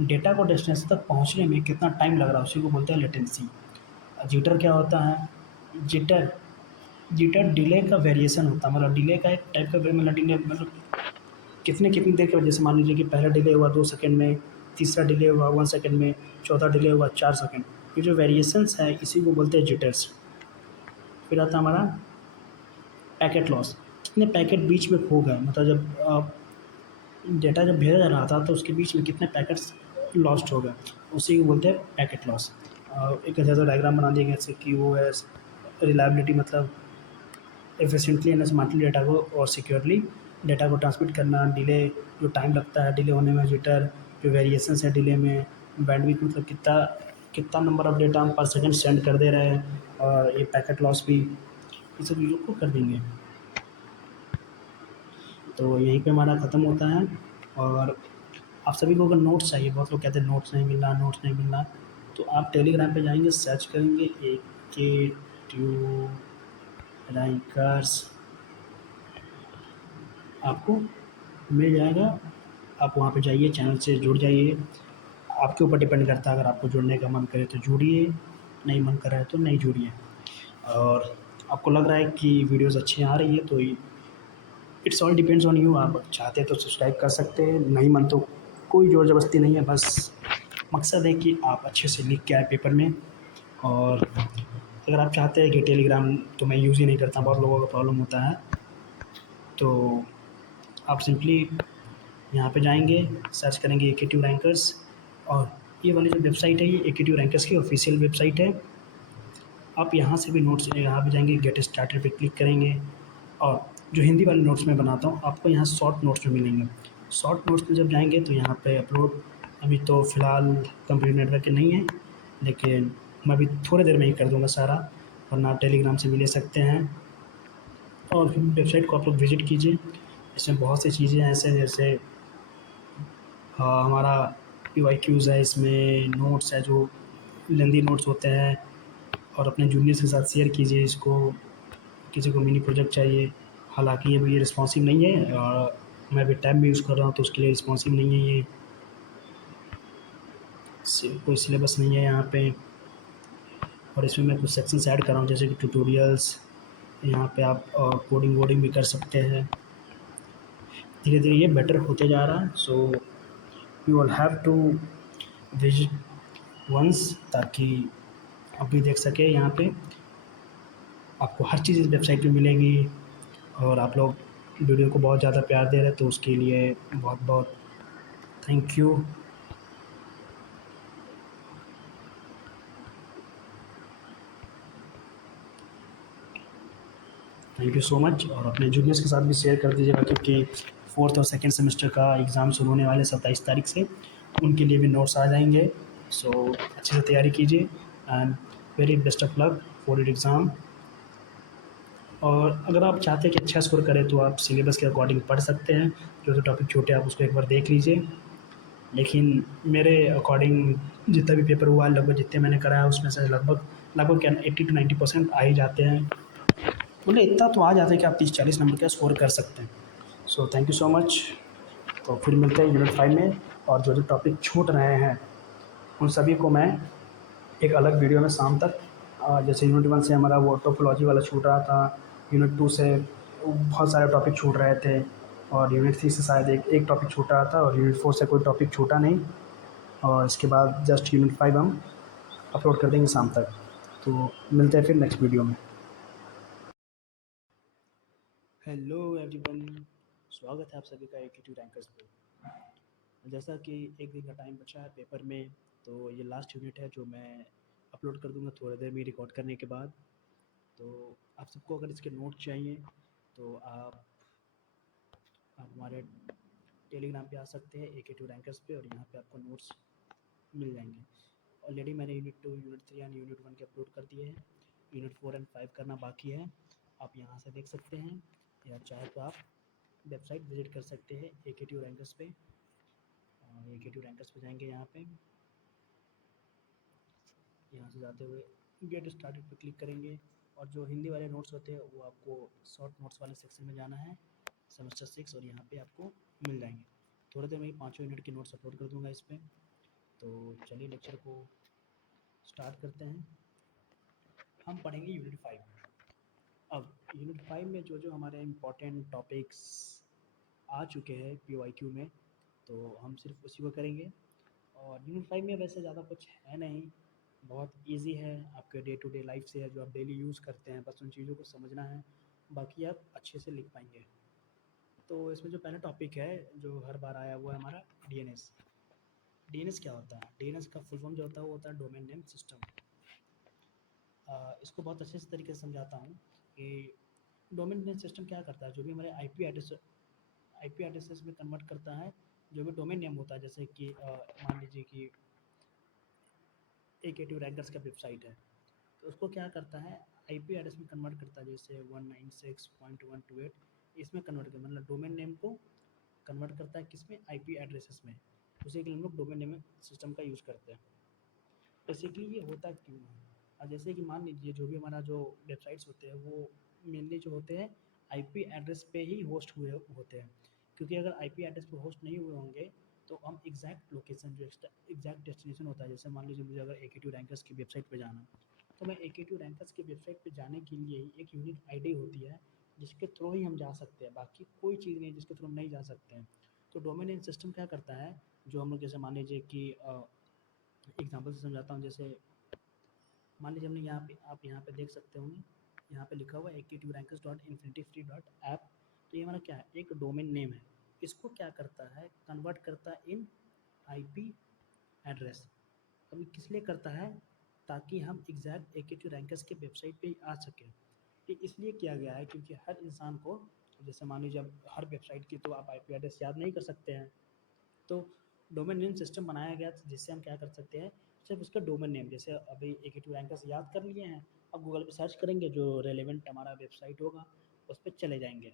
डेटा को डेस्टिनेशन तक पहुंचने में कितना टाइम लग रहा है उसी को बोलते हैं लेटेंसी। जिटर क्या होता है? जिटर जिटर डिले का वेरिएशन होता है, मतलब डिले का एक टाइप का मतलब डिले मतलब कितने कितनी देर की वजह से, मान लीजिए कि पहला डिले हुआ 2 सेकंड में, तीसरा डिले हुआ 1 सेकंड में, चौथा डिले हुआ 4 सेकंड, ये जो वेरिएशंस है इसी को बोलते हैं जिटर्स। फिर आता है हमारा पैकेट लॉस, कितने पैकेट बीच में खो गए, मतलब जब डेटा जब भेजा जा रहा था तो उसके बीच में कितने पैकेट्स लॉस्ट हो गए, उसी को बोलते हैं पैकेट लॉस। एक ऐसा डायग्राम बना दिया गया जैसे कि वो है रिलायबिलिटी, मतलब एफिशिएंटली एंड स्मार्टली डेटा को और सिक्योरली डेटा को ट्रांसमिट करना, डिले जो टाइम लगता है डिले होने में, जिटर जो वेरिएशंस है डिले में, बैंडविड्थ मतलब कितना कितना नंबर ऑफ डेटा हम पर सेकंड सेंड कर दे रहे हैं, और ये पैकेट लॉस भी, ये सब चीज़ों को कर देंगे। तो यहीं पे हमारा ख़त्म होता है। और आप सभी को अगर नोट्स चाहिए, बहुत लोग कहते हैं नोट्स नहीं मिल रहा, नोट्स नहीं मिल रहा, तो आप टेलीग्राम पे जाएंगे, सर्च करेंगे AK रैंकर्स, आपको मिल जाएगा। आप वहाँ पे जाइए, चैनल से जुड़ जाइए। आपके ऊपर डिपेंड करता है, अगर आपको जुड़ने का मन करे तो जुड़िए, नहीं मन कर रहा है तो नहीं जुड़िए। और आपको लग रहा है कि वीडियोज़ अच्छी आ रही है तो it's all depends on you. आप चाहते हैं तो सब्सक्राइब कर सकते हैं, नहीं मन तो कोई ज़ोर ज़बरदस्ती नहीं है। बस मकसद है कि आप अच्छे से लिख के आए पेपर में। और अगर आप चाहते हैं कि टेलीग्राम तो मैं यूज़ ही नहीं करता, बहुत लोगों को प्रॉब्लम होता है, तो आप सिंपली यहाँ पे जाएंगे, सर्च करेंगे AK रैंकर्स। और ये वाली जो वेबसाइट है, ये AK रैंकर्स की ऑफिशियल वेबसाइट है। आप यहाँ से भी नोट्स, यहाँ पे जाएंगे, गेट स्टार्टेड पे क्लिक करेंगे। और जो हिंदी वाले नोट्स मैं बनाता हूँ, आपको यहाँ शॉर्ट नोट्स में मिलेंगे। शॉर्ट नोट्स में जब जाएंगे तो यहाँ पे अपलोड, अभी तो फ़िलहाल कंप्लीट नेटवर्क नहीं है, लेकिन मैं अभी थोड़ी देर में ही कर दूँगा सारा, वरना आप टेलीग्राम से भी ले सकते हैं। और वेबसाइट को आप लोग विज़िट कीजिए। इसमें बहुत सी चीज़ें हैं, ऐसे जैसे हमारा PYQs है, इसमें नोट्स है जो लेंदी नोट्स होते हैं। और अपने जूनियर्स के साथ शेयर कीजिए इसको, किसी को मिनी प्रोजेक्ट चाहिए। हालाँकि अभी ये रिस्पॉन्सिव नहीं है, मैं अभी टैब में यूज़ कर रहा हूँ तो उसके लिए रिस्पॉन्सिव नहीं है ये, कोई सिलेबस नहीं है यहाँ पे। और इसमें मैं कुछ सेक्शंस ऐड कर रहा हूँ, जैसे कि ट्यूटोरियल्स। यहाँ पे आप कोडिंग वोडिंग भी कर सकते हैं। धीरे धीरे ये बेटर होते जा रहा है, so you will have to visit once, ताकि आप भी देख सकें। यहाँ पे आपको हर चीज़ इस वेबसाइट पे मिलेगी। और आप लोग वीडियो को बहुत ज़्यादा प्यार दे रहे हैं तो उसके लिए बहुत बहुत thank you. Thank you so much. और अपने जूनियर्स के साथ भी शेयर कर दीजिएगा, क्योंकि फोर्थ और सेकेंड सेमेस्टर का एग्ज़ाम शुरू होने वाले 27 तारीख से, उनके लिए भी नोट्स आ जाएंगे। सो अच्छे से तैयारी कीजिए and very best of luck for it exam. और अगर आप चाहते हैं कि अच्छा स्कोर करें तो आप सिलेबस के अकॉर्डिंग पढ़ सकते हैं। जो जो टॉपिक छोटे हैं आप उसको एक बार देख लीजिए। लेकिन मेरे अकॉर्डिंग जितना भी पेपर हुआ है, लगभग जितने मैंने कराया उसमें से लगभग लगभग क्या 80 to 90% आ ही जाते हैं। मतलब इतना तो आ जाता है कि आप 30-40 नंबर का स्कोर कर सकते हैं। So thank you so much. तो फिर मिलते हैं यूनिट 5 में। और जो जो टॉपिक छूट रहे हैं उन सभी को मैं एक अलग वीडियो में शाम तक, जैसे यूनिट 1 से हमारा वो टोपोलॉजी वाला छूट रहा था, यूनिट 2 से बहुत सारे टॉपिक छूट रहे थे, और यूनिट 3 से शायद एक एक टॉपिक छूट रहा था, और यूनिट 4 से कोई टॉपिक छूटा नहीं। और इसके बाद जस्ट यूनिट 5 हम अपलोड कर देंगे शाम तक। तो मिलते हैं फिर नेक्स्ट वीडियो में। हेलो एवरीवन, स्वागत है आप सभी का AK रैंकर्स पे। जैसा कि एक दिन का टाइम बचा है पेपर में, तो ये लास्ट यूनिट है जो मैं अपलोड कर दूंगा थोड़ी देर में रिकॉर्ड करने के बाद। तो आप सबको अगर इसके नोट चाहिए तो आप हमारे टेलीग्राम पे आ सकते हैं AK रैंकर्स पे, और यहाँ पे आपको नोट्स मिल जाएंगे। ऑलरेडी मैंने यूनिट 2, यूनिट 3 एंड यूनिट 1 के अपलोड कर दिए हैं। यूनिट 4 एंड 5 करना बाकी है। आप यहाँ से देख सकते हैं, या चाहे तो आप वेबसाइट विजिट कर सकते हैं AK रैंकर्स पे। AK रैंकर्स पे जाएंगे, यहाँ से जाते हुए गेट स्टार्टेड पे क्लिक करेंगे। और जो हिंदी वाले नोट्स होते हैं वो आपको शॉर्ट नोट्स वाले सेक्शन में जाना है, सेमेस्टर 6, और यहाँ पे आपको मिल जाएंगे। थोड़ी देर में ही 5 यूनिट के नोट्स अपलोड कर दूंगा इस पर। तो चलिए लेक्चर को स्टार्ट करते हैं। हम पढ़ेंगे यूनिट 5। अब यूनिट 5 में जो जो हमारे इम्पोर्टेंट टॉपिक्स आ चुके हैं PYQ में, तो हम सिर्फ उसी को करेंगे। और यूनिट 5 में वैसे ज़्यादा कुछ है नहीं, बहुत इजी है, आपके डे टू डे लाइफ से है, जो आप डेली यूज़ करते हैं, बस उन चीज़ों को समझना है, बाकी आप अच्छे से लिख पाएंगे। तो इसमें जो पहला टॉपिक है जो हर बार आया हुआ है हमारा DNS। DNS क्या होता है? DNS का फुल फॉर्म जो होता है वो होता है डोमेन नेम सिस्टम। इसको बहुत अच्छे से तरीके से समझाता हूँ कि डोमेन नेम सिस्टम क्या करता है। जो भी हमारे IP एड्रेसेस में कन्वर्ट करता है, जो भी डोमेन नेम होता है, जैसे कि मान लीजिए कि AK रैंकर्स का वेबसाइट है, तो उसको क्या करता है, IP एड्रेस में कन्वर्ट करता है, जैसे 196.128 इसमें कन्वर्ट कर, मतलब डोमेन नेम को कन्वर्ट करता है किस में, IP एड्रेसेस में। उसी के लिए हम लोग डोमेन नेम सिस्टम का यूज़ करते हैं। बेसिकली ये होता क्यों है? जैसे कि मान लीजिए जो भी हमारा जो वेबसाइट्स होते हैं वो मेनली जो होते हैं आईपी एड्रेस पे ही होस्ट हुए होते हैं। क्योंकि अगर आईपी एड्रेस पे होस्ट नहीं हुए होंगे तो हम एग्जैक्ट लोकेशन जो एग्जैक्ट डेस्टिनेशन होता है, जैसे मान लीजिए मुझे अगर एकेटीव रैंकर्स की वेबसाइट पे जाना है, तो मैं एकेटीव रैंकर्स की वेबसाइट पे जाने के लिए ही एक यूनिक आईडी होती है जिसके थ्रू ही हम जा सकते हैं, बाकी कोई चीज़ नहीं है जिसके थ्रू हम नहीं जा सकते हैं। तो डोमेन नेम सिस्टम क्या करता है, जो हम लोग जैसे मान लीजिए कि एग्जांपल से समझाता हूँ। जैसे मान लीजिए हमने यहाँ पे, आप यहाँ पे देख सकते होंगे, यहाँ पे लिखा हुआ है AKTranksInfinityFree.app। तो ये हमारा क्या है, एक डोमेन नेम है। इसको क्या करता है, कन्वर्ट करता है इन आईपी एड्रेस। अब ये किस लिए करता है, ताकि हम एग्जैक्ट AKT रैंकर्स के वेबसाइट पे आ सकें। ये इसलिए किया गया है क्योंकि हर इंसान को, जैसे मान लीजिए अब हर वेबसाइट की तो आप आईपी एड्रेस याद नहीं कर सकते हैं, तो डोमेन नेम सिस्टम बनाया गया जिससे हम क्या कर सकते हैं, सिर्फ उसका डोमेन नेम, जैसे अभी AKT रैंकर्स याद कर लिए हैं, अब गूगल पे सर्च करेंगे जो रेलेवेंट हमारा वेबसाइट होगा उस पर चले जाएंगे।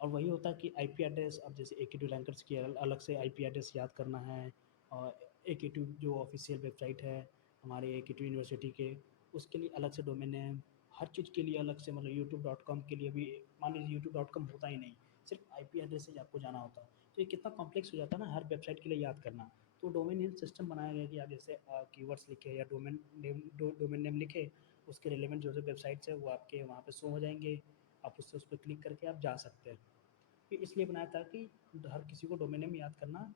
और वही होता है कि आईपी एड्रेस, अब जैसे AKT रैंकर्स की अलग से आईपी एड्रेस याद करना है, और AKT जो ऑफिशियल वेबसाइट है हमारे AKT यूनिवर्सिटी के, उसके लिए अलग से डोमेन नेम, हर चीज़ के लिए अलग से, मतलब youtube.com के लिए भी मान लीजिए youtube.com होता ही नहीं, सिर्फ आईपी एड्रेस से ही आपको जाना होता है। तो ये कितना कॉम्प्लेक्स हो जाता है ना हर वेबसाइट के लिए याद करना। तो डोमेन नेम सिस्टम बनाया गया है कि आप जैसे कीवर्ड्स लिखे या डोमेन नेम लिखे, उसके रिलेवेंट जो जो वेबसाइट्स है वो आपके वहाँ पे शो हो जाएंगे, आप उससे उस पर क्लिक करके आप जा सकते हैं। ये इसलिए बनाया था कि हर किसी को डोमेन नेम याद करना,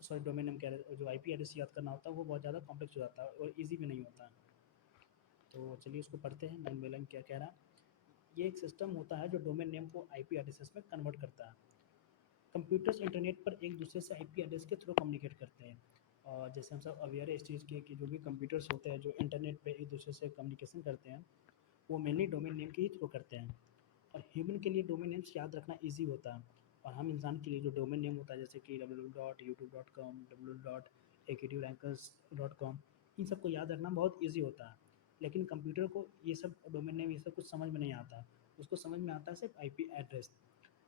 सॉरी डोमेन नेम कह रहे, जो आईपी एड्रेस याद करना होता है वो बहुत ज़्यादा कॉम्प्लेक्स हो जाता है और ईजी भी नहीं होता है। तो चलिए उसको पढ़ते हैं, नाइन वेलन क्या कह रहा है। ये एक सिस्टम होता है जो डोमेन नेम को आईपी एड्रेसेस में कन्वर्ट करता है। कंप्यूटर्स इंटरनेट पर एक दूसरे से आईपी एड्रेस के थ्रू कम्युनिकेट करते हैं, और जैसे हम सब अवेयर है इस चीज़ के कि जो भी कंप्यूटर्स होते हैं जो इंटरनेट पे एक दूसरे से कम्युनिकेशन करते हैं वो मेनली डोमेन नेम के ही थ्रू करते हैं। और ह्यूमन के लिए डोमेन नेम्स याद रखना ईजी होता है, और हम इंसान के लिए जो डोमेन नेम होता है जैसे कि www.youtube.com, www.aktrangers.com, इन सबको याद रखना बहुत ईजी होता है। लेकिन कंप्यूटर को ये सब डोमेन नेम ये सब कुछ समझ में नहीं आता, उसको समझ में आता है सिर्फ आईपी एड्रेस,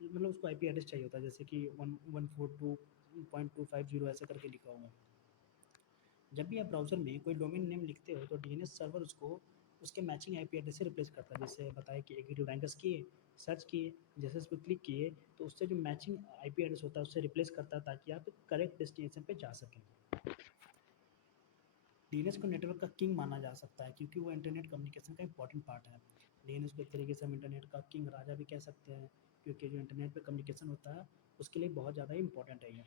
मतलब उसको आईपी एड्रेस चाहिए होता है, जैसे कि 142.250 ऐसे करके लिखा हुआ है। जब भी आप ब्राउज़र में कोई डोमेन नेम लिखते हो तो डीएनएस सर्वर उसको उसके मैचिंग आईपी एड्रेस से रिप्लेस करता है। जैसे बताया कि एग्जीक्यूटिव रैंकर्स किए, सर्च किए, जैसे उस पर क्लिक किए तो उससे जो मैचिंग आईपी एड्रेस होता है उससे रिप्लेस करता है ताकि आप करेक्ट डेस्टिनेशन पे जा सकें। डीएनएस को नेटवर्क का किंग माना जा सकता है क्योंकि वो इंटरनेट कम्युनिकेशन का इंपॉर्टेंट पार्ट है। डीएनएस को एक तरीके से हम इंटरनेट का किंग, राजा भी कह सकते हैं, क्योंकि जो इंटरनेट पे कम्युनिकेशन होता है उसके लिए बहुत ज़्यादा इंपॉर्टेंट है ये।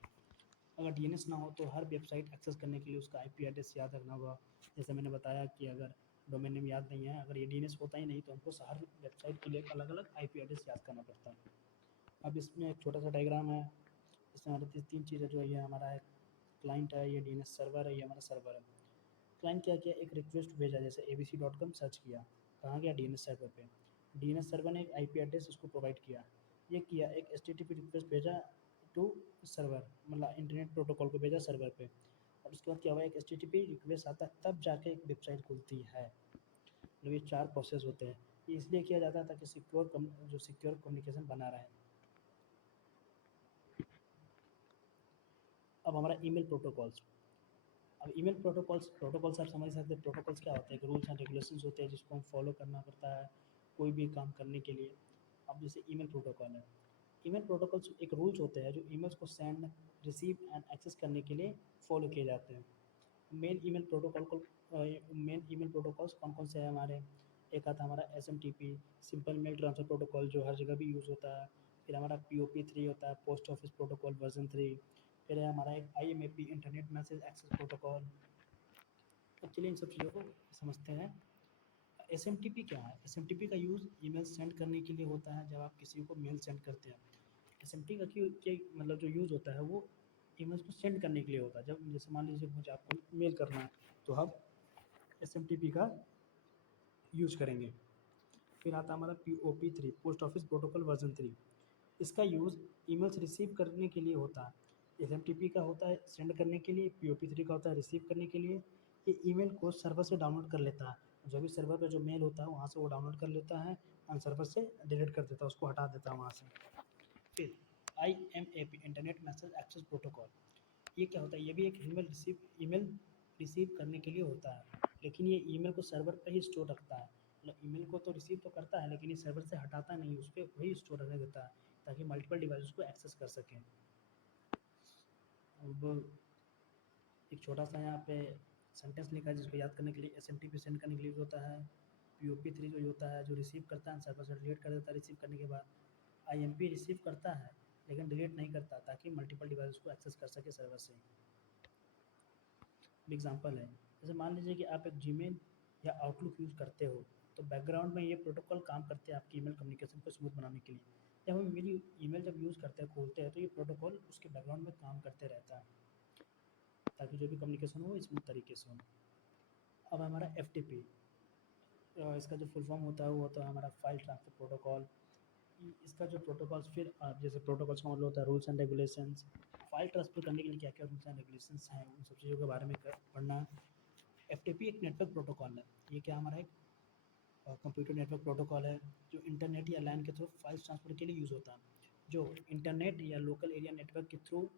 अगर डीएनएस ना हो तो हर वेबसाइट एक्सेस करने के लिए उसका आईपी एड्रेस याद रखना होगा। जैसे मैंने बताया कि अगर डोमेन नेम याद नहीं है, अगर ये डीएनएस होता ही नहीं तो हमको हर वेबसाइट के लिए एक अलग अलग आईपी एड्रेस याद करना पड़ता है। अब इसमें एक छोटा सा डायग्राम है, इसमें हमारे तीन चीज़ें जो है, ये हमारा एक क्लाइंट है, ये डीएनएस सर्वर है, ये हमारा सर्वर है। क्लाइंट क्या किया, एक रिक्वेस्ट भेजा, जैसे abc.com सर्च किया, कहाँ गया डीएनएस सर्वर पे, डीएनएस सर्वर ने एक आईपी एड्रेस उसको प्रोवाइड किया, ये किया एक एचटीटीपी रिक्वेस्ट भेजा टू सर्वर, मतलब इंटरनेट प्रोटोकॉल को भेजा सर्वर पे, और उसके बाद क्या हुआ, एक एचटीटीपी रिक्वेस्ट आता है तब जाके एक वेबसाइट खुलती है। मतलब ये चार प्रोसेस होते हैं, ये इसलिए किया जाता है ताकि जो सिक्योर कम्युनिकेशन बना रहे। अब हमारा ईमेल प्रोटोकॉल्स। अब ईमेल प्रोटोकॉल्स आप समझ सकते हैं, प्रोटोकॉल्स क्या होते हैं, रूल्स एंड रेगुलेशंस होते हैं जिसको हम फॉलो करना पड़ता है कोई भी काम करने के लिए। अब जैसे ईमेल प्रोटोकॉल है, ईमेल प्रोटोकॉल्स एक रूल्स होते हैं जो ईमेल्स को सेंड, रिसीव एंड एक्सेस करने के लिए फॉलो किए जाते हैं। मेन ईमेल प्रोटोकॉल्स कौन कौन से हैं हमारे, एक आता है हमारा SMTP, simple mail transfer protocol, जो हर जगह भी यूज़ होता है। फिर हमारा POP3 होता है, पोस्ट ऑफिस प्रोटोकॉल वर्जन 3। फिर है हमारा एक IMAP, internet message access protocol. अब चलिए इन सब चीज़ों को समझते हैं। SMTP क्या है, SMTP का यूज़ ईमेल सेंड करने के लिए होता है, जब आप किसी को मेल सेंड करते हैं। SMTP का मतलब जो यूज़ होता है वो ईमेल्स को सेंड करने के लिए होता है। जब जैसे मान लीजिए मुझे आपको मेल करना है तो हम SMTP का यूज़ करेंगे। फिर आता है हमारा POP3, post office protocol version 3। इसका यूज़ ईमेल्स रिसीव करने के लिए होता है। SMTP का होता है सेंड करने के लिए, POP3 का होता है रिसीव करने के लिए। ये ईमेल को सर्वर से डाउनलोड कर लेता है, जो भी सर्वर पे जो मेल होता है वहाँ से वो डाउनलोड कर लेता है और सर्वर से डिलीट कर देता है, उसको हटा देता है वहाँ से। फिर IMAP, internet message access protocol, ये क्या होता है, ये भी एक ईमेल रिसीव करने के लिए होता है, लेकिन ये ईमेल को सर्वर पे ही स्टोर रखता है। मतलब ईमेल को तो रिसीव तो करता है, लेकिन ये सर्वर से हटाता नहीं, उस पे वही स्टोर रखने देता है, ताकि मल्टीपल डिवाइसेज़ को एक्सेस कर सकें। अब एक छोटा-सा यहाँ पे सेंटेंस लिखा है जिसको याद करने के लिए एसएमटीपी सेंड करने के लिए यूज़ होता है। पीओपी3 जो होता है, जो रिसीव करता है सर्वर से डिलीट कर देता है रिसीव करने के बाद। आईएमपी रिसीव करता है, लेकिन डिलीट नहीं करता, ताकि मल्टीपल डिवाइसेज़ को एक्सेस कर सके सर्वर से। एग्जांपल है, जैसे मान लीजिए कि आप एक जीमेल या आउटलुक यूज़ करते हो, तो बैकग्राउंड में ये प्रोटोकॉल काम करते हैं आपकी ईमेल कम्युनिकेशन को स्मूथ बनाने के लिए। जब हम मेरी ईमेल जब यूज़ करते हैं, खोलते हैं, तो ये प्रोटोकॉल उसके बैकग्राउंड में काम करते रहता है, ताकि जो भी कम्युनिकेशन हो स्मूथ तरीके से हो। अब हमारा एफ़टीपी, इसका जो फुल फॉर्म होता है वो होता है हमारा फाइल ट्रांसफर प्रोटोकॉल। इसका जो प्रोटोकॉल्स फिर जैसे प्रोटोकॉल्स का मतलब होता है rules and regulations. File transfer करने के लिए क्या क्या रूल्स एंड रेगुलेशंस हैं, उन सब चीज़ों के बारे में पढ़ना। एफ़टीपी एक नेटवर्क प्रोटोकॉल है। ये क्या हमारा एक कंप्यूटर नेटवर्क प्रोटोकॉल है, जो इंटरनेट या लैन के थ्रू फाइल्स ट्रांसफ़र के लिए यूज़ होता है। जो इंटरनेट या लोकल एरिया नेटवर्क के थ्रू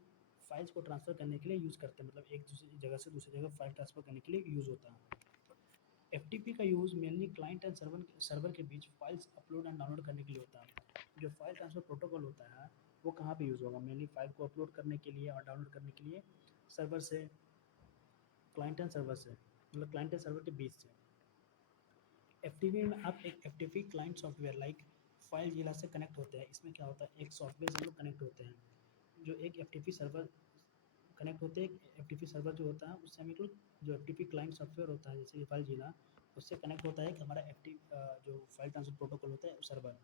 फाइल्स को ट्रांसफ़र करने के लिए यूज़ करते हैं, मतलब एक दूसरी जगह से दूसरी जगह फाइल ट्रांसफ़र करने के लिए यूज़ होता है। एफ़टीपी का use mainly client and server के बीच फाइल्स अपलोड एंड डाउनलोड करने के लिए होता है। जो फाइल ट्रांसफ़र प्रोटोकॉल होता है, वो कहाँ पे यूज़ होगा? मेनली फाइल को अपलोड करने के लिए और डाउनलोड करने के लिए सर्वर से, क्लाइंट एंड सर्वर से, मतलब क्लाइंट एंड सर्वर के बीच से। एफ़टीपी में आप एक FTP client software like file जिला से कनेक्ट होते हैं। इसमें क्या होता है, एक सॉफ्टवेयर से हम लोग कनेक्ट होते हैं, जो एक एफ़टीपी सर्वर कनेक्ट होते हैं। एफ़टीपी सर्वर जो होता है उससे हम एक लोग जो एफ़टीपी क्लाइंट सॉफ्टवेयर होता है, जैसे कि फाइल जिला, उससे कनेक्ट होता है कि हमारा जो फाइल ट्रांसफर प्रोटोकॉल होता है सर्वर।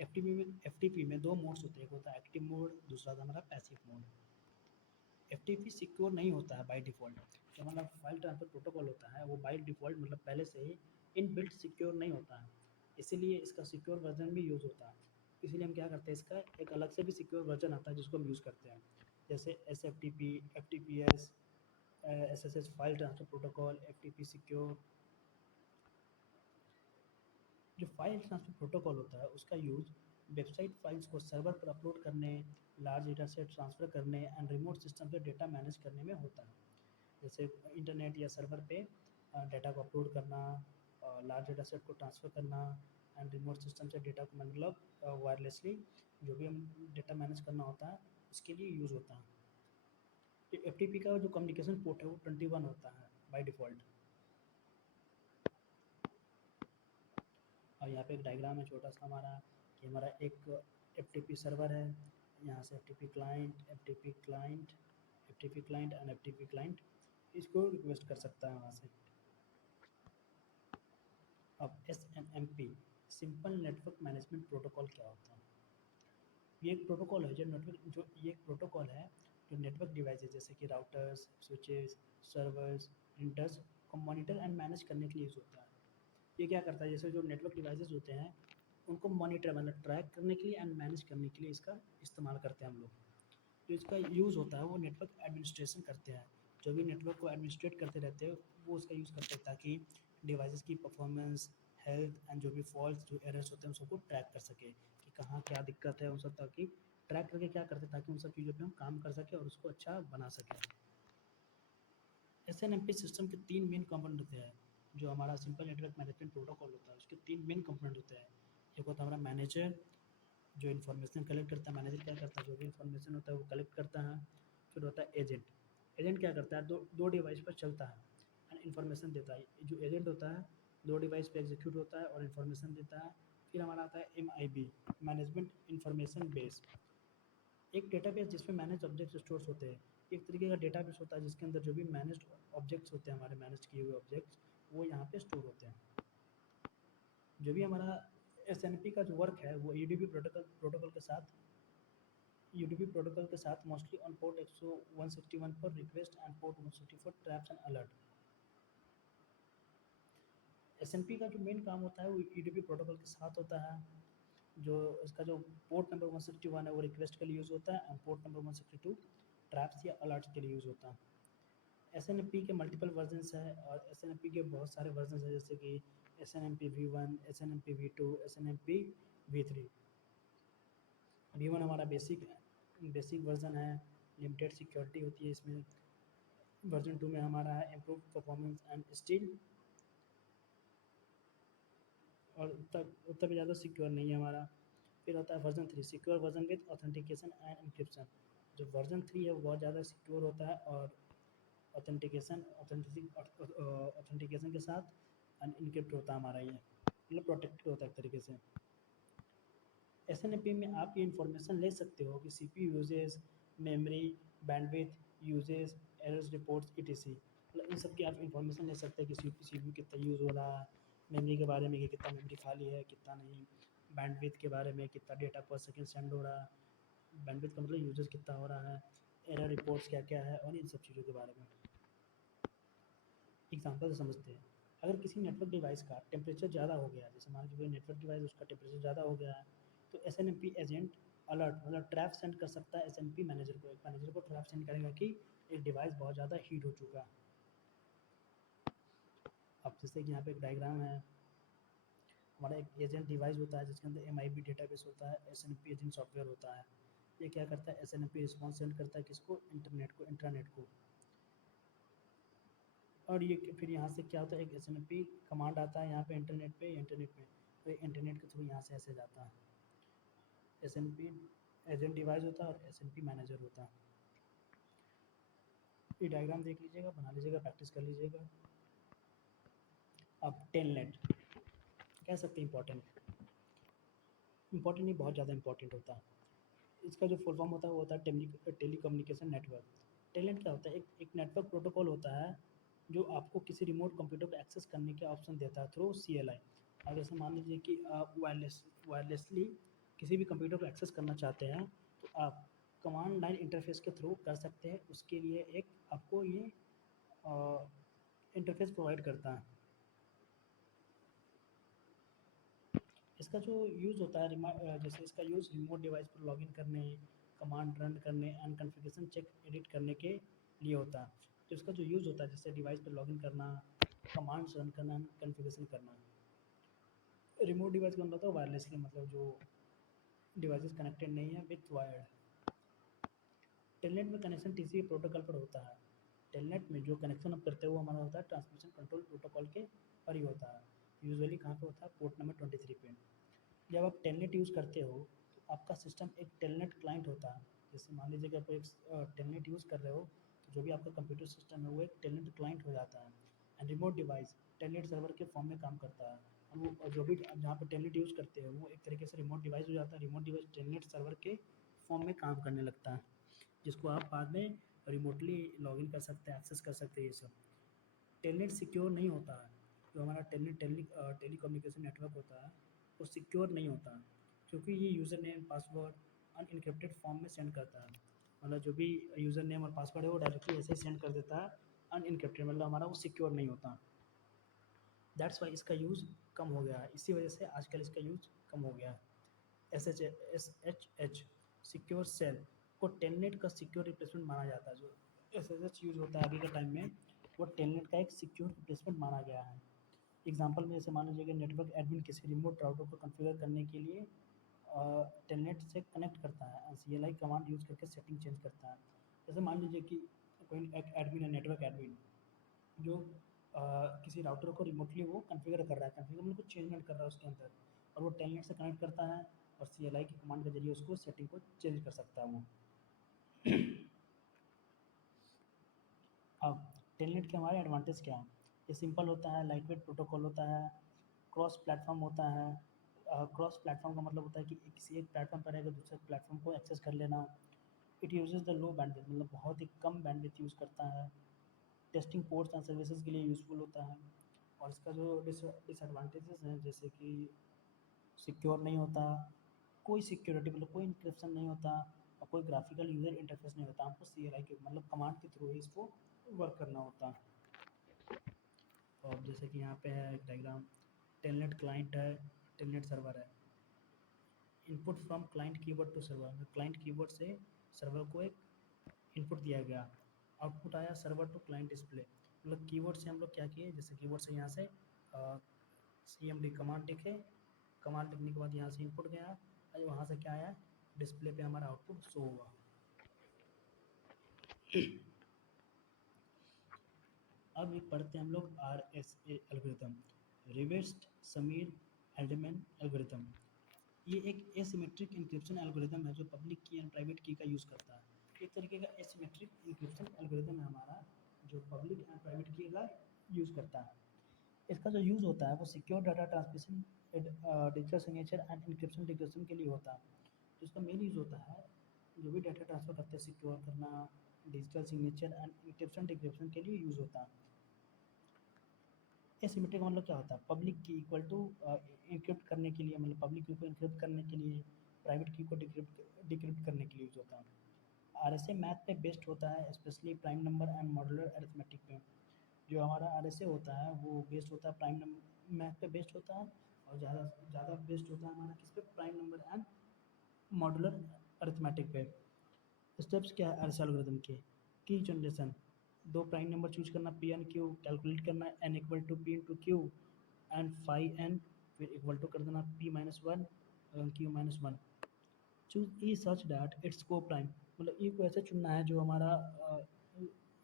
एफ़टीपी में दो मोड्स होते हैं, एक होता है एक्टिव मोड, दूसरा होता है हमारा पैसिव मोड। एफ़टीपी सिक्योर नहीं होता है बाय डिफ़ॉल्ट। जो हमारा फाइल ट्रांसफर प्रोटोकॉल होता है वो बाय डिफ़ॉल्ट मतलब पहले से ही इनबिल्ट सिक्योर नहीं होता है। इसीलिए इसका सिक्योर वर्ज़न भी यूज़ होता है। इसीलिए हम क्या करते हैं, इसका एक अलग से भी सिक्योर वर्ज़न आता है जिसको हम यूज़ करते हैं। जैसे SFTP, FTPS, SSH file transfer protocol, FTP secure. जो फाइल ट्रांसफर प्रोटोकॉल होता है उसका यूज़ वेबसाइट फाइल्स को सर्वर पर अपलोड करने, लार्ज डेटा सेट ट्रांसफ़र करने एंड रिमोट सिस्टम से डेटा मैनेज करने में होता है। जैसे इंटरनेट या सर्वर पे डेटा को अपलोड करना, लार्ज डेटा सेट को ट्रांसफ़र करना एंड रिमोट सिस्टम से डेटा को मतलब वायरलेसली जो भी हम डेटा मैनेज करना होता है उसके लिए यूज़ होता है। तो एफ़टीपी का जो कम्युनिकेशन पोर्ट है वो 21 होता है बाय डिफ़ॉल्ट। और यहाँ पे एक डायग्राम है छोटा-सा हमारा, कि हमारा एक एफ़टीपी सर्वर है, यहाँ से FTP client and FTP client इसको रिक्वेस्ट कर सकता है वहाँ से। अब SNMP simple network management protocol क्या होता है? ये एक प्रोटोकॉल है जो ये एक प्रोटोकॉल है जो नेटवर्क डिवाइसेज़ जैसे कि राउटर्स, स्विचेस, सर्वर्स, प्रिंटर्स को मॉनिटर एंड मैनेज करने के लिए यूज़ होता है। ये क्या करता है, जैसे जो नेटवर्क डिवाइसेज़ होते हैं उनको मॉनिटर मतलब ट्रैक करने के लिए एंड मैनेज करने के लिए इसका इस्तेमाल करते हैं हम लोग। जो इसका यूज़ होता है वो नेटवर्क एडमिनिस्ट्रेशन करते हैं। जो भी नेटवर्क को एडमिनिस्ट्रेट करते रहते हैं वो उसका यूज़ करते हैं, ताकि डिवाइसेस की परफॉर्मेंस, हेल्थ एंड जो भी फॉल्ट्स जो एरर्स होते हैं उन सबको ट्रैक कर सके, कि कहाँ क्या दिक्कत है उन सब, ताकि ट्रैक करके क्या करते हैं ताकि उन सब चीज़ों पे हम काम कर सकें और उसको अच्छा बना सकें। एसएनएमपी सिस्टम के 3 मेन कंपोनेंट होते हैं। जो हमारा सिंपल नेटवर्क मैनेजमेंट प्रोटोकॉल होता है उसके 3 मेन कंपोनेंट होते हैं। एक होता है हमारा मैनेजर, जो इन्फॉर्मेशन कलेक्ट करता है। मैनेजर क्या करता है, जो भी इन्फॉर्मेशन होता है वो कलेक्ट करता है। फिर होता है एजेंट। एजेंट क्या करता है, दो डिवाइस पर चलता है एंड इन्फॉर्मेशन देता है। जो एजेंट होता है दो डिवाइस पे एग्जीक्यूट होता है और इन्फॉर्मेशन देता है। फिर हमारा आता है एमआईबी, मैनेजमेंट इन्फॉर्मेशन बेस, एक डेटाबेस जिसमें मैनेज ऑब्जेक्ट्स स्टोर्स होते हैं। एक तरीके का डेटाबेस होता है जिसके अंदर जो भी मैनेज्ड ऑब्जेक्ट्स होते हैं, हमारे मैनेज किए हुए ऑब्जेक्ट्स, वो यहाँ पे स्टोर होते हैं। जो भी हमारा एसएनपी का जो वर्क है वो यूडीपी प्रोटोकॉल के साथ मोस्टली ऑन पोर्ट 161 पर request and port 164 traps and alert. S&P का जो मेन काम होता है वो यूडीपी प्रोटोकॉल के साथ होता है। जो इसका जो पोर्ट नंबर 161 है वो रिक्वेस्ट के लिए यूज़ होता है एंड पोर्ट नंबर 162 ट्रैप्स या अलर्ट्स के लिए यूज़ होता है। एसएनएमपी के मल्टीपल वर्जन्स हैं और एसएनएमपी के बहुत सारे वर्जन्स हैं, जैसे कि SNMP V1, SNMP V2, SNMP V3। V1 हमारा बेसिक वर्जन है, लिमिटेड सिक्योरिटी होती है इसमें। वर्जन 2 में हमारा है इम्प्रूव परफॉर्मेंस एंड स्टिल, और उतना भी ज़्यादा सिक्योर नहीं है हमारा। फिर होता है version 3 secure version with authentication end encryption. जो वर्जन 3 है वो बहुत ज़्यादा सिक्योर होता है और ऑथेंटिकेशन के साथ अनइनक्रिप्ट होता है हमारा, ये मतलब प्रोटेक्टेड होता है एक तरीके से। एसएनएमपी में आप ये इन्फॉर्मेशन ले सकते हो कि CPU usage, memory, bandwidth, usage, errors reports ETC, मतलब इन सब की आप इन्फॉर्मेशन ले सकते हैं कि सीपीयू कितना यूज़ हो रहा है, मेमोरी के बारे में कि कितना मेमोरी खाली है कितना नहीं, बैंडविड्थ के बारे में कितना डेटा पर सेकंड सेंड हो रहा है, बैंडविड्थ का मतलब यूजेज कितना हो रहा है, एरर रिपोर्ट्स क्या क्या है, और इन सब चीज़ों के बारे में एग्जाम्पल से समझते हैं। अगर किसी नेटवर्क डिवाइस का टेम्परेचर ज़्यादा हो गया, जैसे मान लीजिए नेटवर्क डिवाइस उसका टेम्परेचर ज़्यादा हो गया है, तो एसएनएमपी एजेंट अलर्ट मतलब ट्रैप सेंड कर सकता है एसएनएमपी मैनेजर को, एक मैनेजर को ट्रैप सेंड करेगा कि एक डिवाइस बहुत ज़्यादा हीट हो चुका है। अब जैसे कि यहाँ पे एक डायग्राम है, हमारा एक एजेंट डिवाइस होता है जिसके अंदर एमआईबी डेटाबेस होता है, एसएनएमपी एजेंट सॉफ्टवेयर होता है। ये क्या करता है, एसएनएमपी रिस्पॉन्स सेंड करता है किसको, इंटरनेट को, इंट्रानेट को। और ये फिर यहाँ से क्या होता है, एक एसएनएमपी कमांड आता है यहाँ पे इंटरनेट में, तो इंटरनेट के थ्रू यहाँ से ऐसे जाता है। एसएनएमपी एजेंट डिवाइस होता है और एसएनएमपी मैनेजर होता है। ये डायग्राम देख लीजिएगा, बना लीजिएगा, प्रैक्टिस कर लीजिएगा। अब टेलनेट कह सकते हैं इंपॉर्टेंट नहीं, बहुत ज़्यादा इंपॉर्टेंट होता है। इसका जो फुल फॉर्म होता है वो होता है टेली कम्युनिकेशन नेटवर्क। टेलनेट क्या होता है, एक नेटवर्क प्रोटोकॉल होता है जो आपको किसी रिमोट कंप्यूटर को एक्सेस करने के ऑप्शन देता है थ्रू CLI। अब जैसे मान लीजिए कि आप वायरलेसली किसी भी कंप्यूटर को एक्सेस करना चाहते हैं, तो आप कमांड लाइन इंटरफेस के थ्रू कर सकते हैं। उसके लिए एक आपको ये इंटरफेस प्रोवाइड करता है। इसका जो यूज़ होता है जैसे इसका यूज़ रिमोट डिवाइस पर लॉगिन करने, कमांड रन करने एंड कॉन्फ़िगरेशन चेक एडिट करने के लिए होता है। तो इसका जो यूज़ होता है जैसे डिवाइस पर लॉगिन करना, कमांड्स रन करना, कॉन्फ़िगरेशन करना। रिमोट डिवाइस का मतलब होता है वायरलेसली, मतलब जो डिवाइसेस कनेक्टेड नहीं है विथ वायर्ड। टेलनेट में कनेक्शन टीसीपी प्रोटोकॉल पर होता है। टेलनेट में जो कनेक्शन आप करते हो वो हमारा होता है ट्रांसमिशन कंट्रोल प्रोटोकॉल के पर ही होता है। यूजुअली कहाँ पे होता है, पोर्ट नंबर 23 पे। जब आप टेलनेट यूज़ करते हो तो आपका सिस्टम एक टेलनेट क्लाइंट होता है। जैसे मान लीजिए कि आप एक टेलनेट यूज़ कर रहे हो, तो जो भी आपका कंप्यूटर सिस्टम है वो एक टेलनेट क्लाइंट हो जाता है। And remote device telnet server के फॉर्म में काम करता है। और वो और जो भी आप जहाँ पे टेलनेट यूज़ करते हो वो एक तरीके से रिमोट डिवाइस हो जाता है। रिमोट डिवाइस टेलनेट सर्वर के फॉर्म में काम करने लगता है, जिसको आप बाद में रिमोटली लॉगिन कर सकते हैं, एक्सेस कर सकते हैं ये सब। टेलनेट सिक्योर नहीं होता है। जो हमारा टेली कम्युनिकेशन नेटवर्क होता है वो सिक्योर नहीं होता, क्योंकि ये user name password unencrypted form में सेंड करता है। मतलब जो भी यूज़र नेम और पासवर्ड है वो डायरेक्टली ऐसे ही सेंड कर देता है अनइनक्रिप्टेड, मतलब हमारा वो सिक्योर नहीं होता। दैट्स वाई इसका यूज़ कम हो गया है, इसी वजह से आजकल इसका यूज़ कम हो गया है। SSH सिक्योर सेल को टेलनेट का सिक्योर रिप्लेसमेंट माना जाता है। जो SSH यूज़ होता है अभी के टाइम में, वो टेलनेट का एक सिक्योर रिप्लेसमेंट माना गया है। एग्जांपल में जैसे मान लीजिए कि नेटवर्क एडमिन किसी रिमोट राउटर को कॉन्फ़िगर करने के लिए टेलनेट से कनेक्ट करता है, CLI कमांड यूज़ करके सेटिंग चेंज करता है। जैसे मान लीजिए कि कोई एक एडमिन है, नेटवर्क एडमिन, जो किसी राउटर को रिमोटली वो कॉन्फ़िगर कर रहा है, कॉन्फ़िगर मतलब कुछ चेंजमेंट कर रहा है उसके अंदर, और वो टेलनेट से कनेक्ट करता है और CLI की कमांड के ज़रिए उसको सेटिंग को चेंज कर सकता है वो। अब टेलनेट के हमारे एडवांटेज क्या हैं? ये सिंपल होता है, लाइट वेट प्रोटोकॉल होता है, क्रॉस प्लेटफॉर्म होता है। क्रॉस प्लेटफॉर्म का मतलब होता है कि किसी एक प्लेटफॉर्म पर रहकर दूसरे प्लेटफॉर्म को एक्सेस कर लेना। It uses the low bandwidth, मतलब बहुत ही कम बैंडविड्थ यूज़ करता है। टेस्टिंग पोर्ट्स एंड सर्विसेज के लिए यूज़फुल होता है। और इसका जो डिसएडवांटेजेस हैं, जैसे कि सिक्योर नहीं होता, कोई सिक्योरिटी मतलब कोई इंक्रिप्शन नहीं होता, और कोई ग्राफिकल यूज़र इंटरफेस नहीं होता। हमको CLI के मतलब कमांड के थ्रू ही इसको वर्क करना होता है। और जैसे कि यहाँ पे है एक डायग्राम, टेलनेट क्लाइंट है, टेलनेट सर्वर है। Input from client keyboard to server, client keyboard से सर्वर को एक इनपुट दिया गया, आउटपुट आया सर्वर टू क्लाइंट डिस्प्ले। मतलब कीबोर्ड से हम लोग क्या किए, जैसे कीबोर्ड से यहाँ से CMD कमांड लिखे, कमांड लिखने के बाद यहाँ से इनपुट गया, और वहाँ से क्या आया, डिस्प्ले पे हमारा आउटपुट शो हुआ। अब एक पढ़ते हैं हम लोग RSA एल्गोरिथम, रिवर्स्ड समीर हेल्डमैन एल्गोरिथम। ये एक एसिमेट्रिक इंक्रिप्शन एल्गोरिथम है जो पब्लिक की एंड प्राइवेट की का यूज़ करता है। एक तरीके का एसिमेट्रिक इंक्रिप्शन एल्गोरिथम है हमारा, जो पब्लिक एंड प्राइवेट की का यूज़ करता है। इसका जो यूज़ होता है वो secure data transmission, digital signature and encryption decryption के लिए होता है। तो इसका मेन यूज़ होता है जो भी डाटा ट्रांसफ़र करते हैं सिक्योर करना, digital signature and encryption decryption के लिए यूज़ होता है। एसिमेट्रिक का मतलब क्या होता है, पब्लिक की इक्वल टू इंक्रिप्ट करने के लिए, मतलब पब्लिक की को इंक्रिप्ट करने के लिए, प्राइवेट की को डिक्रिप्ट करने के लिए यूज़ होता है। आरएसए मैथ पे बेस्ड होता है, specially prime number and modular arithmetic पे। जो हमारा आरएसए होता है वो बेस्ड होता है प्राइम नंबर मैथ पे बेस्ड होता है, और ज़्यादा ज़्यादा बेस्ड होता है हमारा किस पे, prime number and modular arithmetic पे। स्टेप्स क्या है आरएसए एल्गोरिथम के, की जनरेशन, दो प्राइम नंबर चूज करना पी एन क्यू, कैलकुलेट करना N equal to P into Q and phi N, फिर इक्वल टू कर देना P minus one Q minus one. Choose E such that it's coprime, मतलब ई को ऐसे चुनना है जो हमारा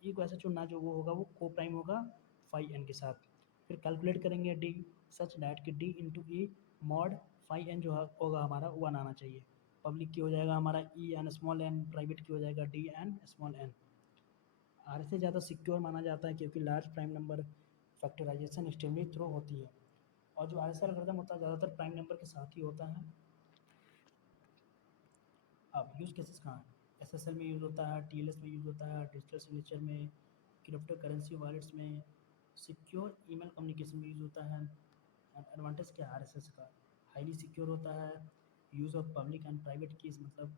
ई को ऐसे चुनना है जो वो होगा वो को प्राइम होगा फाइव एन के साथ। फिर कैलकुलेट करेंगे डी सच डैट कि डी इंटू ई मॉड फाइव एन जो होगा हमारा वन आना चाहिए। पब्लिक की हो जाएगा हमारा E N small N, private key हो जाएगा डी एन स्मॉल एन। आर से ज़्यादा सिक्योर माना जाता है क्योंकि large prime number factorisation extremely थ्रो होती है, और जो आर एस एल्गोरिथम होता है ज़्यादातर प्राइम नंबर के साथ ही होता है। अब यूज़ केसेस कहाँ हैं, एसएसएल में यूज़ होता है, टीएलएस में यूज़ होता है, डिजिटल सिग्नेचर में, क्रिप्टो करेंसी वॉलेट्स में, सिक्योर ईमेल कम्युनिकेशन में यूज़ होता है। एडवांटेज क्या है आरएसएस का, हाईली सिक्योर होता है, use of public and private keys, मतलब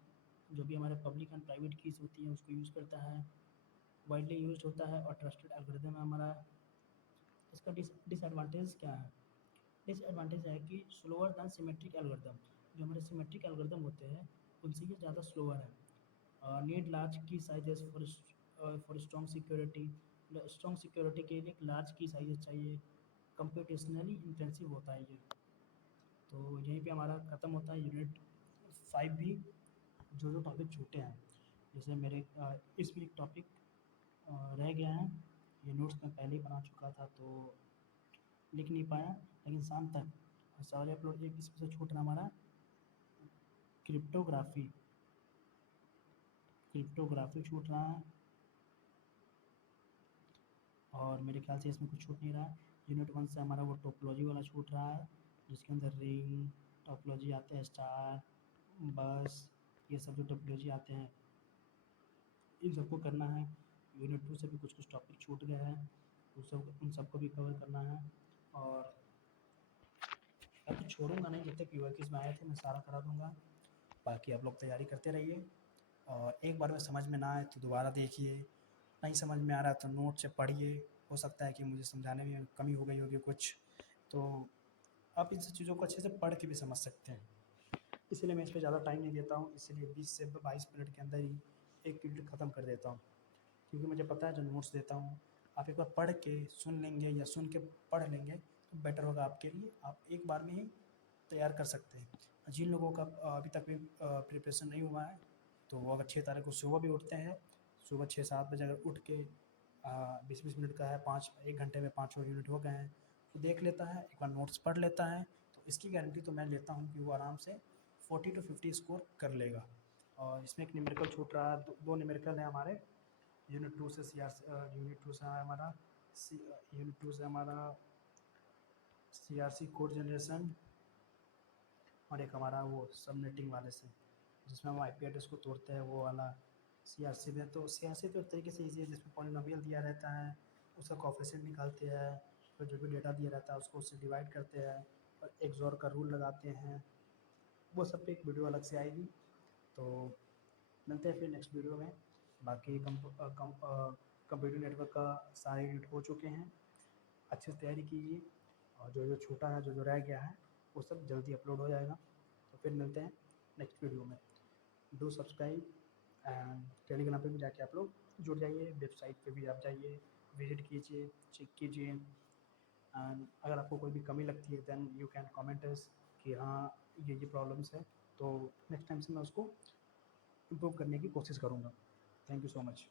जो भी हमारे पब्लिक एंड प्राइवेट कीज़ होती हैं उसको यूज़ करता है, वाइडली यूज़ होता है और ट्रस्टेड एल्गोरिथम है हमारा। इसका डिसएडवांटेज क्या है, डिसएडवांटेज है कि स्लोअर दैन सिमेट्रिक एल्गोरिथम, जो हमारे सिमेट्रिक एल्गोरिथम होते हैं उनसे ये ज़्यादा स्लोअर है। नीड लार्ज की sizes for strong security, strong security के लिए एक लार्ज की साइजेस चाहिए, कंप्यूटेशनली इंटेंसिव होता है ये। तो यहीं पे हमारा ख़त्म होता है यूनिट 5 भी। जो टॉपिक छूटे हैं, जैसे मेरे इसमें एक टॉपिक रह गया है, ये नोट्स मैं पहले ही बना चुका था तो लिख नहीं पाया, लेकिन शाम तक सारे अपलोड, एक इसमें से छूट रहा हमारा क्रिप्टोग्राफी, क्रिप्टोग्राफी छूट रहा है, और मेरे ख्याल से इसमें कुछ छूट नहीं रहा है। यूनिट 1 से हमारा वो टोपोलॉजी वाला छूट रहा है, जिसके अंदर रिंग टोपोलॉजी आते हैं, स्टार, बस, ये सब जो टोपोलॉजी आते हैं इन सबको करना है। यूनिट 2 से भी कुछ कुछ टॉपिक छूट गए हैं, उन सबको भी कवर करना है। और बाकी छोड़ूंगा नहीं, जब तक यूआईक्यूज में आए थे मैं सारा करा दूंगा। बाकी आप लोग तैयारी करते रहिए, और एक बार में समझ में ना आए तो दोबारा देखिए, नहीं समझ में आ रहा है तो नोट से पढ़िए। हो सकता है कि मुझे समझाने में कमी हो गई होगी कुछ, तो आप इन सब चीज़ों को अच्छे से पढ़ के भी समझ सकते हैं। इसलिए मैं इस पे ज़्यादा टाइम नहीं देता हूँ, इसलिए 20 से 22 मिनट के अंदर ही एक पीरियड ख़त्म कर देता हूँ, क्योंकि मुझे पता है जो नोट्स देता हूँ आप एक बार पढ़ के सुन लेंगे या सुन के पढ़ लेंगे तो बेटर होगा आपके लिए, आप एक बार में ही तैयार कर सकते हैं। जिन लोगों का अभी तक भी प्रिपरेशन नहीं हुआ है, तो वो अगर 6 तारीख को सुबह भी उठते हैं, सुबह 6-7 बजे अगर उठ के 20-20 मिनट का है, 1 घंटे में 5 यूनिट हो गए हैं, तो देख लेता है, एक बार नोट्स पढ़ लेता है, तो इसकी गारंटी तो मैं लेता हूँ कि वो आराम से 40 to 50 स्कोर कर लेगा। और इसमें एक न्यूमेरिकल छूट रहा है, दो न्यूमेरिकल है हमारे यूनिट 2 से, यूनिट 2 से हमारा यूनिट 2 से हमारा सीआरसी कोड जनरेशन, और एक हमारा वो सबनेटिंग वाले से, जिसमें हम आईपी एड्रेस को तोड़ते हैं, वो वाला सीआरसी में। तो सीआरसी तो एक तरीके से ईजी है, जिसमें पॉलिनोमियल दिया रहता है, उसका कोएफिशिएंट निकालते हैं, फिर जो भी डेटा दिया रहता है उसको उससे डिवाइड करते हैं और एक्सओर का रूल लगाते हैं। वो सब पे एक वीडियो अलग से आएगी, तो मिलते हैं फिर नेक्स्ट वीडियो में। बाकी कंप्यूटर नेटवर्क का सारे यूनिट हो चुके हैं, अच्छे से तैयारी कीजिए, और जो जो छूटा है, जो जो रह गया है, वो सब जल्दी अपलोड हो जाएगा। तो फिर मिलते हैं नेक्स्ट वीडियो में। डू सब्सक्राइब एंड टेलीग्राम पे भी जाके आप लोग जुड़ जाइए, वेबसाइट पे भी आप जाइए, विजिट कीजिए, चेक कीजिए, एंड अगर आपको कोई भी कमी लगती है देन यू कैन कमेंट अस कि हाँ ये प्रॉब्लम्स है, तो नेक्स्ट टाइम से मैं उसको इम्प्रूव करने की कोशिश करूँगा। Thank you so much.